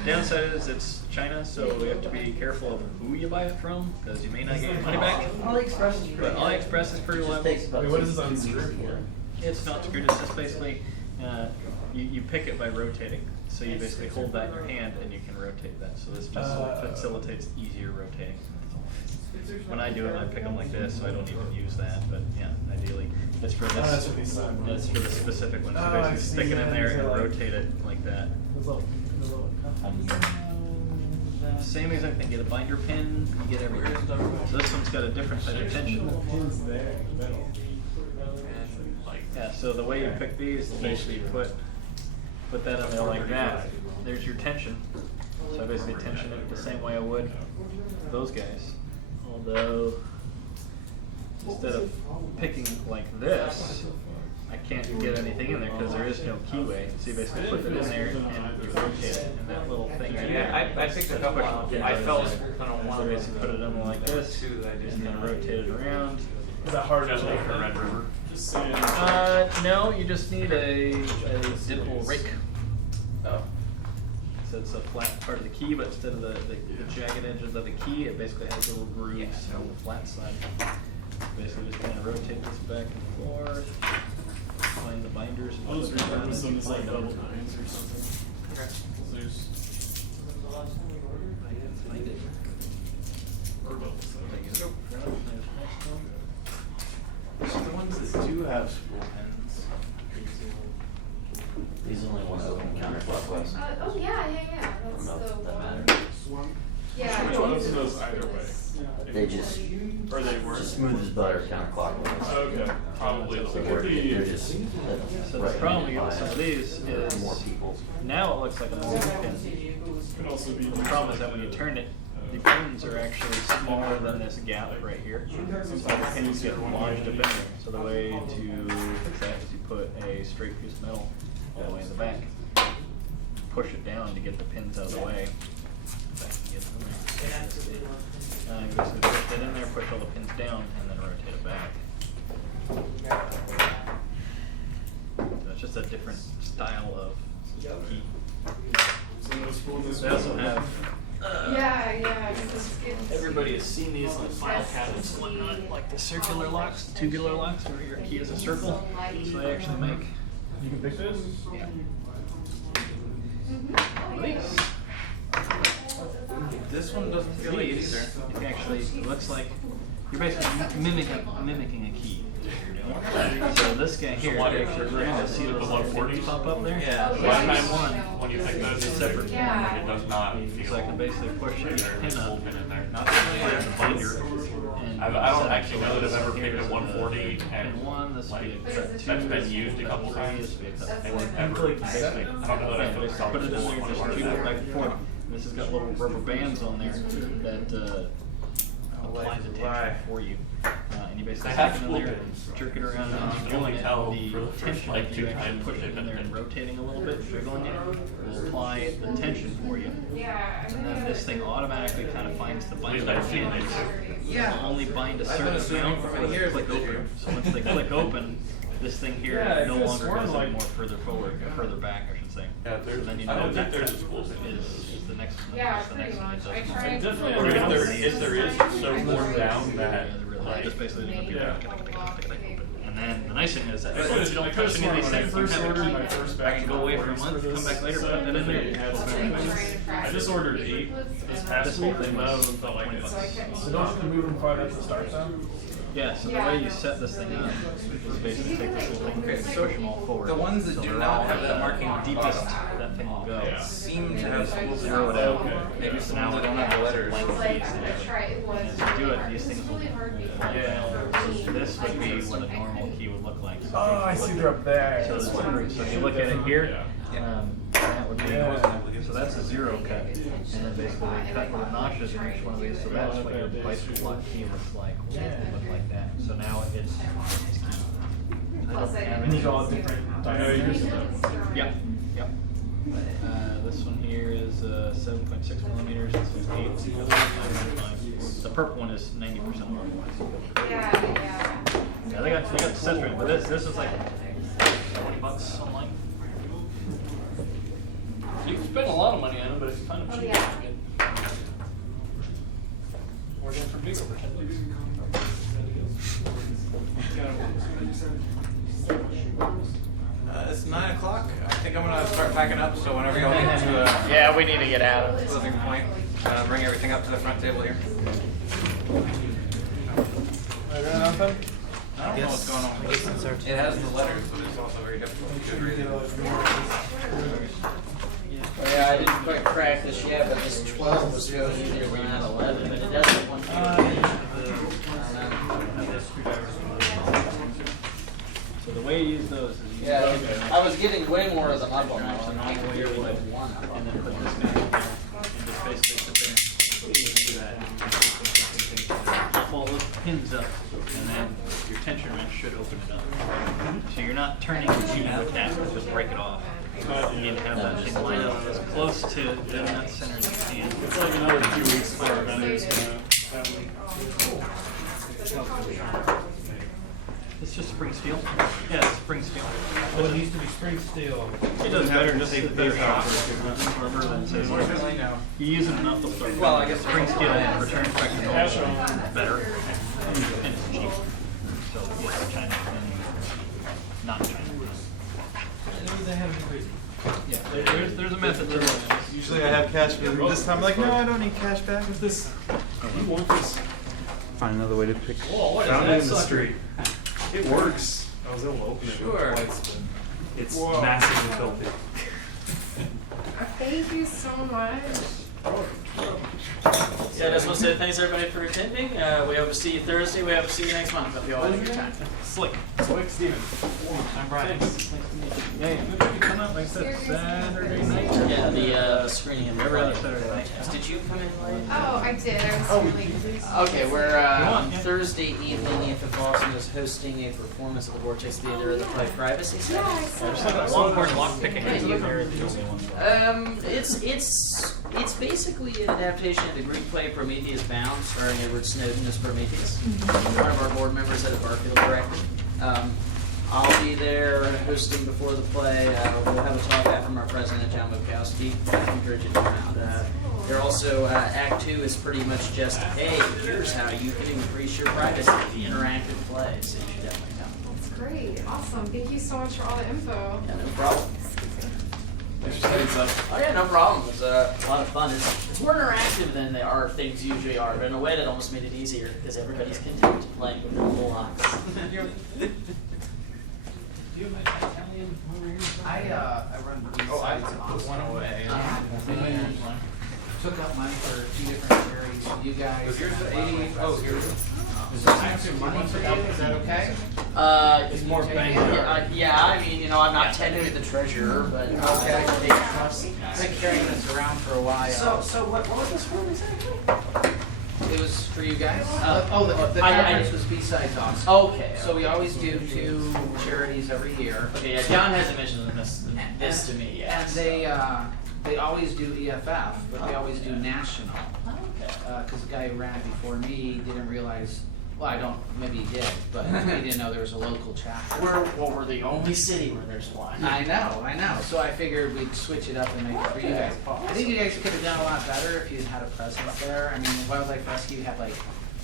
Downside is it's China, so we have to be careful of who you buy it from, because you may not get your money back. AliExpress is But AliExpress is pretty reliable. Wait, what is this unscrewed for? It's not screwed. It's just basically you pick it by rotating. So you basically hold that in your hand and you can rotate that. So this just facilitates easier rotating. When I do it, I pick them like this, so I don't even use that. But yeah, ideally, it's for this. that's what these said. That's for the specific one. So Oh, I basically see. stick it in there and They're like- rotate it like that. Those little Same exact thing. Get a binder pin. You get everything. So this one's got a different type of tension. pins there. Yeah. So the way you pick these, basically you put that in there like that. There's your tension. So I basically tension it the same way I would those guys. Although instead of picking like this, I can't get anything in there because there is no keyway. So you basically put it in there and you rotate it, and that little thing right there. Yeah, I picked a couple. I felt kind of So one basically put it in like this, and then rotate it around. Is that hard Just to like make? for Red River. Just saying. No, you just need a dimple rake. Oh. So it's a flat part of the key, but instead of the jagged edges of the key, it basically has little grooves on the flat side. Basically just kind of rotate this back and forth, find the binders. And Those put them Red on River it. is like double nines or something. There's Find it. Herbal, so. There you go. There's next one. So the ones that do have spool pins, these only want to open counterclockwise. Oh, yeah. That's the one. Yeah. Which one of those either way? They just, Or they work? smooth as butter counterclockwise. Okay, probably the They're just. So the problem you get with some of these is More people. now it looks like a normal pin. Could also be. The problem is that when you turn it, the pins are actually smaller than this gap right here. So the pins get lodged up in there. So the way to fix that is you put a straight piece of metal all the way in the back. Push it down to get the pins out of the way. Back and get in there. You basically push that in there, push all the pins down, and then rotate it back. So it's just a different style of key. They also have Yeah. everybody has seen these like file cabinets and whatnot, like the circular locks, tubular locks, where your key is a circle. So they actually make You can pick this? yeah. Mm-hmm. These. This one doesn't feel like it either. You can actually, it looks like you're basically mimicking a key. Is what you're doing. So this guy here, actually, we're going to see those little things pop up there. Yeah. So Sometimes this one, when you think those it's are separate. Yeah. it does not feel. So I can basically push each pin up, in there. not the binder. And I don't actually know that I've ever picked a 140 and pin one, this would be a cut two. that's been used a couple Cut three, times. this would be a cut And four. ever, Basically, I don't know that I yeah, felt put it in there, comfortable just with jiggle that. back and forth. This has got little rubber bands on there that apply the tension for you. And you basically I have stick it in there, spool pins. jerk it around, You and can jiggling only it. tell The for the first, tension, like, if 2 you actually times push that it they've in there been and rotating a little bit, jiggling it, will apply the tension for you. Yeah. And then this thing automatically kind of finds the At binder least I've seen pins. it. It'll only bind a certain amount before they click open. So once they click open, this thing here Yeah, no it's longer more goes like- any more further forward, or further back, I should say. Yeah, So there's, then you I know don't think that there's a spool pin. is the next. Yeah, that's the pretty next one. much. It I does. tried. Definitely Or Yeah. if there is so worn down that, Like, just basically leave it Yeah. And then the nice thing is that I as long as could've- you I don't could've touch any of these sworn when I things, you first have a ordered key. my first I batch can go of away for a boards month, for come this back later, set, put that in and there. they had pull some it back. things. I just ordered 8 this past This week, whole thing and none of was them felt like 20 it. bucks. So don't you have to move them farther at the start though? Yeah, so the way you set this thing up is basically take this little thing, push them all forward. The ones that So do they're not all have at that the marking on the deepest bottom that thing will go. Yeah. seem to have schools Zero it out. Maybe So some now that it don't have the letters. blank Like, keys in I there. tried, it was. And as you do it, these things will really hard fall because down. for me, This would be what a normal key would look like. So Oh, I see they're up there. So this one, so if you look at it here, that would be, so that's a zero cut. And then basically they cut little notches in each one of these, so that's what your bicycle lock key looks like, will look like that. So now it's key. I don't have And any. these are all different diameters. Yep, yep. This one here is 7.6 millimeters, this one's 8. The purple one is 90% of our Yeah, yeah. Yeah, they got the sets right, but this is like $20 online. You can spend a lot of money on them, but if you find them Oh, cheap, yeah. you can order them from bigger for $10. It's 9 o'clock. I think I'm gonna start packing up. So whenever y'all get to Yeah, we need to get out of closing point, bring everything up to the front table here. Nothing? I don't know what's going on. It has the letters, but it's also very difficult to read. Oh, yeah, I didn't quite crack this yet, but this 12 was going easier than that 11, but it doesn't want to. So the way you use those is you Yeah, use I was getting way more of them up on that one. I and can hear then like one up on put this guy in there and just basically sit there and do that. Pop all those pins up and then your tension wrench should open it up. So you're not turning the machine into a tap, just break it off. You need to have that thing line up as close to the nut center as you can. It's like another 2 weeks before our vendors gonna It's just spring steel. Yeah, it's spring steel. Oh, it used to be spring steel. It does better, just a better shock rubber than say Unfortunately, no. you use it enough, they'll start. Well, I guess spring steel return factor better, and it's cheap. So yes, China and not China. Yeah, there's a method to it. Usually I have cash, but this time I'm like, no, I don't need cash back. With this, You want this? find another way to pick. Whoa, what is Found that it in the sucker? street. It works. I was able to open it. Sure. It's Whoa. massive and filthy. Thank you so much. Yeah, I just want to say thanks everybody for attending. We hope to see you Thursday. We hope to see you next month. Hope you all have a good time. Slick. Slick Steven. I'm Brian. Yeah, you come out like that Saturday night. Yeah, the screening and Every other Saturday night. Did you come in late? Oh, I did. I was really Okay, we're on, yeah. Thursday evening. EFF-Austin is hosting a performance at the Vortex Theater at the Play Privacy Center. There's like a Longhorn Lockpicking. It's basically an adaptation of the Greek play Prometheus Bound, starring Edward Snowden as Prometheus. One of our board members at Barfield directed. I'll be there hosting before the play. We'll have a talk from our president, John Bukowski. I encourage you to come out. They're also, Act 2 is pretty much just, hey, here's how you can increase your privacy, the interactive play, so you should definitely come. That's great. Awesome. Thank you so much for all the info. Yeah, no problem. Oh yeah, no problem. It was a lot of fun. It's more interactive than they are things usually are, but in a way that almost made it easier because everybody's content to playing with their little locks. I run B-sides on one away. Took up money for 2 different charities. You guys. So here's the 80. Oh, here's. Is there time some money for you? Is that okay? It's more bang. Yeah, I mean, you know, I'm not technically the treasurer, but Okay. I've Been carrying this around for a while. So what was this for exactly? It was for you guys? The I- conference was B-sides Austin. Okay. So we always do 2 charities every year. Okay, yeah, John hasn't mentioned this to me yet. And they always do EFF, but they always do national. Because the guy who ran it before me didn't realize, well, I don't, maybe he did, but he didn't know there was a local chapter. We're the only city where there's one. I know. So I figured we'd switch it up and make it for you guys. I think you guys could have done a lot better if you had a presence there. I mean, Wildlife Rescue had like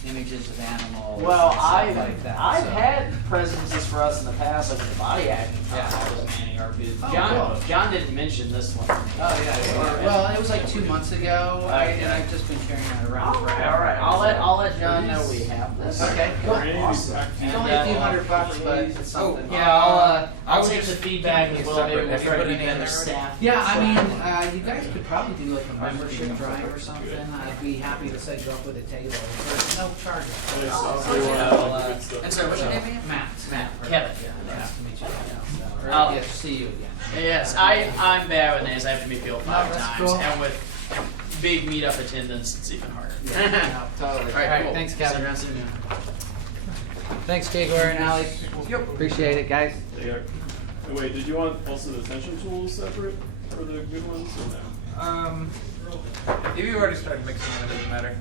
images of animals Well, and stuff I've like that. I've so. had presences for us in the past, like the body acting Yeah. I was manning our booth. Oh, John cool. John didn't mention this one. Oh yeah. Well, it was like 2 months ago, and I've just been carrying that around forever. All right, I'll let John know we have this. Okay, cool. Awesome. It's only a few $100, but it's something. Yeah, I'll would take just- the feedback as well. Maybe we'll try to get better staff. Yeah, I mean, you guys could probably do like a membership drive or something. I'd be happy to set you up with a table. There's no charge. And so, what's your name again? Matt. Kevin. Yeah, nice to meet you. Oh. Yeah, to see you again. Yes, I'm bad with names. I have to meet people 5 No, that's times, cool. and with big meetup attendance, it's even harder. Yeah, no, totally. All right, cool. Thanks, See you Kevin. around soon. Thanks, jgor and Ali. Appreciate it, guys. Yeah. Wait, did you want also the attention tools separate for the good ones or no? If you already started mixing it, it doesn't matter.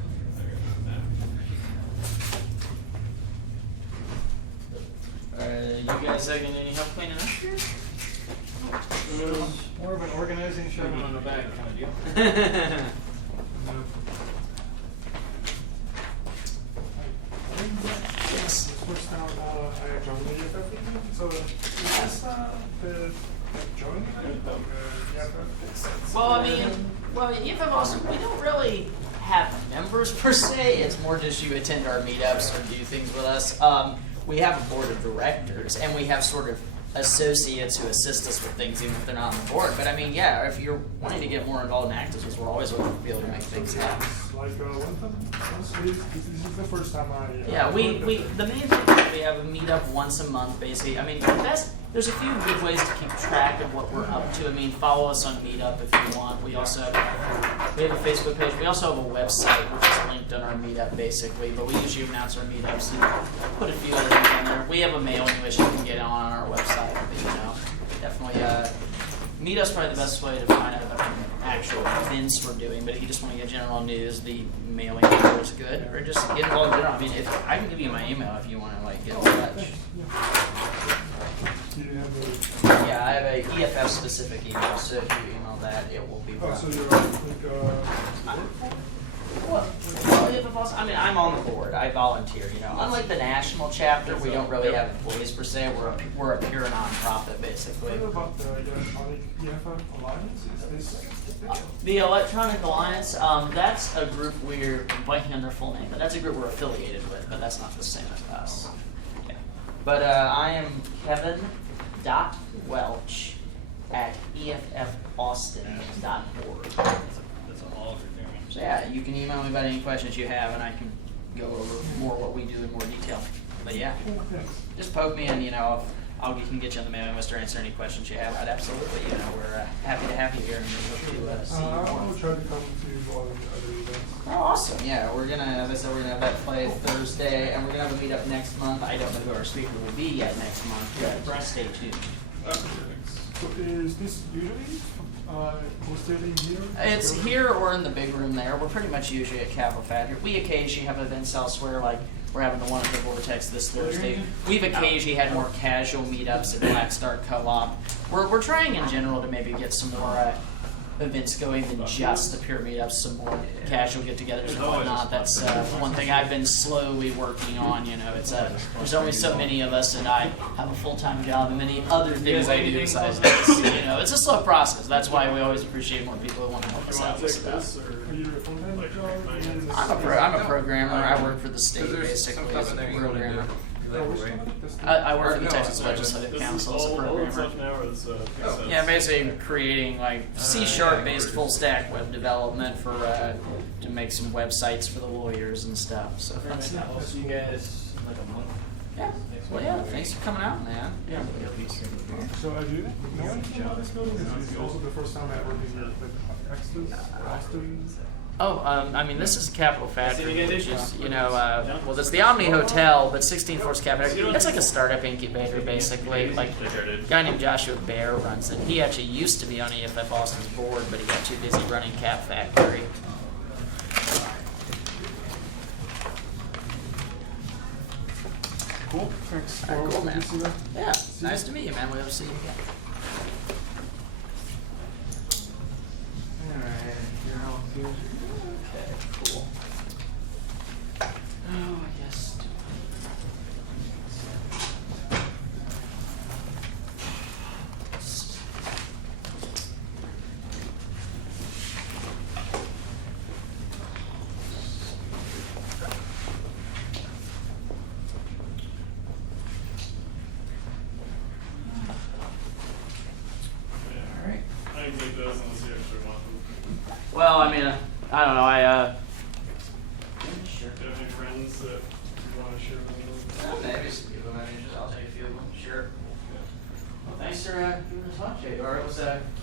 You guys getting any help cleaning up here? More of an organizing shovel on the back kind of deal. Yes. First now I joined the EFF, so is this the joining EFF? Well, I mean, EFF-Austin, we don't really have members per se. It's more just you attend our meetups or do things with us. We have a board of directors, and we have sort of associates who assist us with things even if they're not on the board. But I mean, yeah, if you're wanting to get more involved in activism, we're always looking to be able to make things happen. Like one time, this is the first time I. Yeah, the main thing is we have a meetup once a month, basically. I mean, there's a few good ways to keep track of what we're up to. I mean, follow us on Meetup if you want. We also have a Facebook page. We also have a website which is linked on our Meetup, basically. But we usually announce our meetups and put a few other things on there. We have a mailing list you can get on our website. But, you know, definitely Meetup's probably the best way to find out about actual events we're doing. But if you just want to get general news, the mailing number is good. Or just get involved in general. I mean, if I can give you my email if you want to like get in touch. Yeah, I have a EFF specific email, so if you email that, it will be. Oh, so you're EFF-Austin, I mean, I'm on the board. I volunteer. You know, unlike the national chapter, we don't really have employees per se. We're a pure nonprofit, basically. What about the Electronic EFF Alliance? Is this? The Electronic Alliance, that's a group we're blanking on their full name, but that's a group we're affiliated with, but that's not the same as us. Yeah. But I am Kevin.Welch at EFF-Austin.org. So yeah, you can email me about any questions you have, and I can go over more what we do in more detail. But yeah, just poke me, and you know, you can get you on the mailing list or answer any questions you have. I'd absolutely, you know, we're happy to have you here and we'll to see you more. I will try to come to all of the other events. Oh, awesome! Yeah, we're gonna, as I said, we're gonna have that play Thursday, and we're gonna have a meetup next month. I don't know who our speaker will be yet next month. Yeah, just stay tuned. So is this usually hosted in here? It's here or in the big room there. We're pretty much usually at Capital Factory. We occasionally have events elsewhere, like we're having the one at the Vortex this Thursday. We've occasionally had more casual meetups at Black Star Co-op. We're trying in general to maybe get some more events going than just the pure meetups, some more casual get-togethers and whatnot. That's one thing I've been slowly working on. You know, it's there's only so many of us, and I have a full-time job and many other things I do besides this. You know, it's a slow process. That's why we always appreciate more people who want to help us out with stuff. I'm a programmer. I work for the state basically as a programmer. I work for the Texas Legislative Council as a programmer. Yeah, basically creating like C# based full stack web development for to make some websites for the lawyers and stuff. So fun stuff. I'll see you guys in like a month. Yeah. Well, yeah. Thanks for coming out, man. Yeah. So I do that. No one came out of this building. This is also the first time I worked in here, like Austin. Oh, I mean, this is Capital Factory, which is, you know, well, that's the Omni Hotel, but 16 Force Capital. It's like a startup incubator, basically. Like, a guy named Joshua Bear runs it. He actually used to be on EFF-Austin's board, but he got too busy running Cap Factory. Cool. Thanks. All right, cool, man. Yeah, nice to meet you, man. We'll see you again. Alright, you're all here. Okay, cool. Oh, I guess. Alright. I can take those unless you actually want them. Well, I mean, I don't know. Sure. Do you have any friends that you want to share with me? Maybe some people. I'll take a few of them. Sure. Well, thanks for giving us a talk, jgor. It was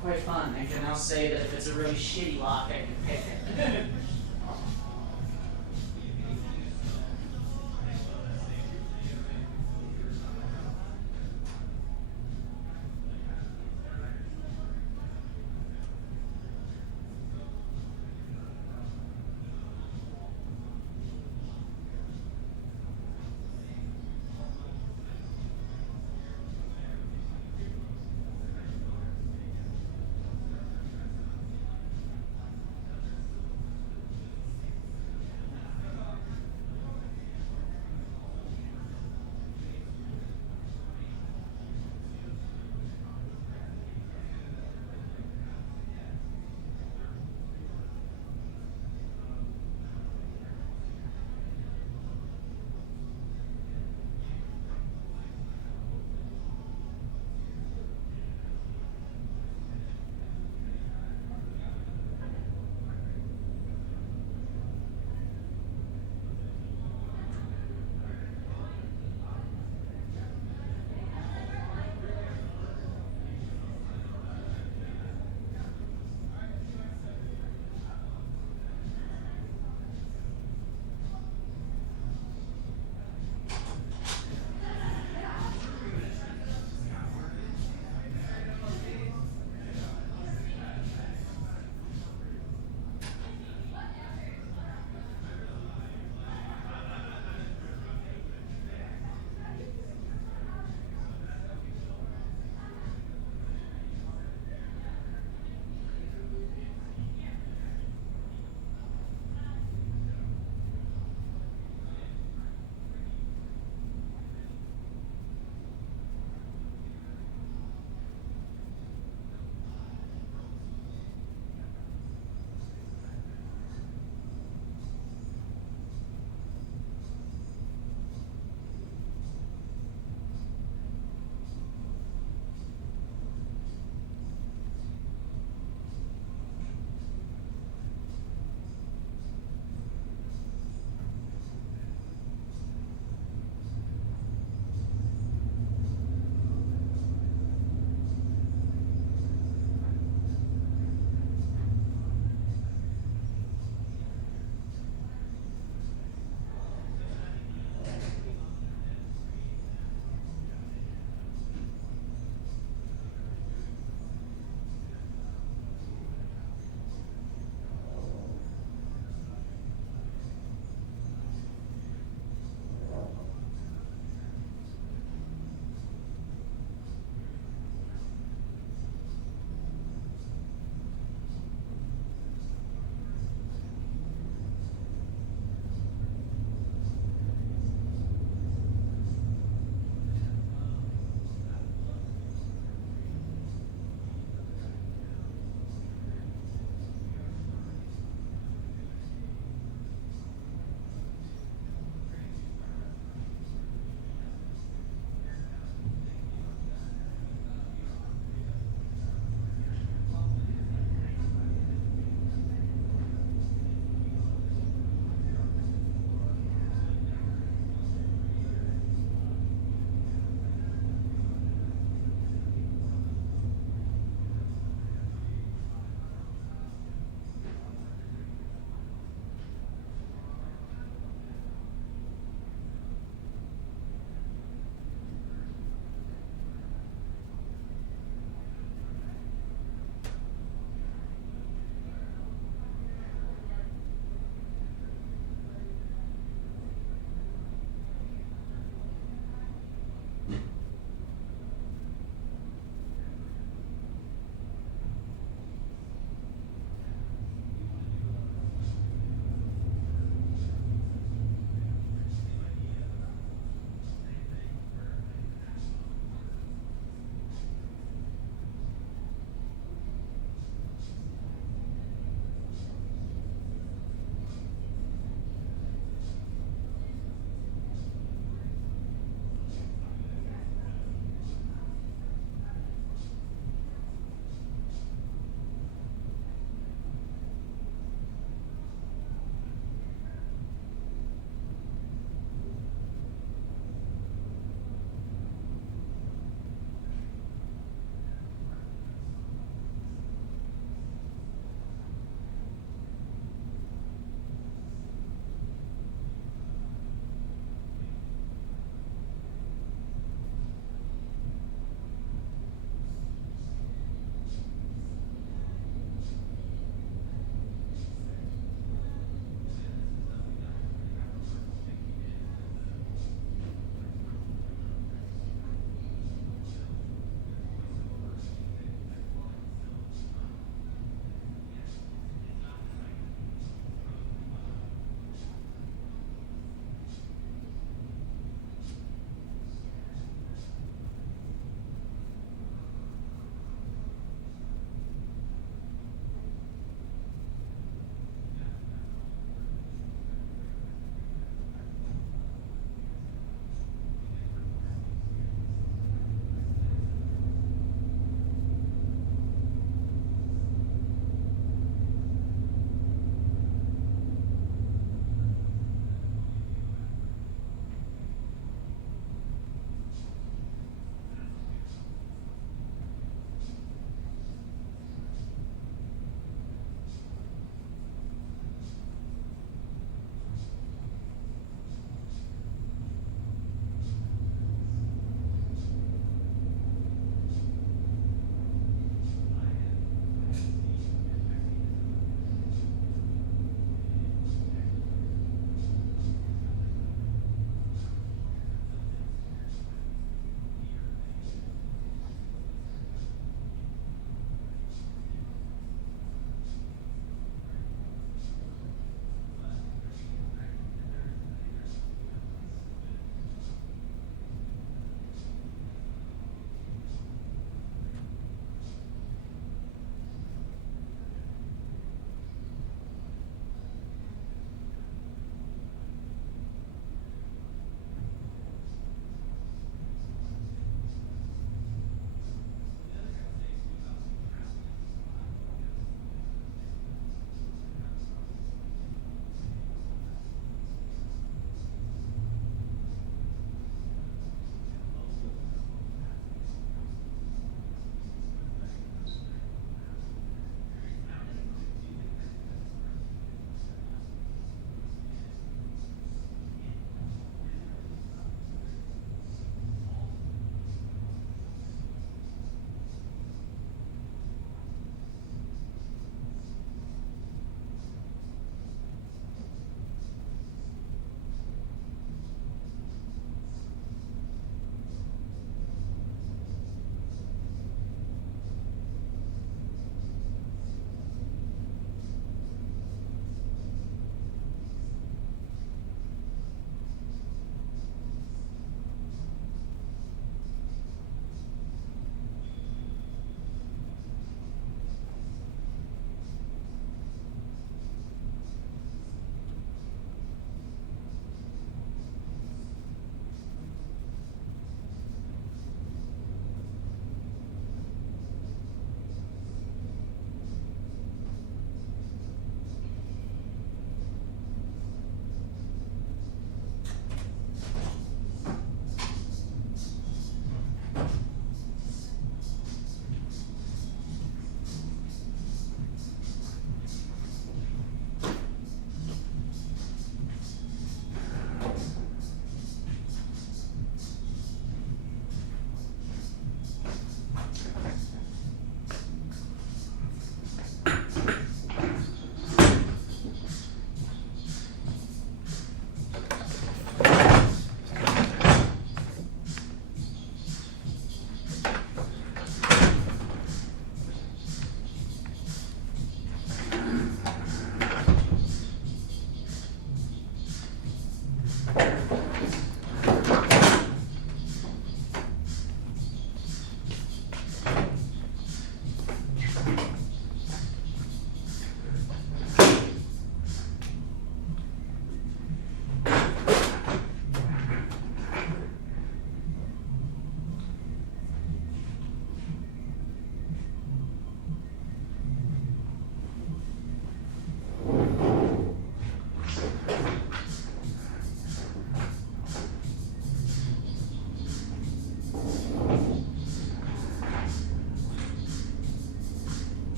quite fun. I can now say that if it's a really shitty lock, I can pick it.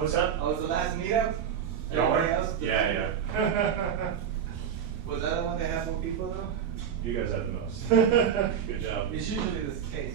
What's that? Oh, was the last meetup? Everybody else? Yeah, yeah. Was that the one that had more people though? You guys had the most. Good job. It's usually the case.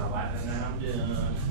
my Latin now. Yeah.